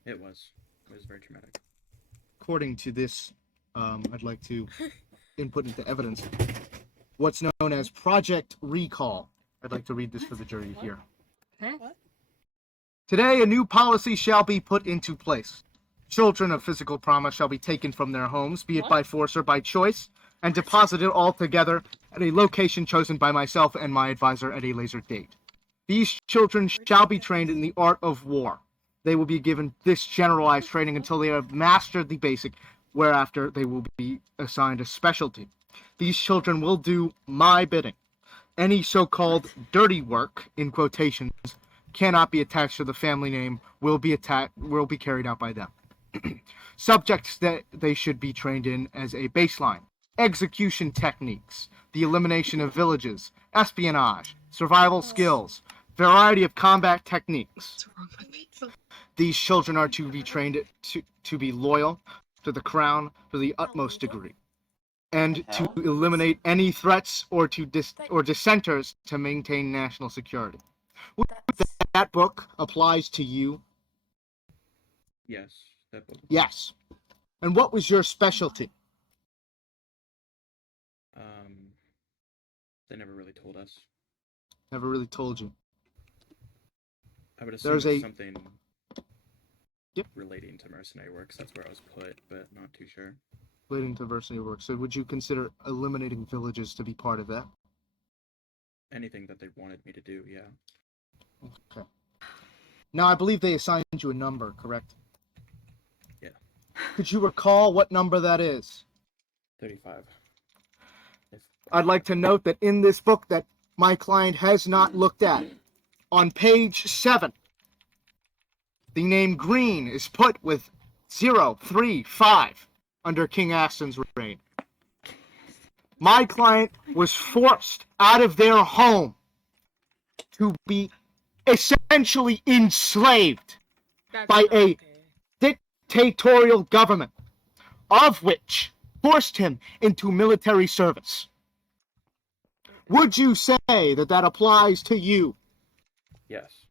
It was. It was very traumatic. According to this, I'd like to input into evidence what's known as Project Recall. I'd like to read this for the jury to hear. What? Today, a new policy shall be put into place. Children of physical promise shall be taken from their homes, be it by force or by choice, and deposited all together at a location chosen by myself and my advisor at a later date. These children shall be trained in the art of war. They will be given this generalized training until they have mastered the basic, whereafter they will be assigned a specialty. These children will do my bidding. Any so-called dirty work, in quotations, cannot be attached to the family name, will be carried out by them. Subjects that they should be trained in as a baseline: execution techniques, the elimination of villages, espionage, survival skills, variety of combat techniques. These children are to be trained to be loyal to the crown to the utmost degree, and to eliminate any threats or dissenters to maintain national security. That book applies to you? Yes, that book. Yes. And what was your specialty? They never really told us. Never really told you. I would assume it's something relating to mercenary work, 'cause that's where I was put, but not too sure. Relating to mercenary work. So would you consider eliminating villages to be part of that? Anything that they wanted me to do, yeah. Okay. Now, I believe they assigned you a number, correct? Yeah. Could you recall what number that is? 35. I'd like to note that in this book that my client has not looked at, on page 7, the name Green is put with 035 under King Aston's reign. My client was forced out of their home to be essentially enslaved by a dictatorial government, of which forced him into military service. Would you say that that applies to you? Yes.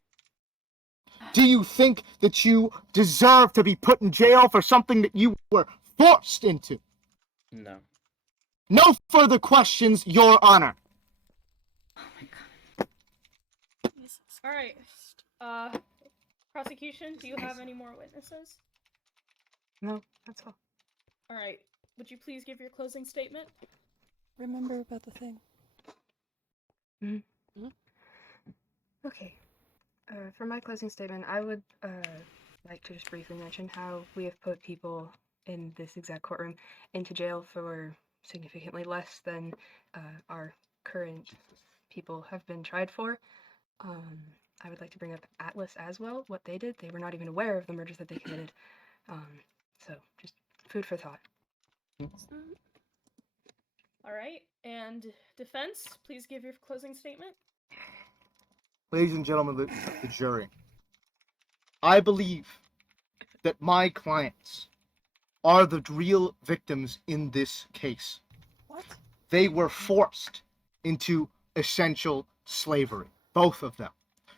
Do you think that you deserve to be put in jail for something that you were forced into? No. No further questions, Your Honor. Alright. Prosecution, do you have any more witnesses? No, that's all. Alright. Would you please give your closing statement? Remember about the thing. Okay. For my closing statement, I would like to just briefly mention how we have put people in this exact courtroom into jail for significantly less than our current people have been tried for. I would like to bring up Atlas as well, what they did. They were not even aware of the murders that they committed. So, just food for thought. Alright, and defense, please give your closing statement. Ladies and gentlemen of the jury, I believe that my clients are the real victims in this case. What? They were forced into essential slavery, both of them.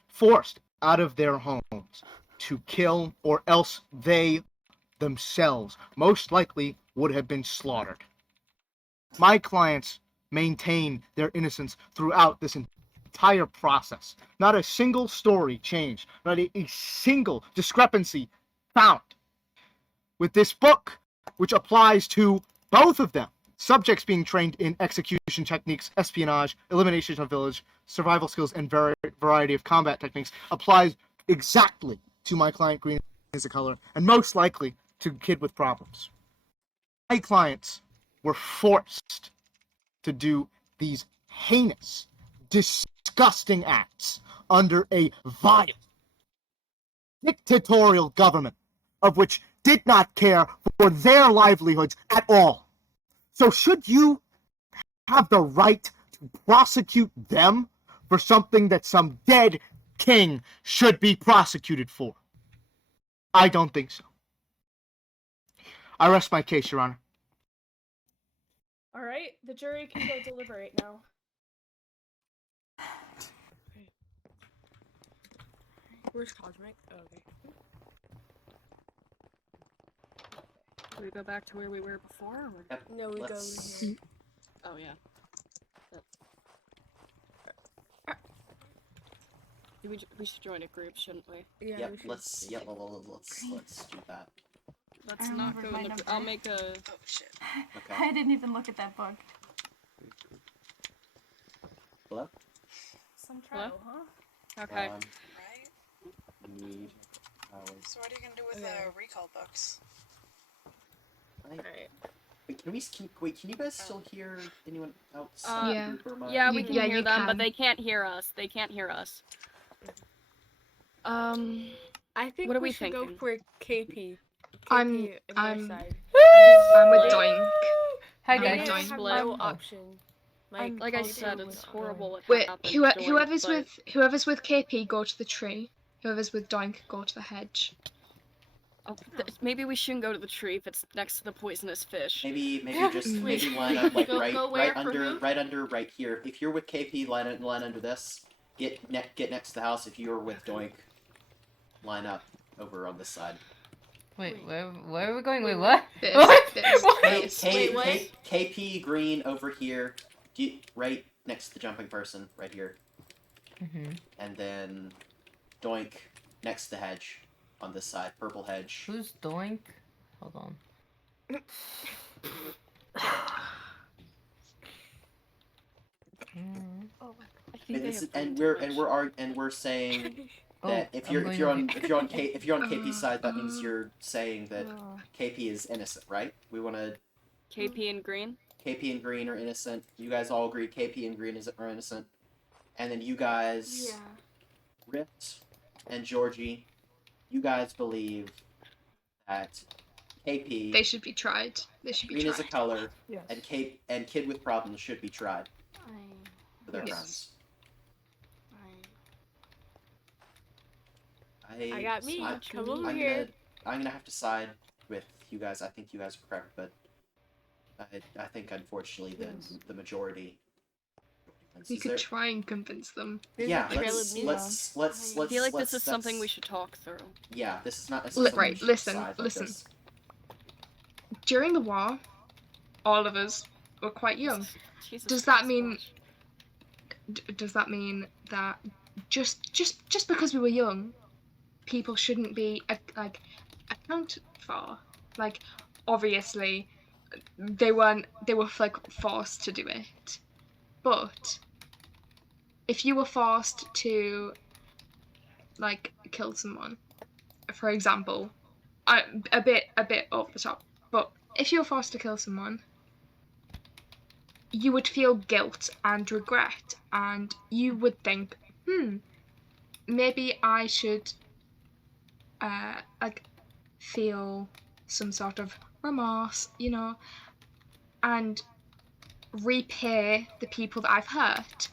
Forced out of their homes to kill, or else they themselves most likely would have been slaughtered. My clients maintain their innocence throughout this entire process. Not a single story changed, not a single discrepancy found. With this book, which applies to both of them, subjects being trained in execution techniques, espionage, elimination of village, survival skills, and variety of combat techniques, applies exactly to my client Green as a color, and most likely to Kid with Problems. My clients were forced to do these heinous, disgusting acts under a vile, dictatorial government of which did not care for their livelihoods at all. So should you have the right to prosecute them for something that some dead king should be prosecuted for? I don't think so. I rest my case, Your Honor. All right, the jury can go deliberate now. Where's Cosmic? Oh, okay. Do we go back to where we were before? Or... Yep, No, we go let's- over here. Oh yeah. We should join a group, shouldn't we? Yeah, Yep, we should. let's do that. Let's I not remembered go my in the. number. I'll make a. Oh shit. Okay. I didn't even look at that book. Hello? Some trial, huh? Okay. Right? Need So what are you gonna do with Okay. the recall books? Alright. Wait, can you guys still hear anyone else? Yeah. Group or am I- Yeah, we can Yeah, hear you them, but can. they can't hear us. They can't hear us. I think What are we we should go thinking? for KP. I'm- KP and I'm- your side. I'm with Split. Doink. Hi I'm Maybe with I guys. Doink. have Split. no Oh. option. Like I Call said, Duty it's would- horrible what Wait, happened to Doink, whoever's with KP, go to the tree. Whoever's with Doink, go to the hedge. Oh, maybe we shouldn't go to the tree if it's next to the poisonous fish. Maybe just Wait. maybe line up like Go- right go where right for under who? right here. If you're with KP, line under this. Get next to the house. If you're with Doink, line up over on this side. Wait, where are we going? Wait, what? This, What? this, What? this. Wait, what? KP green over here. Right next to the jumping person, right here. Mm-hmm. And then Doink next to the hedge on this side, purple hedge. Who's Doink? Hold on. Mm. I think they have And brain damage. we're saying Oh, that if I'm you're going if you're on KP's side, that means you're saying that KP is innocent, right? We want to KP and green. KP and green are innocent. You guys all agree KP and green are innocent, and then you guys, Rift and Georgie, you guys believe that KP They should be tried. They should be green is a tried. color, Yes. and kid with problems should be tried for their Yes. crimes. I got me. I'm Come over gonna, here. I'm gonna have to side with you guys. I think you guys are correct, but I think unfortunately the majority. We Is could there- try and convince them. Yeah, Trail let's of let's let's I feel like let's- this is something we that's- should talk through. Yeah, this is not. This is Li- something we right, should listen, decide like listen. this. During the war, all of us were quite young. Jesus Does that Christ, mean- Josh. Does that mean that just because we were young, people shouldn't be accounted for? Like, obviously, they were like forced to do it, but if you were forced to like kill someone, for example, a bit over the top, but if you were forced to kill someone, you would feel guilt and regret, and you would think, maybe I should feel some sort of remorse, and repay the people that I've hurt,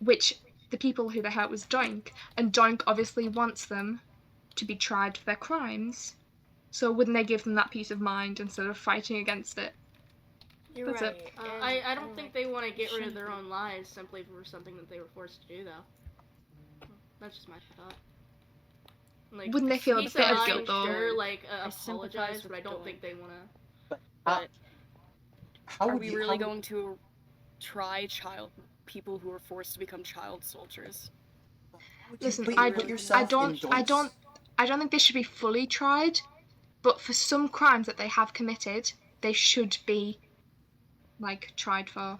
which the people who they hurt was Doink, and Doink obviously wants them to be tried for their crimes, so wouldn't they give them that peace of mind instead of fighting against it? You're That's right. it. I don't think they want to get rid of their own lives simply for something that they were forced to do, though. That's just my thought. Like, Wouldn't they feel a peace bit of mind, guilt, though? Sure, like I sympathize apologize, with but I don't Doink. think they want to. How Are would we you- really how- going to try people who are forced to become child soldiers? Listen, put- I put yourself in don't think they should be fully tried, but for some crimes that they have committed, they should be like tried for.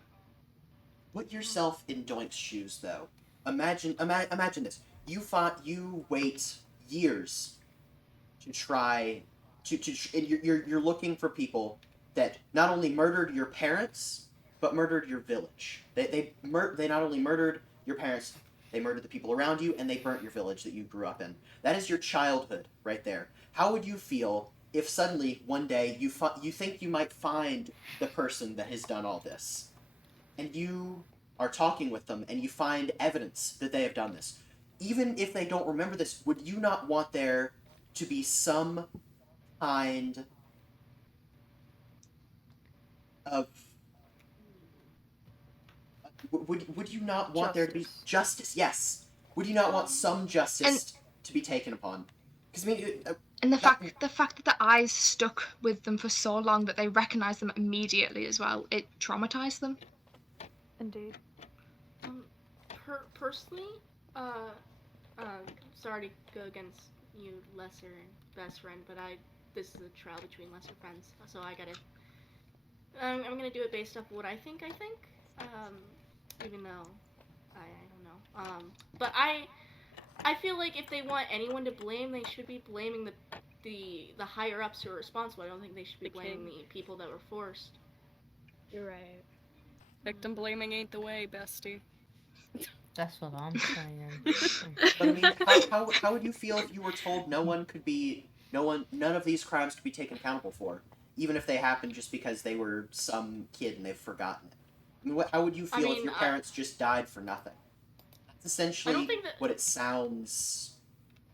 Put yourself in Doink's shoes, though. Imagine this. You wait years to try and you're looking for people that not only murdered your parents but murdered your village. They not only murdered your parents, they murdered the people around you, and they burnt your village that you grew up in. That is your childhood right there. How would you feel if suddenly one day you think you might find the person that has done all this, and you are talking with them and you find evidence that they have done this? Even if they don't remember this, would you not want there to be some kind of would you not want there to be justice? Yes. Would you not want some justice to be taken upon? Because I mean, And the fact that the eyes stuck with them for so long that they recognized them immediately as well, it traumatized them. Indeed. Personally, sorry to go against you, lesser best friend, but this is a trial between lesser friends, so I gotta. I'm gonna do it based off what I think. Even though I don't know. But I feel like if they want anyone to blame, they should be blaming the higher ups who are responsible. I don't think they should be blaming the people that were forced. You're right. Victim blaming ain't the way, bestie. That's what I'm saying. but I mean, how would you feel if you were told none of these crimes could be taken accountable for, even if they happened just because they were some kid and they've forgotten it? I mean, how would you feel if your parents just died for nothing? That's essentially what it sounds.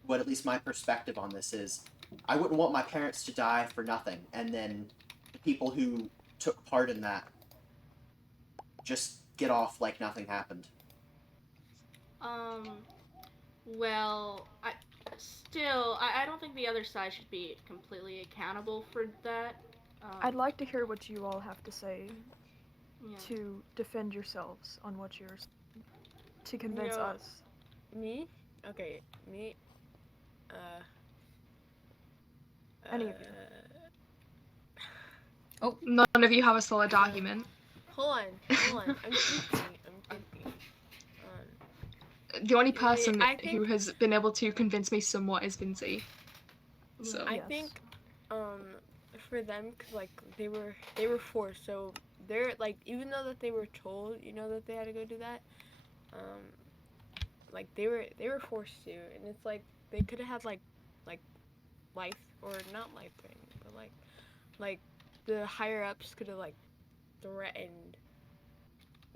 What at least my perspective on this is. I wouldn't want my parents to die for nothing, and then the people who took part in that just get off like nothing happened. Well, I don't think the other side should be completely accountable for that. I'd like to hear what you all have to say to defend yourselves on what you're saying, to convince us. Me? Okay, me. Any of you. Oh, none of you have a solid argument. Hold on. I'm thinking. The only person who has been able to convince me somewhat is Vinci. So I think, for them, cause like they were forced, so they're like, even though that they were told, that they had to go do that, like they were forced to, and it's like they could have had like life or not life thing, but like the higher ups could have like threatened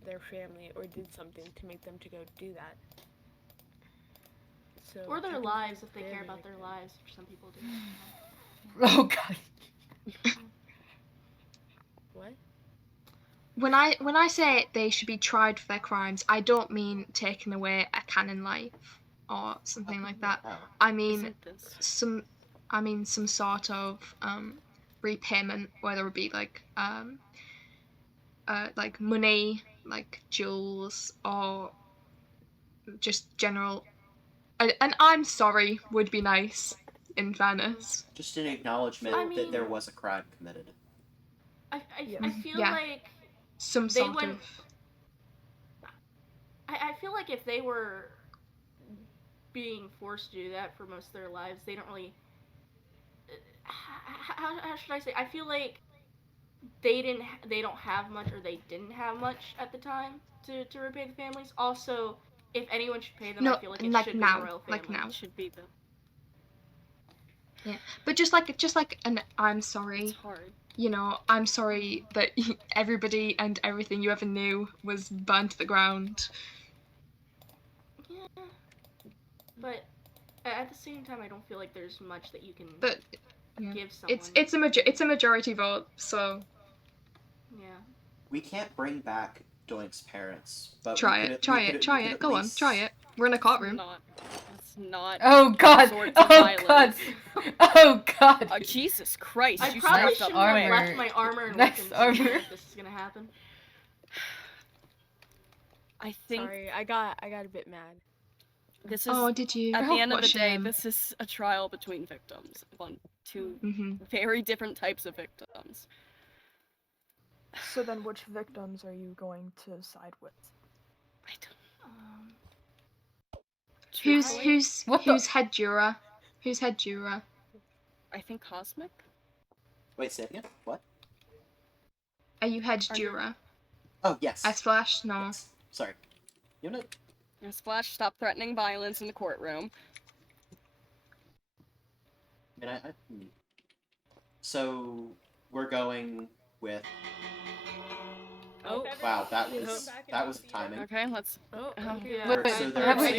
their family or did something to make them to go do that. So or their lives if they care about their lives, which some people do. Oh god. What? when I say they should be tried for their crimes, I don't mean taking away a canon life or something like that. I mean some sort of repayment, whether it be like money, like jewels, or just general. And I'm sorry would be nice, in fairness. Just an acknowledgement that there was a crime committed. I feel like some sort of. I feel like if they were being forced to do that for most of their lives, they don't really. How should I say? I feel like they don't have much, or they didn't have much at the time to repay the families. Also, if anyone should pay them, I feel like it should be the royal family. Like now. It should be the. Yeah, but just like an I'm sorry. It's hard. I'm sorry that everybody and everything you ever knew was burnt to the ground. Yeah, but at the same time, I don't feel like there's much that you can give someone. It's a majority vote, so. Yeah. We can't bring back Doink's parents, but try it. Go on, try it. We're in a courtroom. It's not. Oh god! Oh god! Oh god! Jesus Christ! I probably shouldn't have left my armor and weapons if this is gonna happen. I think. Sorry, I got a bit mad. This is. Oh, did you? At the end of the day, this is a trial between victims. Two very different types of victims. So then, which victims are you going to side with? I don't. Who's head juror? Who's head juror? I think Cosmic. Wait, say it again. What? Are you head juror? Oh yes. S-Flash? No. Yes. Sorry. Unit. S-Flash, stop threatening violence in the courtroom. I mean, So we're going with. Oh. Wow, that was timing. Okay, let's. Oh, yeah. Wait, So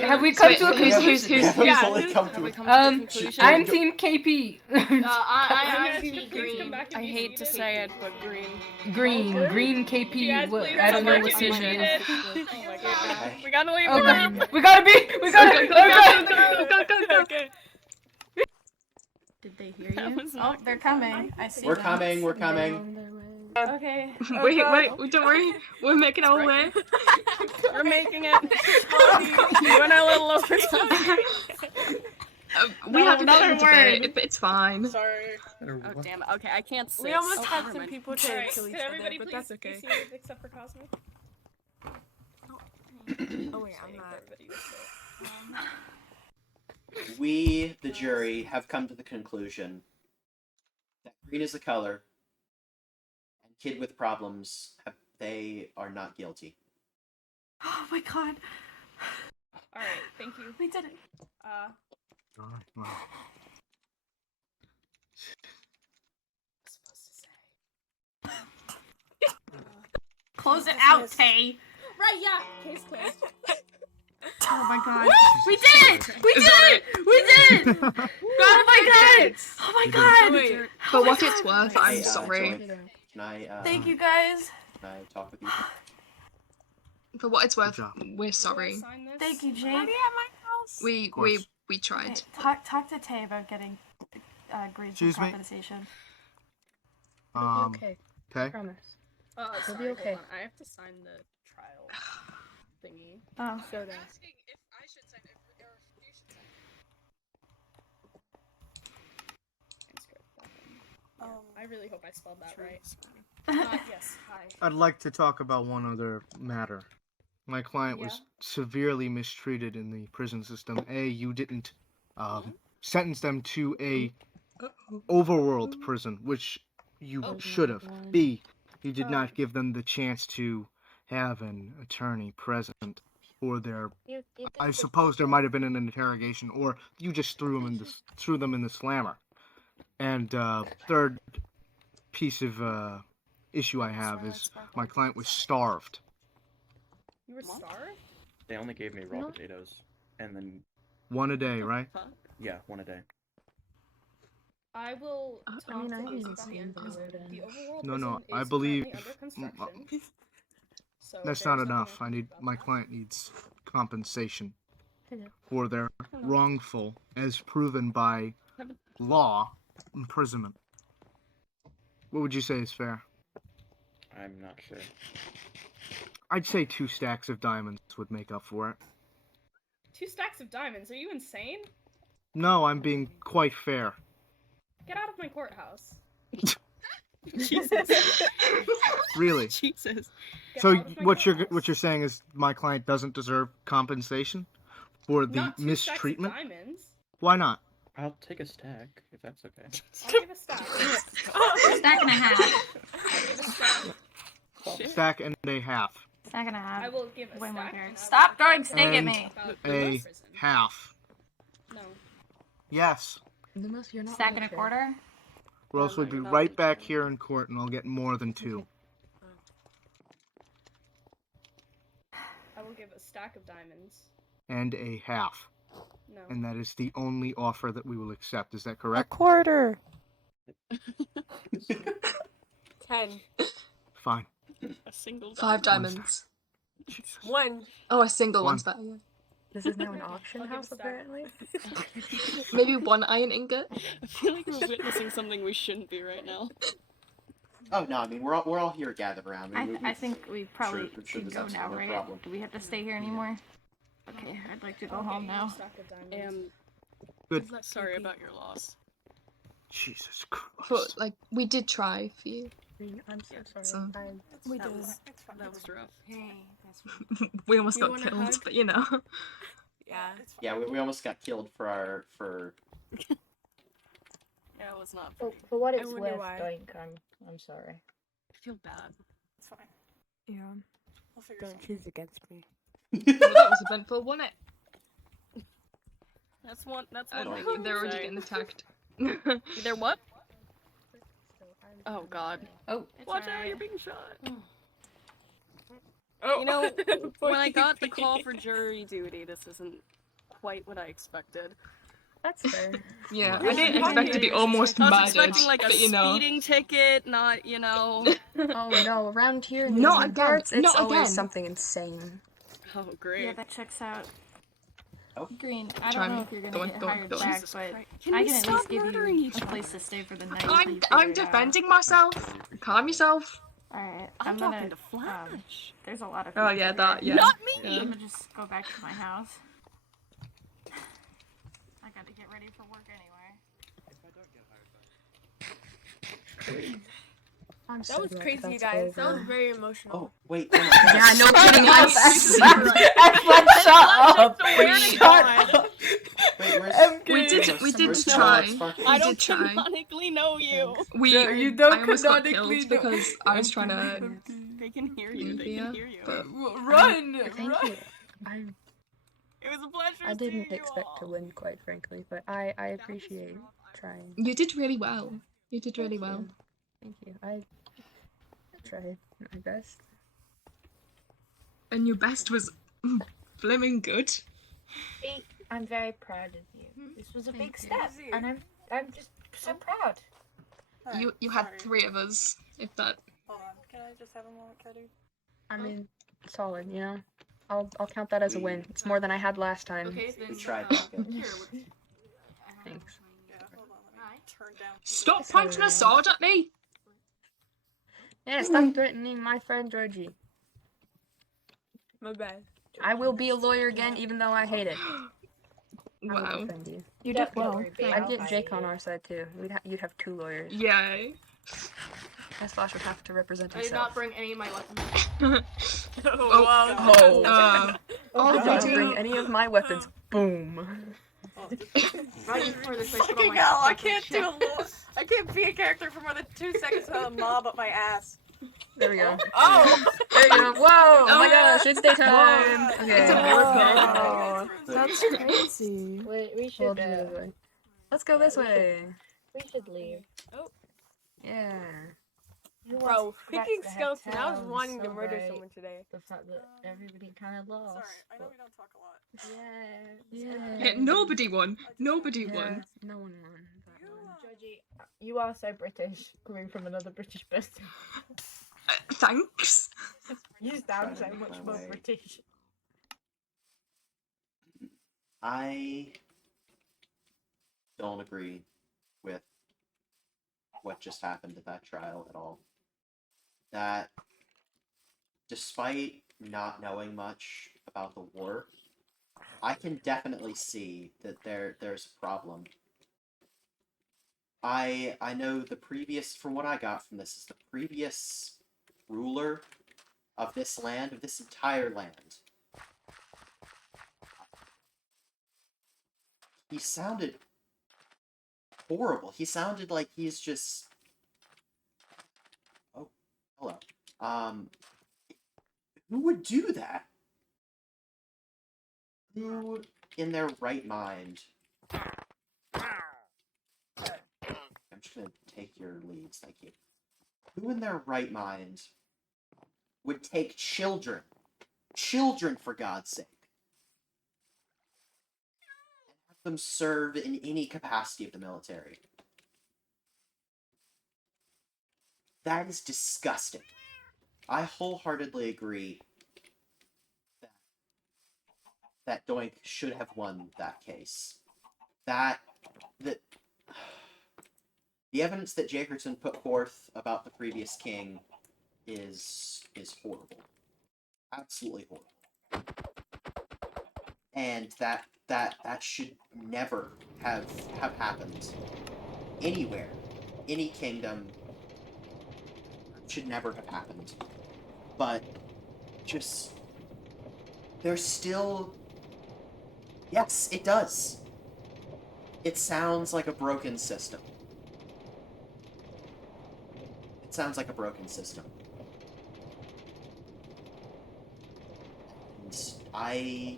have we come to a who's- conclusion? who's- Yeah. fully come to Have we a- come to a conclusion? I'm Team KP. I'm Team Green. I hate to say it, but green. Green KP. What? I don't know what decision. Oh my god. We gotta leave Oh the god, room. we gotta Okay. Did they hear That you? was Oh, not they're good. coming. I see We're them. coming. We're coming. Okay. Wait, don't worry. We're making our way. We're making it. You went a little over time. We had another another word. word. It's fine. Sorry. Oh damn it. Okay, I can't sit. We almost Oh, had never some mind. people to Alright, kill each can other, everybody but please that's be okay. seated except for Cosmic? Oh wait, I'm not. We, the jury, have come to the conclusion that green is the color, and kid with problems, they are not guilty. Oh my god. Alright, thank you. We did it. Close it out, Tay. Right, yeah. Case closed. Oh my god. We did it! We did it! We did it! Oh my god! Oh my god! Wait. For what it's worth, I'm Hey, sorry. Joey, can I, Thank you guys. Can I talk with you? For what it's worth, job. we're sorry. Sign this? Thank you, Jake. Party at my house. We course. tried. Talk to Tay about getting green Excuse me? compensation. Okay, Okay. promise. It'll It'll be be okay. I have to sign the trial thingy. Oh. So then. Asking if I should sign it or if you should sign. I really hope I spelled that right. Yes, hi. I'd like to talk about one other matter. My client was severely mistreated in the prison system. A, you didn't sentence them to a overworld prison, which you should have. B, you did not give them the chance to have an attorney present for their. I suppose there might have been an interrogation, or you just threw them in the slammer. And third piece of issue I have is my client was starved. You were starved? They only gave me raw potatoes, and then One a day, right? yeah, one a day. I will talk I mean, I to haven't Ace seen about the it. word The overworld No, no, prison I is believe currently under construction. So that's there's not nothing enough. I I can need do about my that. client needs compensation Hello. for their wrongful, as proven by law, imprisonment. What would you say is fair? I'm not sure. I'd say 2 stacks of diamonds would make up for it. 2 stacks of diamonds. Are you insane? No, I'm being quite fair. Get out of my courthouse. Jesus. Really. Jesus. Get So out of my what courthouse. you're saying is my client doesn't deserve compensation for the Not 2 mistreatment? stacks of diamonds. Why not? I'll take a stack if that's okay. I'll give a stack. Stack and a half. I'll give a stack. Stack and a half. Stack and a half. I will give a Way more stack. fair. and I will Stop talk throwing to steak at And me. about a prison. half. No. Yes. Lumos, you're not Stack on and the a chair. quarter. Or else we'd be right back here in court and I'll get more than 2. I will give a stack of diamonds. And a half. No. And that is the only offer that we will accept. Is that correct? Quarter. 10. Fine. A single 5 diamond. diamonds. 1. Oh, a single One. one's better. Yeah. This is now an auction I'll give a house, stack. apparently. Maybe 1 iron ingot. I feel like we're witnessing something we shouldn't be right now. Oh no, I mean we're all here gathered around. I think we probably sure should there's go absolutely now, no right? problem. Do we have to stay here anymore? Okay, I'd like to go I'll home get you a now. stack of diamonds. Good. Sorry about your loss. Jesus Christ. But like, we did try for you. I'm so sorry. So- We That did. was that was rough. Hey, that's We almost You got want a killed, hug? but you know. yeah. Yeah, we almost got killed for Yeah, it was not. For what I it's wonder worth, why. Doink, I'm sorry. I feel bad. It's fine. Yeah. We'll figure Don't something. choose against me. Well, that was eventful, wasn't it? That's one. That's And one thing you they're can already say. getting attacked. They're what? Oh God. Oh, Watch out! You're being shot. You know, when I got the call for jury duty, this isn't quite what I expected. That's fair. Yeah, Yeah, I didn't I expect to be almost I was murdered, expecting like a but you know. speeding ticket, not, you know. Oh no, around here in Not these again, parts, it's not always again. something insane. Oh, great. Yeah, that checks out. Oh. Green, I Try don't know me. if you're Go gonna on, get go on, hired go on. back, Jesus but Christ. Can I we can at stop least give murdering you each a place other? to stay for the night. until you I'm figure it out. defending myself. Calm yourself. Alright, I'm gonna. talking to Flash. There's a lot of. Oh people yeah, here. that yeah. Not me! Yeah. I'm gonna just go back to my house. I gotta get ready for work anyway. I'm That so was glad crazy, you that's guys. That over. was very emotional. Oh, wait. Yeah, no kidding. Shut up. Wait, where's... We did where's try. Spark? I We don't did try. canonically know you. You don't I almost got canonically killed know- because I was trying to They can hear you. They Yeah, can hear you. but Run! Thank run! you. I It was a pleasure. I didn't seeing you expect all. to win, quite frankly, but I appreciate trying. you did really well. You did really well. Thank you. I tried my best. And your best was flimming good. I'm very proud of you. This was a big Thank you. step, and I'm just so proud. You had 3 of us, if that. Hold on. Can I just have a moment, Cuddy? I mean, solid, you know? I'll count that as a win. It's more than I had last time. Okay, then. We tried. Here, Thanks. Yeah, hold on. Let me turn down. Stop pointing a sword at me! Yeah, stop threatening my friend Georgie. My bad. I will be a lawyer again, even though I hate it. I will Wow. defend you. You did well. I'd get Jake on our side too. You'd have 2 lawyers. Yay. Guess Flash would have to represent I did himself. not bring any of my weapons. I didn't bring any of my weapons. Boom. Right before this, I put all Fucking my hell, I stuff in can't the do a chest. law. I can't be a character for more than 2 seconds without a mob up my ass. There we go. Oh! There you go. Whoa! Oh my gosh, it's daytime! Okay. Oh, that's crazy. We We'll should. do this way. Let's go this way. We should leave. Yeah. Bro, speaking the skeleton, I was hotel wanting to so murder bright. someone today. The fact that everybody kind of lost. Sorry, I know but- we don't talk a lot. Yeah. Yeah, nobody won. Nobody Yeah, won. no one won. That one. Georgie, you are so British, coming from another British person. Thanks. You sound so much more British. I don't agree with what just happened at that trial at all. That, despite not knowing much about the war, I can definitely see that there's a problem. I know the previous, from what I got from this, is the previous ruler of this land, of this entire land. He sounded horrible. He sounded like he's just... Oh, hello. Who would do that? Who, in their right mind... I'm just gonna take your leads, thank you. Who in their right mind would take children, for God's sake, and have them serve in any capacity of the military? That is disgusting. I wholeheartily agree that Doink should have won that case. The evidence that Jakerton put forth about the previous king is horrible. Absolutely horrible. And that should never have happened anywhere. Any kingdom should never have happened. But just there's still... Yes, it does. It sounds like a broken system. It sounds like a broken system. And I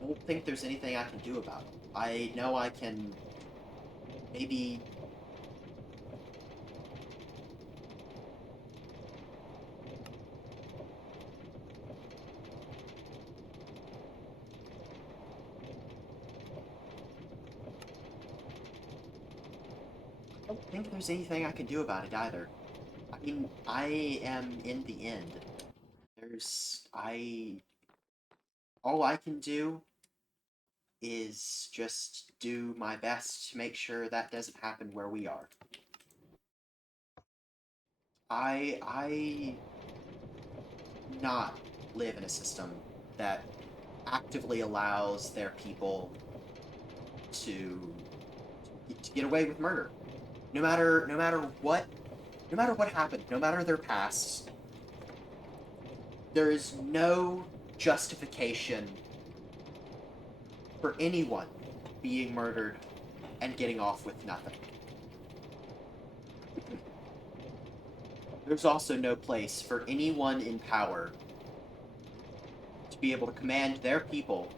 don't think there's anything I can do about it. I know I can maybe... don't think there's anything I can do about it either. I mean, I am in the end. All I can do is just do my best to make sure that doesn't happen where we are. I not live in a system that actively allows their people to get away with murder. No matter what happened, no matter their past, there is no justification for anyone being murdered and getting off with nothing. There's also no place for anyone in power to be able to command their people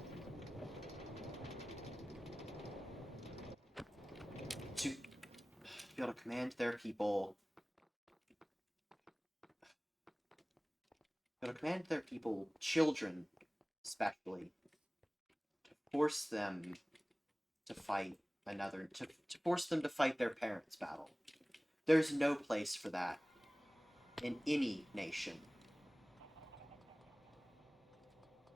children especially, to force them to fight to force them to fight their parents' battle. There's no place for that in any nation.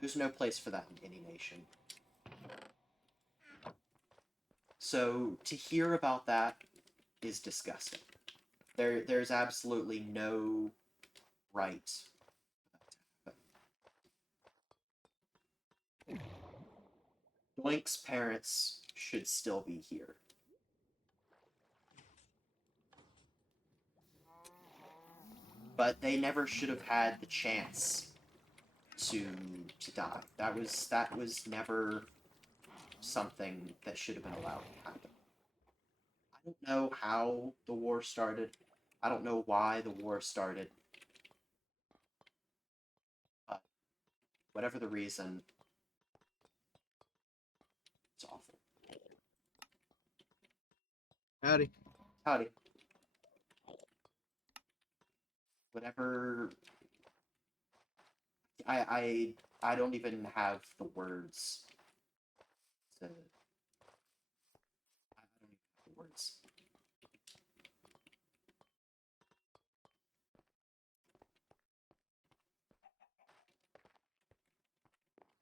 There's no place for that in any nation. So to hear about that is disgusting. There's absolutely no right. Doink's parents should still be here. But they never should have had the chance to die. That was never something that should have been allowed to happen. I don't know how the war started. I don't know why the war started. But whatever the reason, it's awful. Howdy. Howdy. Whatever. I don't even have the words to. I don't even have the words.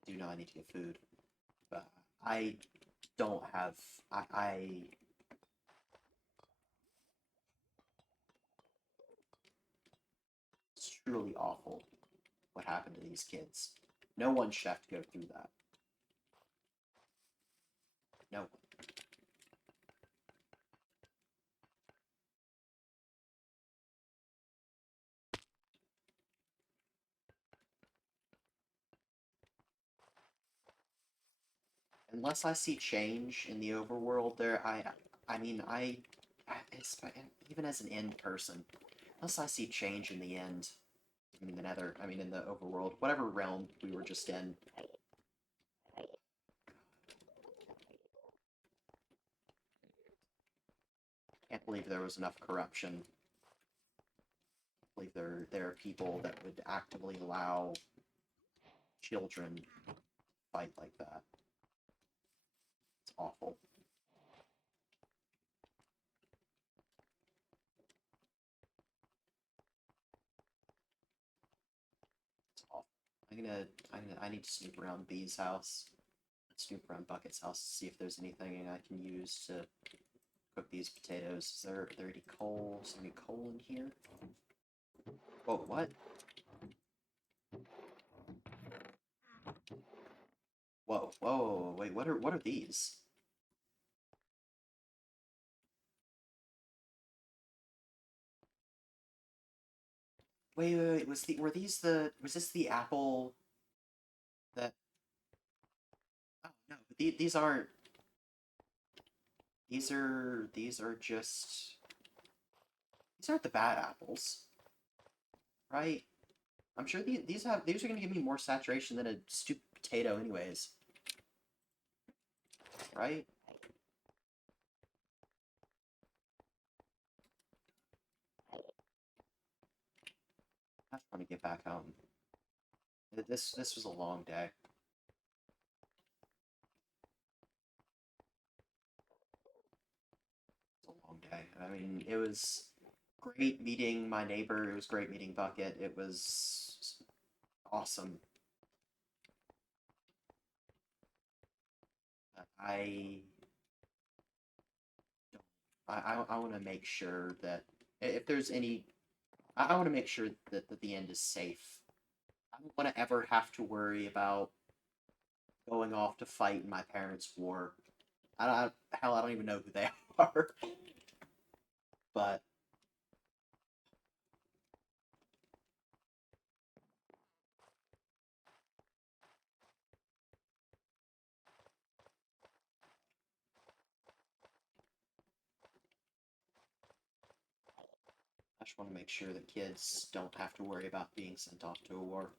I do know I need to get food, but I don't have. It's truly awful what happened to these kids. No one should have to go through that. No one. Unless I see change in the overworld, even as an end person, unless I see change in the end, in the overworld, whatever realm we were just in. Can't believe there was enough corruption. I believe there are people that would actively allow children to fight like that. It's awful. It's awful. I need to snoop around B's house. Snoop around Bucket's house to see if there's anything I can use to cook these potatoes. Is there any coal? Is there any coal in here? Whoa, what? Whoa, wait, what are these? Wait, was this the apple that... Oh, no, but these aren't... These are just... These aren't the bad apples. Right? I'm sure these are gonna give me more saturation than a stupid potato anyways. Right? I just want to get back home. This was a long day. It's a long day. okay. I mean, it was great meeting my neighbor. It was great meeting Bucket. It was awesome. But I want to make sure that if there's any, I want to make sure that the end is safe. I don't want to ever have to worry about going off to fight in my parents' war. Hell, I don't even know who they are. But I just want to make sure that kids don't have to worry about being sent off to a war.